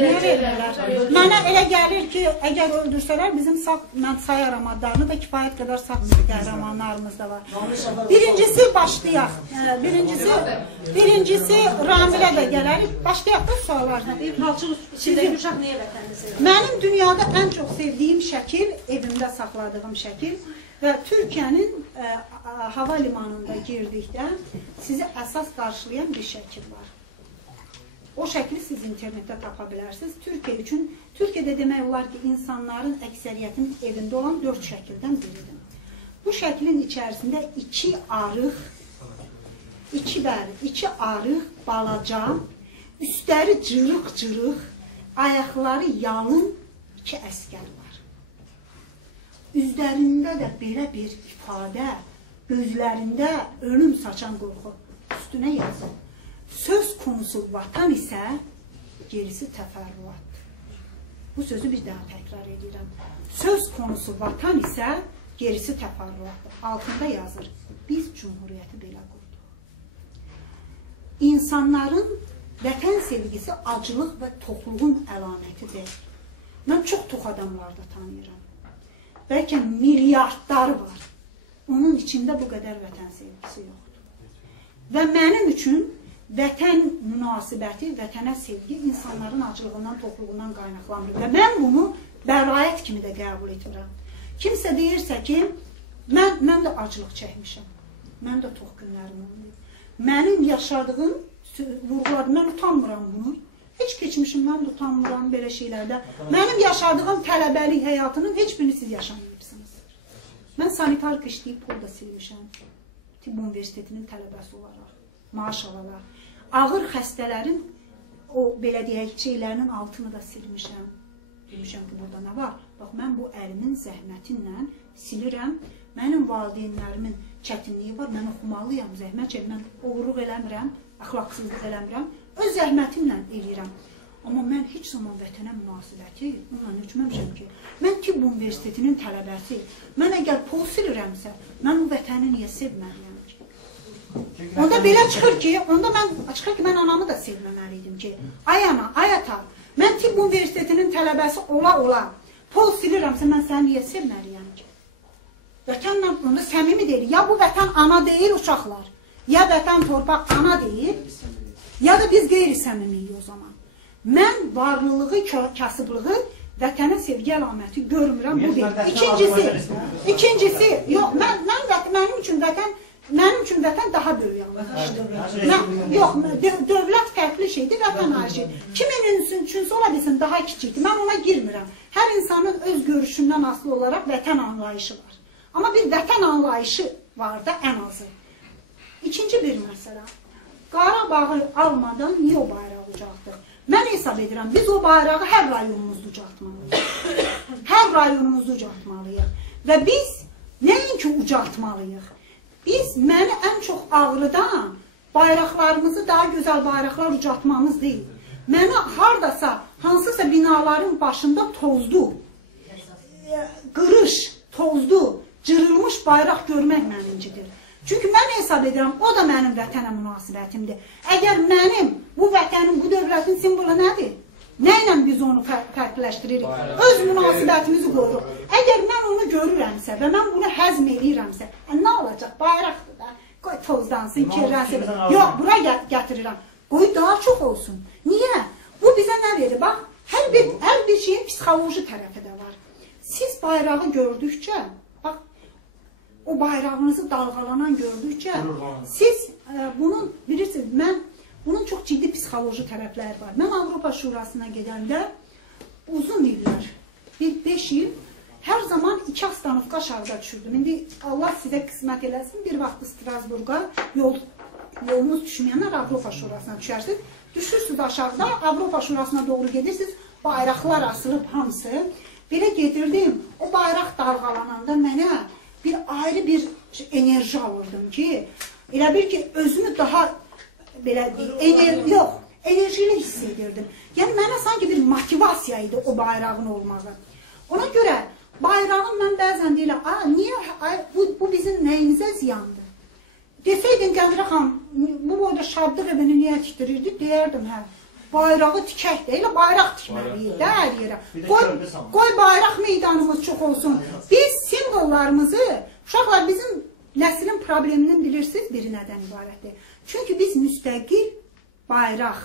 Mənə elə gəlir ki, əgər öldürsələr, bizim sağ, mən sayaram adlarını da kifayət qədər sağ qəhrəmanlarımız da var. Birincisi başlayaq. Birincisi Ramilə də gələrik. Başlayaq da suallarına. Mənim dünyada ən çox sevdiyim şəkil, evimdə saxladığım şəkil və Türkiyənin hava limanında girdikdə sizi əsas qarşılayan bir şəkil var. O şəkli siz internetdə tapa bilərsiniz. Türkiyə üçün, Türkiyədə demək olar ki, insanların əksəriyyətinin evində olan 4 şəkildən biridir. Bu şəklin içərisində iki arıq, balaca, üstləri cırıq-cırıq, ayaqları yalın 2 əskər var. Üzlərində də belə bir ifadə, gözlərində ölüm saçan qorxu üstünə yazır. Söz konusu vatan isə gerisi təfərrüatdır. Bu sözü bir daha təkrar edirəm. Söz konusu vatan isə gerisi təfərrüatdır. Altında yazır. Biz cumhuriyyəti belə qurduq. İnsanların vətən sevgisi acılıq və toxluğun əlamətidir. Mən çox tox adamlarda tanıyıram. Bəlkə milyardlar var. Onun içində bu qədər vətən sevgisi yoxdur. Və mənim üçün vətən münasibəti, vətənə sevgi insanların acılığından, toxluğundan qaynaqlanır. Və mən bunu bəraət kimi də qəbul etmirəm. Kimsə deyirsə ki, mən də acılıq çəkmişəm. Mən də tox günlərim olmayıb. Mənim yaşadığım vurğuladı, mən utanmıram bunu. Heç keçmişim, mən də utanmıram belə şeylərdə. Mənim yaşadığım tələbəlik həyatının heç birini siz yaşamayıbsınız. Mən sanitar işləyib pul da silmişəm. Tibb Universitetinin tələbəsi olaraq, maaş alalar. Ağır xəstələrin o, belə deyək, şeylərinin altını da silmişəm. Demişəm ki, burada nə var? Bax, mən bu əlimin zəhmətinlə silirəm. Mənim valideynlərimin çətinliyi var, mən oxumalıyam, zəhmət çək, mən oğurluq eləmirəm, əxlaqsızlıq eləmirəm, öz zəhmətimlə eləyirəm. Amma mən heç zaman vətənə münasibəti onunla ölçməmişəm ki, mən Tibb Universitetinin tələbəsi, mən əgər pul silirəmsə, mən bu vətəni niyə sevməliyəm ki? Onda belə çıxır ki, mən anamı da sevməməliydim ki, ay ana, ay ata, mən Tibb Universitetinin tələbəsi ola, pul silirəmsə, mən səni niyə sevməliyəm ki? Vətənlə onda səmimi deyil. Ya bu vətən ana deyil uşaqlar, ya vətən torpaq ana deyil, ya da biz qeyri-səmimiyik o zaman. Mən varlılığı, kasıblığı, vətənə sevgi əlaməti görmürəm, bu deyil. İkincisi, yox, mənim üçün vətən daha böyük anlaşılır. Yox, dövlət fərqli şeydir, vətən ayrı şeydir. Kimin üçünsə ola bilsin daha kiçikdir, mən ona girmirəm. Hər insanın öz görüşündən asılı olaraq vətən anlayışı var. Amma bir vətən anlayışı var da ən azı. İkinci bir məsələ, Qarabağı almadan niyə o bayraq ucaqdır? Mən hesab edirəm, biz o bayrağı hər rayonumuzda ucaqtmalıyıq. Hər rayonumuzda ucaqtmalıyıq. Və biz nəinki ucaqtmalıyıq, məni ən çox ağrıdan bayraqlarımızı daha gözəl bayraqlar ucaltmamız deyil. Mənə hardasa, hansısa binaların başında tozdu, qırış, tozdu, cırılmış bayraq görmək məni incidir. Çünki mən hesab edirəm, o da mənim vətənə münasibətimdir. Əgər mənim, bu vətənin, bu dövlətin simvolu nədir? Nə ilə biz onu fərqləşdiririk? Öz münasibətimizi qoyuruq. Əgər mən onu görürəmsə və mən bunu həzm edirəmsə, nə olacaq? Bayraqdır da, qoy tozdansın, kirrənsin. Yox, bura gətirirəm. Qoy daha çox olsun. Niyə? Bu bizə nə verir? Bax, hər bir şeyin psixoloji tərəfi də var. Siz bayrağı gördükcə, bax, o bayrağınızı dalğalanan gördükcə, siz bunun, bilirsiniz, bunun çox ciddi psixoloji tərəfləri var. Mən Avropa Şurasına gedəndə uzun illər, 5 il, hər zaman 2 astanovka aşağıda düşürdüm. İndi Allah sizə qismət eləsin, bir vaxt Strasburqa yolunuz düşməyənlər Avropa Şurasına düşərsiniz. Düşürsünüz aşağıda, Avropa Şurasına doğru gedirsiniz, bayraqlar asılıb hamısı. Belə gedirdim, o bayraq dalğalananda mənə bir ayrı bir enerji alırdım ki, elə bir ki, özümü daha belə enerjili hiss edirdim. Yəni, mənə sanki bir motivasiya idi o bayrağın olmağı. Ona görə bayrağın mən bəzən deyirəm, bu bizim nəyimizə ziyandır? Desəydin, Qədirə xanım, bu boyda şadlıq evini niyə tikdirirdi? Deyərdim, hə, bayrağı tikək də, elə bayraq tikməliyik də hər yerə. Qoy bayraq meydanımız çox olsun. Biz simvollarımızı, uşaqlar, bizim nəslin probleminin bilirsiniz, biri nədən ibarətdir? Çünki biz müstəqil bayraq,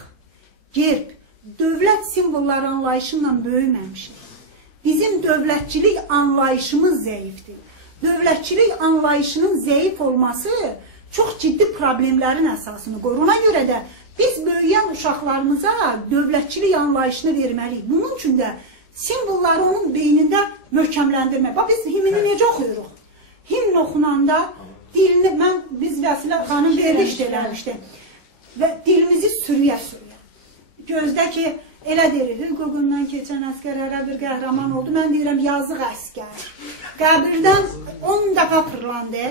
gerb, dövlət simvolları anlayışından böyüməmişik. Bizim dövlətçilik anlayışımız zəifdir. Dövlətçilik anlayışının zəif olması çox ciddi problemlərin əsasını qoyur. Ona görə də biz böyüyən uşaqlarımıza dövlətçilik anlayışını verməliyik. Bunun üçün də simvolları onun beynində möhkəmləndirmək. Bax, biz himni necə oxuyuruq? Himn oxunanda dilini, biz Vəsilə xanım veriliş eləmişdi və dilimizi sürüyə-sürüyə. Gözdə ki, elə deyilir, hüququndan keçən əskər hər bir qəhrəman oldu. Mən deyirəm, yazıq əskər. Qəbirdən 10 dəfə fırlandı.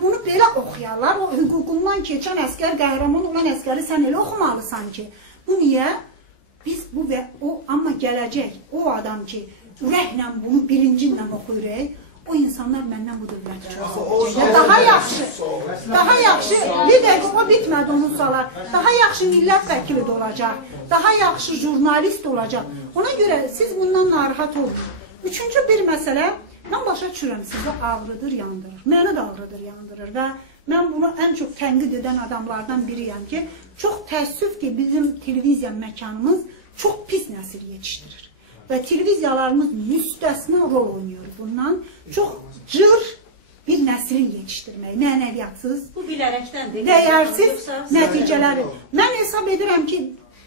Bunu belə oxuyarlar. O hüququndan keçən əskər, qəhrəman olan əskəri sən elə oxumalısan ki. Bu niyə? Biz bu və o, amma gələcək, o adam ki, ürəklə bunu bilincinlə oxuyur, o insanlar məndən bu dövləti çox sevəcək. Daha yaxşı, bir dəqiqə o bitmədi onun suallar, daha yaxşı millət vəkili də olacaq, daha yaxşı jurnalist olacaq. Ona görə siz bundan narahat olun. Üçüncü bir məsələ, mən başa düşürəm, sizi ağrıdır, yandırır. Məni də ağrıdır, yandırır və mən bunu ən çox tənqid edən adamlardan biriyəm ki, çox təəssüf ki, bizim televiziya məkanımız çox pis nəsil yetişdirir. Və televiziyalarımız müstəsna rol oynayır bundan. Çox cır bir nəslin yetişdirmək, mənəviyatsız, dəyərsiz nəticələri. Mən hesab edirəm ki,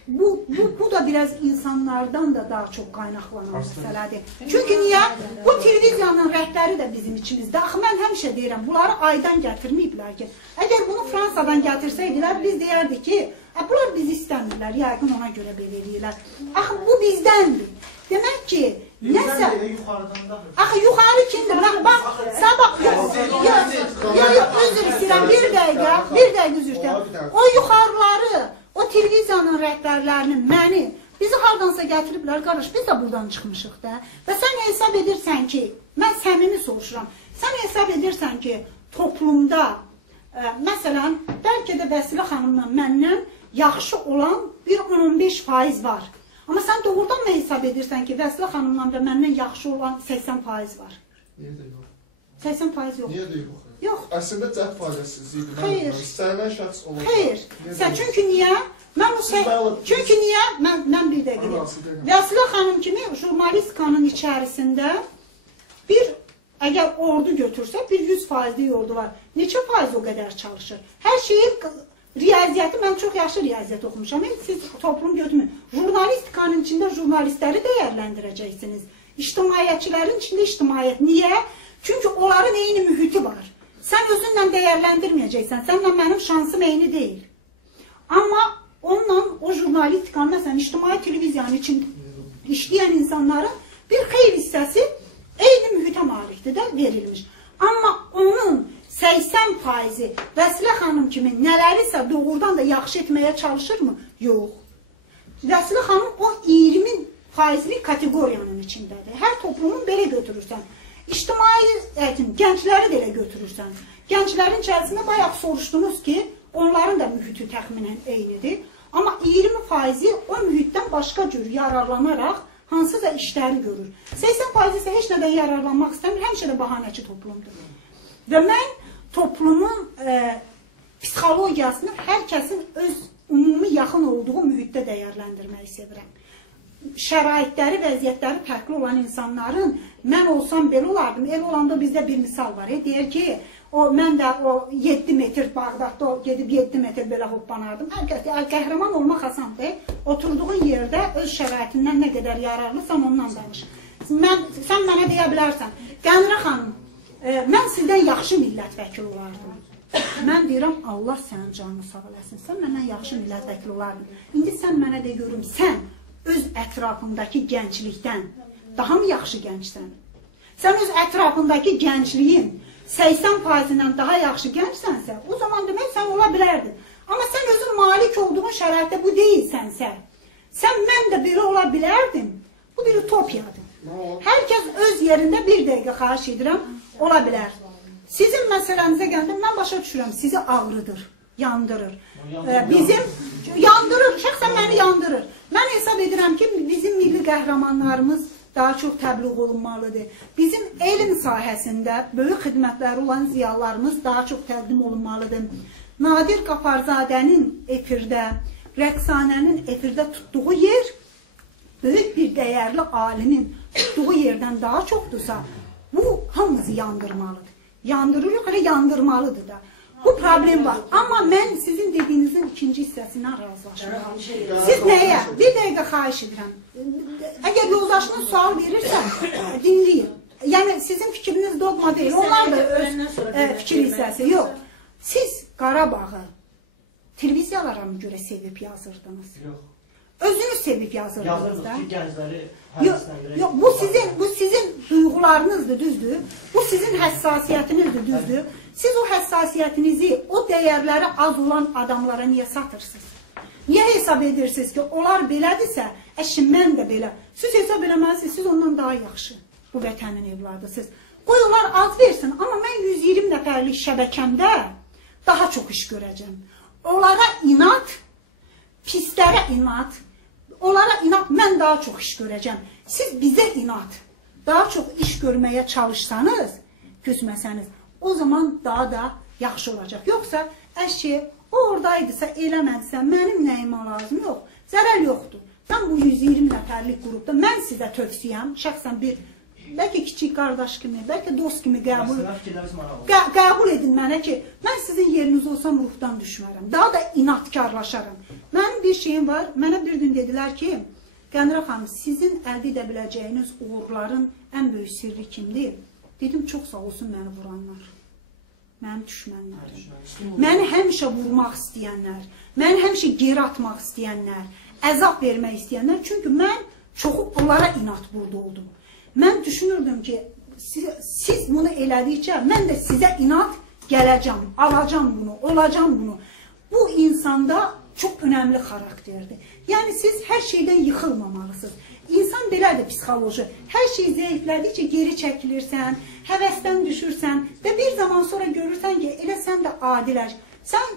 bu da biraz insanlardan da daha çox qaynaqlanan məsələdir. Çünki niyə? Bu televiziyanın rəhbəri də bizim içimizdə. Axı, mən həmişə deyirəm, bunları aydan gətirməyiblər ki, əgər bunu Fransadan gətirsəydilər, biz deyərdik ki, bunlar bizi istəmirlər, yəqin ona görə belə eləyirlər. Axı, bu bizdəndir. Demək ki, nəsə... Axı, yuxarı kimdir? Bax, sabah... Özür istəyirəm, bir dəqiqə üzr istəyirəm. O yuxarıları, o televiziyanın rəhbərlərinin məni, bizi hardansa gətiriblər, qardaş, biz də buradan çıxmışıq da. Və sən hesab edirsən ki, mən səmimi soruşuram, sən hesab edirsən ki, toplumda, məsələn, bəlkə də Vəsilə xanımla məndən yaxşı olan bir 15% var. Amma sən doğrudan mı hesab edirsən ki, Vəsilə xanımla və məndən yaxşı olan 80% var? Niyə də yox? 80% yox. Niyə də yox? Yox. Əslində cəhd faydasızlıydı. Xeyr. İstənilən şəxs olur. Xeyr. Çünki niyə? Çünki niyə? Mən bir dəqiqə. Vəsilə xanım kimi jurnalistikanın içərisində bir, əgər ordu götürsə, bir 100%lik ordu var. Neçə faiz o qədər çalışır? Hər şeyi, riyaziyyatı, mən çox yaxşı riyaziyyat oxumuşam. Siz toplum götürməyin. Jurnalistikanın içində jurnalistləri dəyərləndirəcəksiniz. İctimaiyyətçilərin içində ictimaiyyət. Niyə? Çünki onların eyni mühiti var. Sən özünlə dəyərləndirməyəcəksən. Sənlə mənim şansım eyni deyil. Amma onunla o jurnalistikanın, məsələn, ictimai televiziyanın içində işləyən insanların bir xeyli hissəsi eyni mühitə malikdir də verilmiş. Amma onun 80 faizi Vəsilə xanım kimi nələrisə doğrudan da yaxşı etməyə çalışırmı? Yox. Vəsilə xanım o 20 faizli kateqoriyanın içindədir. Hər toplumun belə götürürsən. İctimai gəncləri də elə götürürsən. Gənclərin içərisində bayaq soruşdunuz ki, onların da mühiti təxminən eynidir. Amma 20% o mühitdən başqa cür yararlanaraq hansısa işləri görür. 80% isə heç nədən yararlanmaq istəmir, həmişə də bahanəçi toplumdur. Və mən toplumun psixologiyasını hər kəsin öz ümumi yaxın olduğu mühitdə dəyərləndirməyi sevirəm. Şəraitləri, vəziyyətləri fərqli olan insanların mən olsam belə olardım. El olanda bizdə bir misal var. Deyir ki, mən də o 7 metr Bağdadda gedib 7 metr belə hoppanardım. Qəhrəman olmaq asandır. Oturduğun yerdə öz şəraitindən nə qədər yararlısan ondan danış. Sən mənə deyə bilərsən, Qəmrə xanım, mən sizdən yaxşı millət vəkili olardım. Mən deyirəm, Allah sənin canını sağ eləsin. Sən məndən yaxşı millət vəkili olardın. İndi sən mənə de görüm, sən öz ətrafındakı gənclikdən daha mı yaxşı gəncsən? Sən öz ətrafındakı gəncliyin 80%-dən daha yaxşı gəncsənsə, o zaman demək sən ola bilərdin. Amma sən özün malik olduğun şəraitdə bu deyilsənsə, sən mən də belə ola bilərdim, bu bir utopiyadır. Hər kəs öz yerində bir dəqiqə xahiş edirəm, ola bilər. Sizin məsələnizə gəldəm, mən başa düşürəm, sizi ağrıdır, yandırır. Bizim yandırır, şəxsən məni yandırır. Mən hesab edirəm ki, bizim milli qəhrəmanlarımız daha çox təbliğ olunmalıdır. Bizim elm sahəsində böyük xidmətləri olan ziyalarımız daha çox təqdim olunmalıdır. Nadir Qafarzadənin efirdə, Rəqsanənin efirdə tutduğu yer, böyük bir dəyərli alimin tutduğu yerdən daha çoxdursa, bu hamımızı yandırmalıdır. Yandırır yox, elə yandırmalıdır da. Bu problem var. Amma mən sizin dediyinizin ikinci hissəsindən razılaşıram. Siz nəyə? Bir dəqiqə xahiş edirəm. Əgər yoldaşınız sual verirsə, dinləyin. Yəni, sizin fikriniz dogma deyil. Onlar da öz fikir hissəsi. Yox. Siz Qarabağı televiziyalara mı görə sevib yazırdınız? Yox. Özünüz sevib yazırdınız da. Yazırdıq ki, gəncləri Yox, bu sizin duyğularınızdır, düzdür. Bu sizin həssasiyyətinizdir, düzdür. Siz o həssasiyyətinizi, o dəyərləri az olan adamlara niyə satırsınız? Niyə hesab edirsiniz ki, onlar belədirsə, mən də belə. Siz hesab eləməlisiniz, siz ondan daha yaxşı bu vətənin evladısınız. Qoy onlar az versin, amma mən 120 nəfərlik şəbəkəmdə daha çox iş görəcəm. Onlara inat, pislərə inat, onlara inat, mən daha çox iş görəcəm. Siz bizə inat, daha çox iş görməyə çalışsanız, küsməsəniz, o zaman daha da yaxşı olacaq. Yoxsa, əşki, o oradaydısa, eləmədisə, mənim nəyimə lazım yox, zərər yoxdur. Mən bu 120 nəfərlik qrupda, mən sizə tövsiyəm, şəxsən bir, bəlkə kiçik qardaş kimi, bəlkə dost kimi qəbul edin mənə ki, mən sizin yeriniz olsam ruhdan düşmərəm, daha da inatkarlaşarım. Mənim bir şeyim var, mənə bir gün dedilər ki, Qəmrə xanım, sizin əldə edə biləcəyiniz uğurların ən böyük sirri kimdir? Dedim, çox sağ olsun məni vuranlar, mənim düşmənlərim, məni həmişə vurmaq istəyənlər, məni həmişə geri atmaq istəyənlər, əzab vermək istəyənlər, çünki mən çoxu onlara inat burada oldum. Mən düşünürdüm ki, siz bunu elədikcə, mən də sizə inat gələcəm, alacam bunu, olacam bunu. Bu insanda çox önəmli xarakterdir. Yəni, siz hər şeydən yıxılmamalısınız. İnsan belədir psixoloji. Hər şey zəiflədikcə geri çəkilirsən, həvəsdən düşürsən və bir zaman sonra görürsən ki, elə sən də adiləş. Sən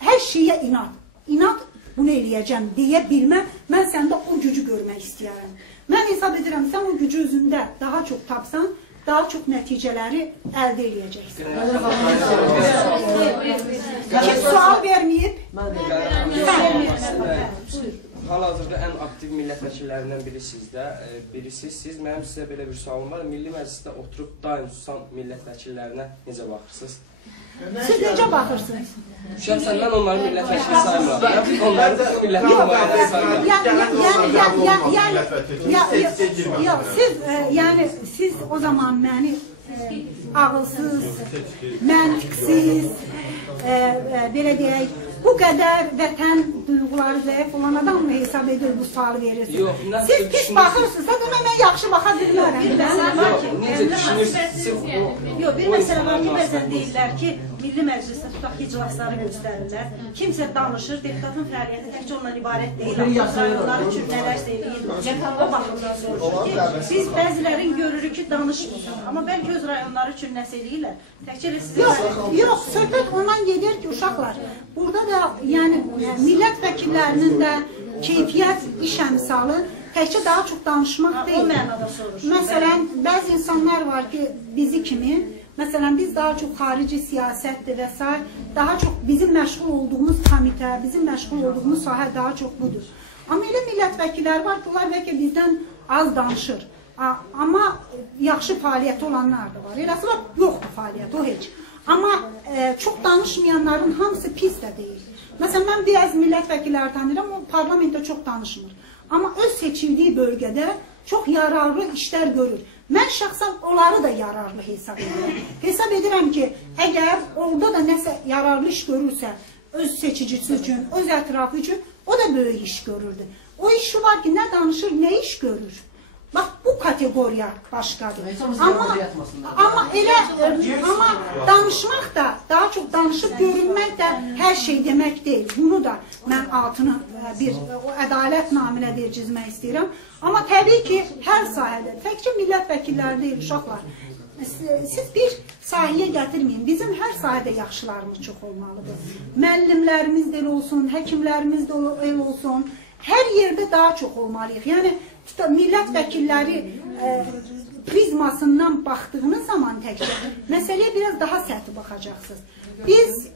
hər şeyə inat. İnat bunu eləyəcəm deyə bilmə, mən səndə o gücü görmək istəyərəm. Mən hesab edirəm, sən o gücü özündə daha çox tapsan, daha çox nəticələri əldə eləyəcəksən. Kim sual verməyib? Hal-hazırda ən aktiv millət vəkillərindən birisiz. Mənim sizə belə bir sualım var. Milli Məclisdə oturub daim susan millət vəkillərinə necə baxırsınız? Siz necə baxırsınız? Şəxsən mən onları millət vəkili saymıram. Onları da millət nümayəndə saymıram. Siz o zaman məni ağılsız, məntiqsiz, belə deyək, bu qədər vətən duyğuları zəif olan adam mı hesab edir bu sualı verirsiniz? Siz pis baxırsınız, demək mən yaxşı baxa bilmərəm. Necə düşünürsünüz? Yox, bir məsələ var ki, bəzən deyirlər ki, Milli Məclisdə tutaq iclasları göstərirlər. Kimsə danışır, deputatın fəaliyyəti təkcə ondan ibarət deyil. Rayonlar üçün nələrsə eləyir. O baxımdan soruşur ki, biz bəzilərin görürük ki, danışmır. Amma bəlkə öz rayonları üçün nəsə eləyirlər. Təkcə elə sizə... Yox, söhbət ondan gedir ki, uşaqlar, burada da yəni millət vəkillərinin də keyfiyyət iş əmsalı təkcə daha çox danışmaq deyil. O mənada soruşur. Məsələn, bəzi insanlar var ki, bizi kimi, məsələn, biz daha çox xarici siyasətdir və s. daha çox bizim məşğul olduğumuz komitə, bizim məşğul olduğumuz sahə daha çox budur. Amma elə millət vəkilləri var ki, onlar bəlkə bizdən az danışır. Amma yaxşı fəaliyyəti olanlar da var. Eləsi var, yoxdur fəaliyyət, o heç. Amma çox danışmayanların hamısı pis də deyil. Məsələn, mən biraz millət vəkilləri tanıyıram, o parlamentdə çox danışmır. Amma öz seçildiyi bölgədə çox yararlı işlər görür. Mən şəxsən onları da yararlı hesab edirəm. Hesab edirəm ki, əgər orada da nəsə yararlı iş görürsə, öz seçicisi üçün, öz ətrafı üçün, o da böyük iş görürdü. O işi var ki, nə danışır, nə iş görür. Bax, bu kategoriya başqadır. Amma danışmaq da, daha çox danışıb görünmək də hər şey demək deyil. Bunu da mən altını bir ədalət naminə deyil cizmək istəyirəm. Amma təbii ki, hər sahədə, təkcə millət vəkilləri deyil, uşaqlar. Siz bir sahəyə gətirməyin. Bizim hər sahədə yaxşılarımız çox olmalıdır. Müəllimlərimiz də olsun, həkimlərimiz də olsun. Hər yerdə daha çox olmalıyıq. Yəni, millət vəkilləri prizmasından baxdığınız zaman təkcə, məsələyə biraz daha səthi baxacaqsınız. Biz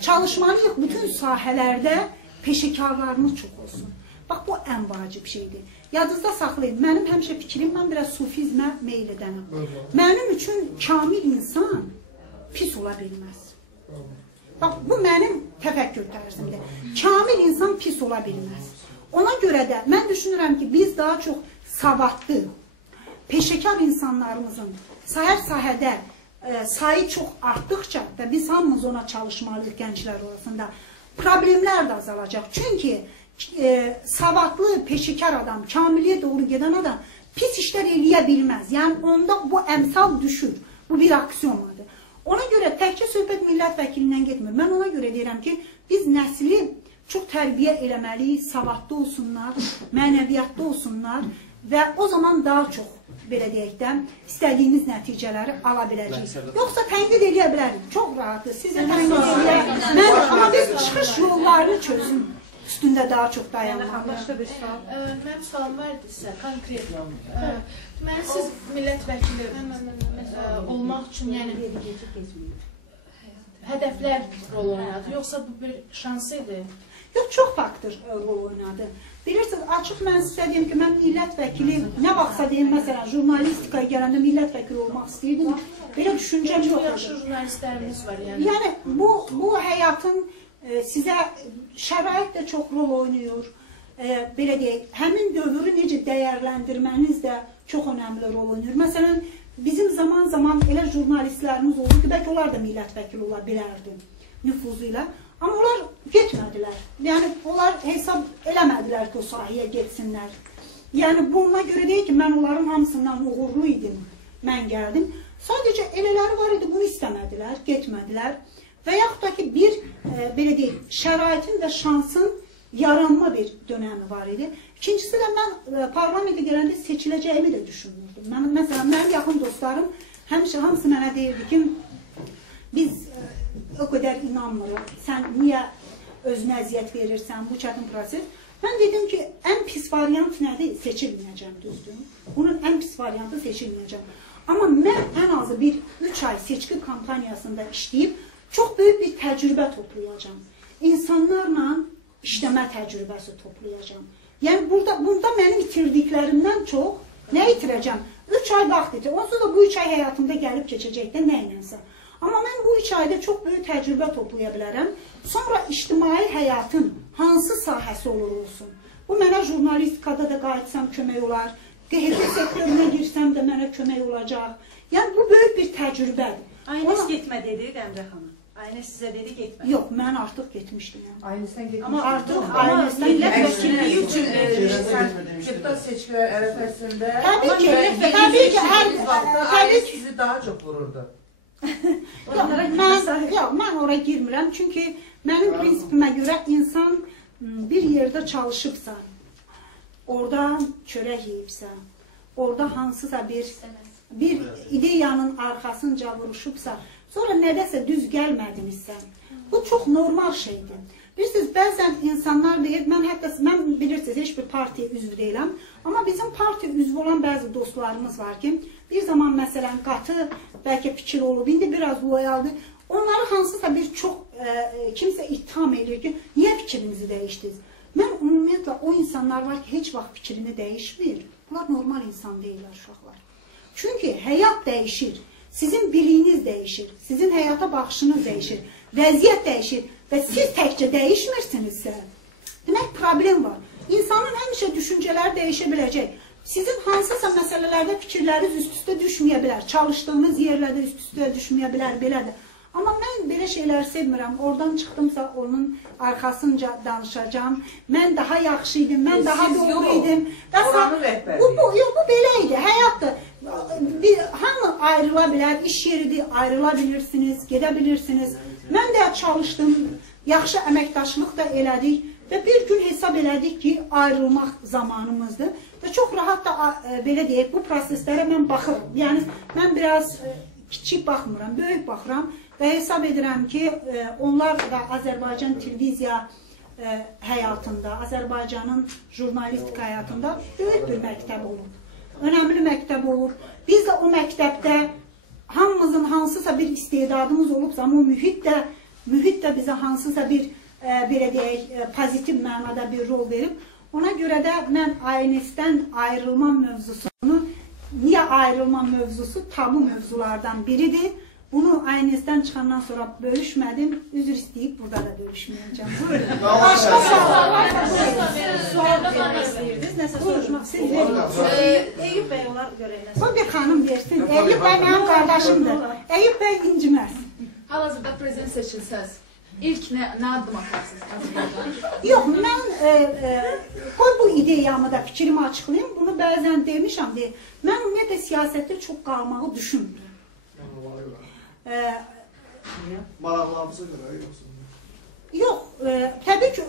çalışmalıyıq bütün sahələrdə peşəkarlarımız çox olsun. Bax, bu ən vacib şeydir. Yadınızda saxlayın, mənim həmişə fikrim, mən biraz sufizmə meyl edənəm. Mənim üçün kamil insan pis ola bilməz. Bax, bu mənim təfəkkür tərzimdir. Kamil insan pis ola bilməz. Ona görə də mən düşünürəm ki, biz daha çox savadlı, peşəkar insanlarımızın sahədə sayı çox artdıqca və biz hamımız ona çalışmalıyıq gənclər arasında, problemlər də azalacaq. Çünki savadlı, peşəkar adam, kamiliyə doğru gedən adam pis işlər eləyə bilməz. Yəni, onda bu əmsal düşür. Bu bir aksiyomadır. Ona görə təkcə söhbət millət vəkilindən getmir. Mən ona görə deyirəm ki, biz nəsli çox tərbiyə eləməliyik, savadlı olsunlar, mənəviyyatlı olsunlar və o zaman daha çox, belə deyək də, istədiyimiz nəticələri ala biləcəyik. Yoxsa tənqid eləyə bilərik, çox rahatdır, siz də tənqid eləyə, amma biz çıxış yollarını çözün, üstündə daha çox dayanmaq. Mənim sualım var idi sizə, konkret. Deməli, siz millət vəkili olmaq üçün, yəni, hədəflər rol oynadı, yoxsa bu bir şans idi? Yox, çox faktor rol oynadı. Bilirsiniz, açıq mən sizə deyim ki, mən millət vəkili, nə vaxtsa deyim, məsələn, jurnalistikaya gələndə millət vəkili olmaq istəyirdim, belə düşüncəm yox. Çox yaxşı jurnalistlərimiz var, yəni. Yəni, bu həyatın sizə şərait də çox rol oynayır. Belə deyək, həmin dövrü necə dəyərləndirməniz də çox önəmli rol oynayır. Məsələn, bizim zaman elə jurnalistlərimiz oldu ki, bəlkə onlar da millət vəkili ola bilərdi nüfuzu ilə. Amma onlar getmədilər. Yəni, onlar hesab eləmədilər ki, o sahəyə getsinlər. Yəni, buna görə deyil ki, mən onların hamısından uğurlu idim, mən gəldim. Sadəcə elələri var idi, bunu istəmədilər, getmədilər. Və yaxud da ki, bir, belə deyil, şəraitin və şansın yaranma bir dönəmi var idi. İkincisi də mən parlamentə gələndə seçiləcəyimi də düşünmürdüm. Məsələn, mənim yaxın dostlarım həmişə hamısı mənə deyirdi ki, biz o qədər inanmırıq, sən niyə özünə əziyyət verirsən, bu çətin proses. Mən dedim ki, ən pis variant nədir? Seçilməyəcəm, düzdür. Bunun ən pis variantı seçilməyəcəm. Amma mən ən azı bir 3 ay seçki kampaniyasında işləyib, çox böyük bir təcrübə toplayacam. İnsanlarla işləmə təcrübəsi toplayacam. Yəni, bunda mənim itirdiklərimdən çox nə itirəcəm? 3 ay vaxt itir. Onsuz da bu 3 ay həyatımda gəlib keçəcək də nə ilənsə. Amma mən bu 3 ayda çox böyük təcrübə toplaya bilərəm. Sonra ictimai həyatın hansı sahəsi olur olsun. Bu mənə jurnalistikada da qayıtsam kömək olar, QHT sektoruna girsəm də mənə kömək olacaq. Yəni bu böyük bir təcrübədir. Aynes getmə dedi Qəmrə xanım. Aynes sizə dedi getmə. Yox, mən artıq getmişdim. Aynes'ten getmiş. Amma Artıq amma Aynes'ten millət getmişdim. vəkilliyi üçün Deputat seçkiler ərəfəsində Təbii ki, sizi daha çok vururdu. Mən ora girmirəm, çünki mənim prinsipimə görə insan bir yerdə çalışıbsa, orada çörək yeyibsə, orada hansısa bir ideyanın arxasınca vuruşubsa, sonra nədəsə düz gəlmədinizsə, bu çox normal şeydir. Bilirsiniz, bəzən insanlar deyir, mən bilirsiniz, heç bir partiya üzvü deyiləm, amma bizim partiya üzvü olan bəzi dostlarımız var ki, bir zaman məsələn qatı bəlkə fikir olub, indi biraz loyaldır, onları hansısa bir çox kimsə ittiham edir ki, niyə fikrinizi dəyişdiniz? Mən ümumiyyətlə o insanlar var ki, heç vaxt fikrini dəyişmir. Bunlar normal insan deyirlər uşaqlar. Çünki həyat dəyişir, sizin biliyiniz dəyişir, sizin həyata baxışınız dəyişir, vəziyyət dəyişir və siz təkcə dəyişmirsinizsə, demək problem var. İnsanın həmişə düşüncələri dəyişə biləcək. Sizin hansısa məsələlərdə fikirləriniz üst-üstə düşməyə bilər, çalışdığınız yerlərdə üst-üstə düşməyə bilər, belədir. Amma mən belə şeyləri sevmirəm. Oradan çıxdımsa onun arxasınca danışacağım. Mən daha yaxşı idim, mən daha doğru idim. Bu belə idi, həyatdır. Hamı ayrıla bilər, iş yeridir, ayrıla bilirsiniz, gedə bilirsiniz. Mən də çalışdım, yaxşı əməkdaşlıq da elədik və bir gün hesab elədik ki, ayrılmaq zamanımızdır. Və çox rahat da belə deyək, bu proseslərə mən baxıram. Yəni, mən biraz kiçik baxmıram, böyük baxıram və hesab edirəm ki, onlar da Azərbaycan televiziya həyatında, Azərbaycanın jurnalistika həyatında böyük bir məktəb olub. Önəmli məktəb olub. Biz də o məktəbdə hamımızın hansısa bir istedadımız olubsa, amma mühit də bizə hansısa bir, belə deyək, pozitiv mənada bir rol verib. Ona görə də mən Aynes'dən ayrılma mövzusunu, niyə ayrılma mövzusu tabu mövzulardan biridir. Bunu Aynes'dən çıxandan sonra bölüşmədim, üzr istəyib burada da bölüşməyəcəm. Buyurun. Başqa sual vermək istəyirdiniz, nəsə soruşmaq istəyirdiniz. Eyüp bəy olar görək. Bu bir xanım versin. Eyüp bəy mənim qardaşımdır. Eyüp bəy inciməz. Hal-hazırda prezident seçilsəz, ilk nə addım atarsınız? Yox, mən qoy bu ideyamı da fikrimi açıqlayayım. Bunu bəzən demişəm, mən ümumiyyətlə siyasətdə çox qalmağı düşünmürəm. Maraqlarınıza görə yoxsa? Yox, təbii ki,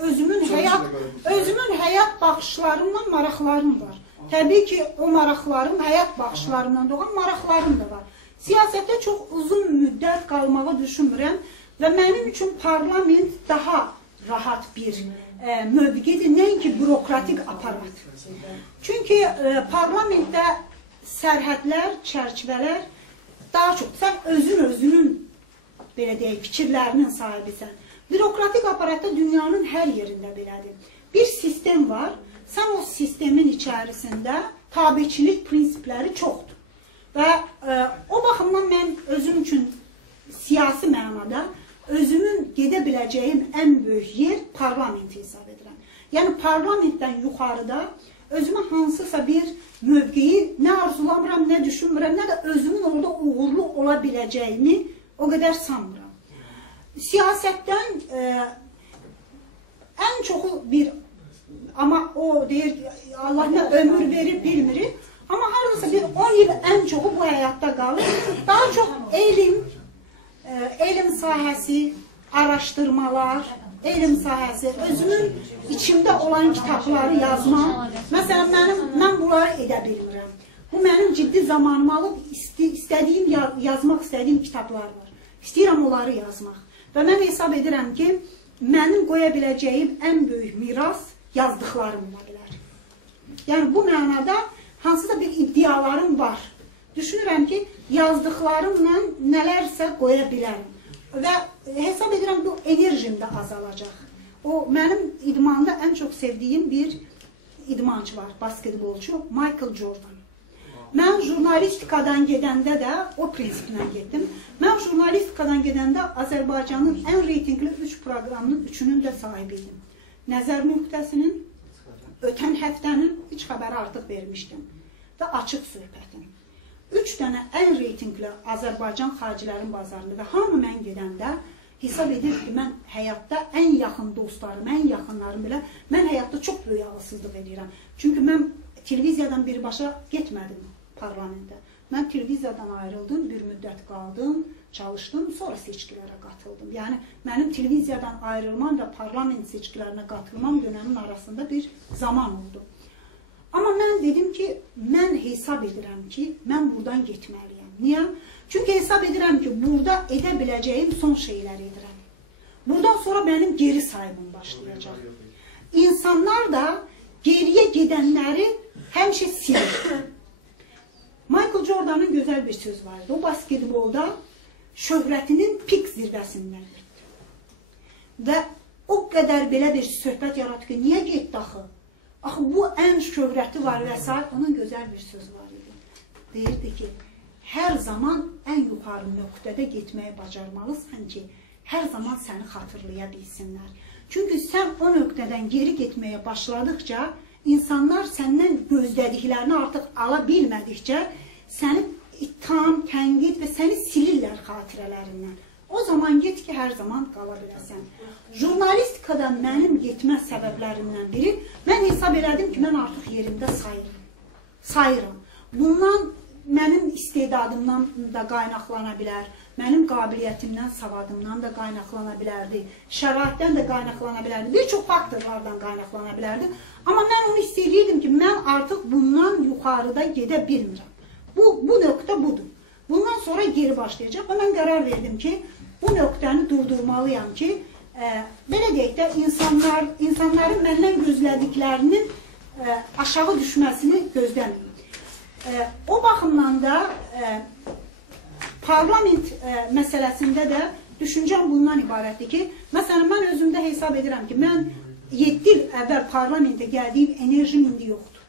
özümün həyat baxışlarımdan maraqlarım var. Təbii ki, o maraqlarım, həyat baxışlarımdan doğan maraqlarım da var. Siyasətdə çox uzun müddət qalmağı düşünmürəm və mənim üçün parlament daha rahat bir mövqedir, nəinki bürokratik aparat. Çünki parlamentdə sərhədlər, çərçivələr daha çox, sən özünün, belə deyək, fikirlərinin sahibisən. Bürokratik aparatda dünyanın hər yerində belədir. Bir sistem var, sən o sistemin içərisində tabiçilik prinsipləri çoxdur. Və o baxımdan mən özüm üçün siyasi mənada özümün gedə biləcəyim ən böyük yer parlamenti hesab edirəm. Yəni parlamentdən yuxarıda özümə hansısa bir mövqeyi nə arzulamıram, nə düşünmürəm, nə də özümün orada uğurlu ola biləcəyimi o qədər sanmıram. Siyasətdən ən çoxu bir, amma o deyir, Allah nə ömür verir, bilmirik, amma haradasa bir 10 il ən çoxu bu həyatda qalır. Daha çox elm sahəsi, araşdırmalar, elm sahəsi, özümün içimdə olan kitabları yazmam. Məsələn, mən bunları edə bilmirəm. Bu mənim ciddi zamanımı alıb, yazmaq istədiyim kitablar var. İstəyirəm onları yazmaq. Və mən hesab edirəm ki, mənim qoya biləcəyim ən böyük miras yazdıqlarım ola bilər. Yəni, bu mənada hansısa bir iddialarım var. Düşünürəm ki, yazdıqlarımla nələrsə qoya bilərəm. Və hesab edirəm, bu enerjim də azalacaq. O, mənim idmanda ən çox sevdiyim bir idmançı var, basketbolçu, Michael Jordan. Mən jurnalistikadan gedəndə də o prinsiplə getdim. Mən jurnalistikadan gedəndə Azərbaycanın ən reytingli 3 proqramının 3-ünün də sahibi idim. Nəzər nöqtəsinin, ötən həftənin 3 xəbəri artıq vermişdim. və açıq söhbətin. 3 dənə ən reytingli Azərbaycan xaricilərin bazarında və hamı mən gedəndə hesab edir ki, mən həyatda ən yaxın dostlarım, ən yaxınlarım belə, mən həyatda çox böyük ağılsızlıq edirəm. Çünki mən televiziyadan birbaşa getmədim parlamentə. Mən televiziyadan ayrıldım, bir müddət qaldım, çalışdım, sonra seçkilərə qatıldım. Yəni, mənim televiziyadan ayrılmam və parlament seçkilərinə qatılmam dönəmin arasında bir zaman oldu. Amma mən dedim ki, mən hesab edirəm ki, mən buradan getməliyəm. Niyə? Çünki hesab edirəm ki, burada edə biləcəyim son şeylər edirəm. Buradan sonra mənim geri sayımım başlayacaq. İnsanlar da geriyə gedənləri həmişə silir. Michael Jordan'ın gözəl bir söz vardı. O basketbolda şöhrətinin pik zirvəsindən getdi. Və o qədər belə bir söhbət yaratdı ki, niyə getdi axı? Axı, bu ən şöhrəti var və s. Onun gözəl bir söz var idi. Deyirdi ki, hər zaman ən yuxarı nöqtədə getməyi bacarmalısan ki, hər zaman səni xatırlaya bilsinlər. Çünki sən o nöqtədən geri getməyə başladıqca, insanlar səndən gözlədiklərini artıq ala bilmədikcə, səni ittiham, tənqid və səni silirlər xatirələrindən. O zaman get ki, hər zaman qala biləsən. Jurnalistikada mənim getmə səbəblərindən biri, mən hesab elədim ki, mən artıq yerimdə sayıram. Bundan mənim istedadımdan da qaynaqlana bilər, mənim qabiliyyətimdən, savadımdan da qaynaqlana bilərdi, şəraitdən də qaynaqlana bilərdi, bir çox faktorlardan qaynaqlana bilərdi. Amma mən onu istəyirdim ki, mən artıq bundan yuxarıda gedə bilmirəm. Bu nöqtə budur. Bundan sonra geri başlayacaq və mən qərar verdim ki, bu nöqtəni durdurmalıyam ki, belə deyək də, insanların məndən gözlədiklərinin aşağı düşməsini gözləməyim. O baxımdan da parlament məsələsində də düşüncəm bundan ibarətdir ki, məsələn, mən özümdə hesab edirəm ki, mən 7 il əvvəl parlamentə gəldiyim enerjim indi yoxdur.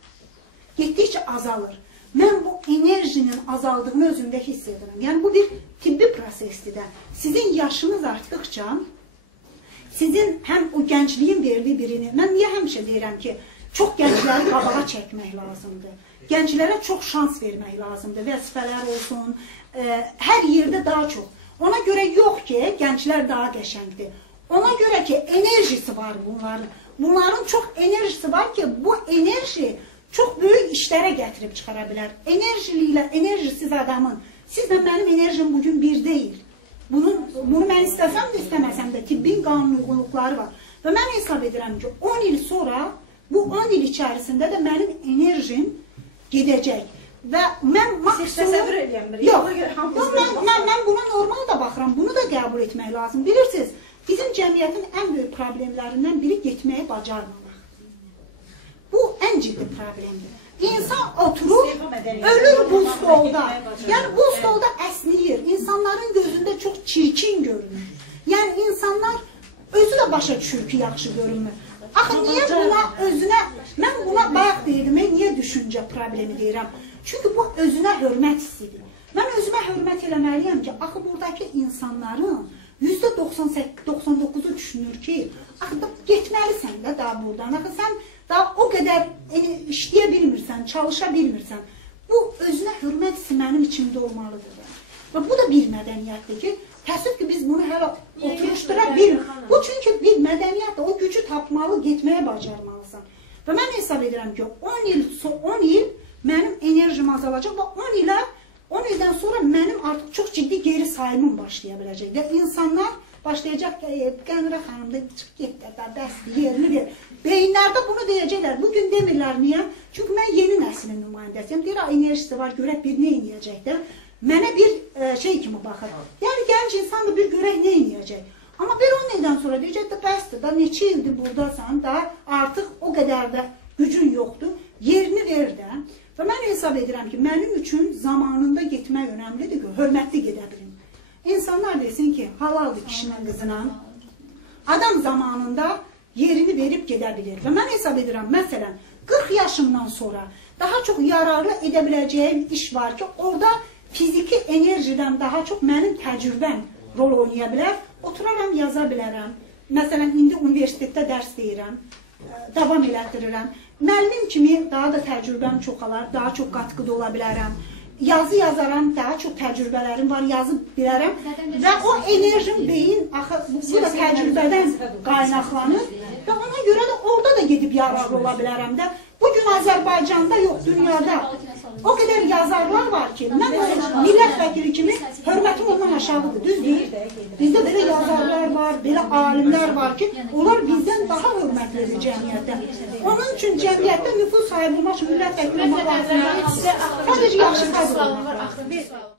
Getdikcə azalır. Mən bu enerjinin azaldığını özümdə hiss edirəm. Yəni, bu bir tibbi prosesdir də. Sizin yaşınız artdıqca, sizin həm o gəncliyin verdiyi birini, mən niyə həmişə deyirəm ki, çox gəncləri qabağa çəkmək lazımdır. Gənclərə çox şans vermək lazımdır. Vəzifələr olsun, hər yerdə daha çox. Ona görə yox ki, gənclər daha qəşəngdir. Ona görə ki, enerjisi var bunların. Bunların çox enerjisi var ki, bu enerji çox böyük işlərə gətirib çıxara bilər. Enerjililə enerjisiz adamın, sizlə mənim enerjim bugün bir deyil. Bunu mən istəsəm də istəməsəm də tibbin qanun uyğunluqları var. Və mən hesab edirəm ki, 10 il sonra, bu 10 il içərisində də mənim enerjim gedəcək. Və mən maksimum... Yox, mən buna normal da baxıram, bunu da qəbul etmək lazım. Bilirsiniz, bizim cəmiyyətin ən böyük problemlərindən biri getməyi bacarmamaq. Bu ən ciddi problemdir. İnsan oturur, ölür bu stolda. Yəni bu stolda əsniyir. İnsanların gözündə çox çirkin görünür. Yəni insanlar özü də başa düşür ki, yaxşı görünmür. Axı niyə buna özünə, mən buna bayaq deyirdim, niyə düşüncə problemi deyirəm? Çünki bu özünə hörmət hissidir. Mən özümə hörmət eləməliyəm ki, axı buradakı insanların %99'u düşünür ki, axı getməlisən də daha buradan. Axı sən daha o qədər işləyə bilmirsən, çalışa bilmirsən. Bu özünə hörmət hissi mənim içimdə olmalıdır. Və bu da bir mədəniyyətdir ki, təəssüf ki, biz bunu hələ oturuşdıra bilmirik. Bu çünki bir mədəniyyətdir, o gücü tapmalı, getməyə bacarmalısan. Və mən hesab edirəm ki, 10 il mənim enerjim azalacaq və 10 ildən sonra mənim artıq çox ciddi geri sayımım başlaya biləcək. Və insanlar başlayacaq ki, Qənirə xanım da çıx getdə, bəsdir, yerini ver. Beyinlərdə bunu deyəcəklər. Bugün demirlər, niyə? Çünki mən yeni nəslin nümayəndəsiyəm. Deyir, enerjisi var, görək bir nə inəyəcək də. Mənə bir şey kimi baxır. Yəni, gənc insan da bir görək nə inəyəcək. Amma bir 10 ildən sonra deyəcək də, bəsdir, da neçə ildir buradasan da, artıq o qədər də gücün yoxdur. Yerini ver də. Və mən hesab edirəm ki, mənim üçün zamanında getmək önəmlidir ki, hörmətli gedə bilim. İnsanlar desin ki, halaldır kişinin qızına. Adam zamanında yerini verib gedə bilir. Və mən hesab edirəm, məsələn, 40 yaşımdan sonra daha çox yararlı edə biləcəyim iş var ki, orada fiziki enerjidən daha çox mənim təcrübəm rol oynaya bilər. Oturaram, yaza bilərəm. Məsələn, indi universitetdə dərs deyirəm. davam elətdirirəm. Müəllim kimi daha da təcrübəm çoxalar, daha çox qatqıda ola bilərəm. Yazı yazaram, daha çox təcrübələrim var, yazıb bilərəm və o enerjim, beyin, axı bu da təcrübədən qaynaqlanır və ona görə də orada da gedib yararlı ola bilərəm də. Bugün Azərbaycanda yox, dünyada o qədər yazarlar var ki, mən millət vəkili kimi hörmətim ondan aşağıdır, düz deyil. Bizdə belə yazarlar var, belə alimlər var ki, onlar bizdən daha hörmətlidir cəmiyyətdə. Onun üçün cəmiyyətdə nüfuz sahibi olmaq üçün millət vəkili olmaq lazımdır. Sadəcə yaxşı fərq olmaq lazımdır.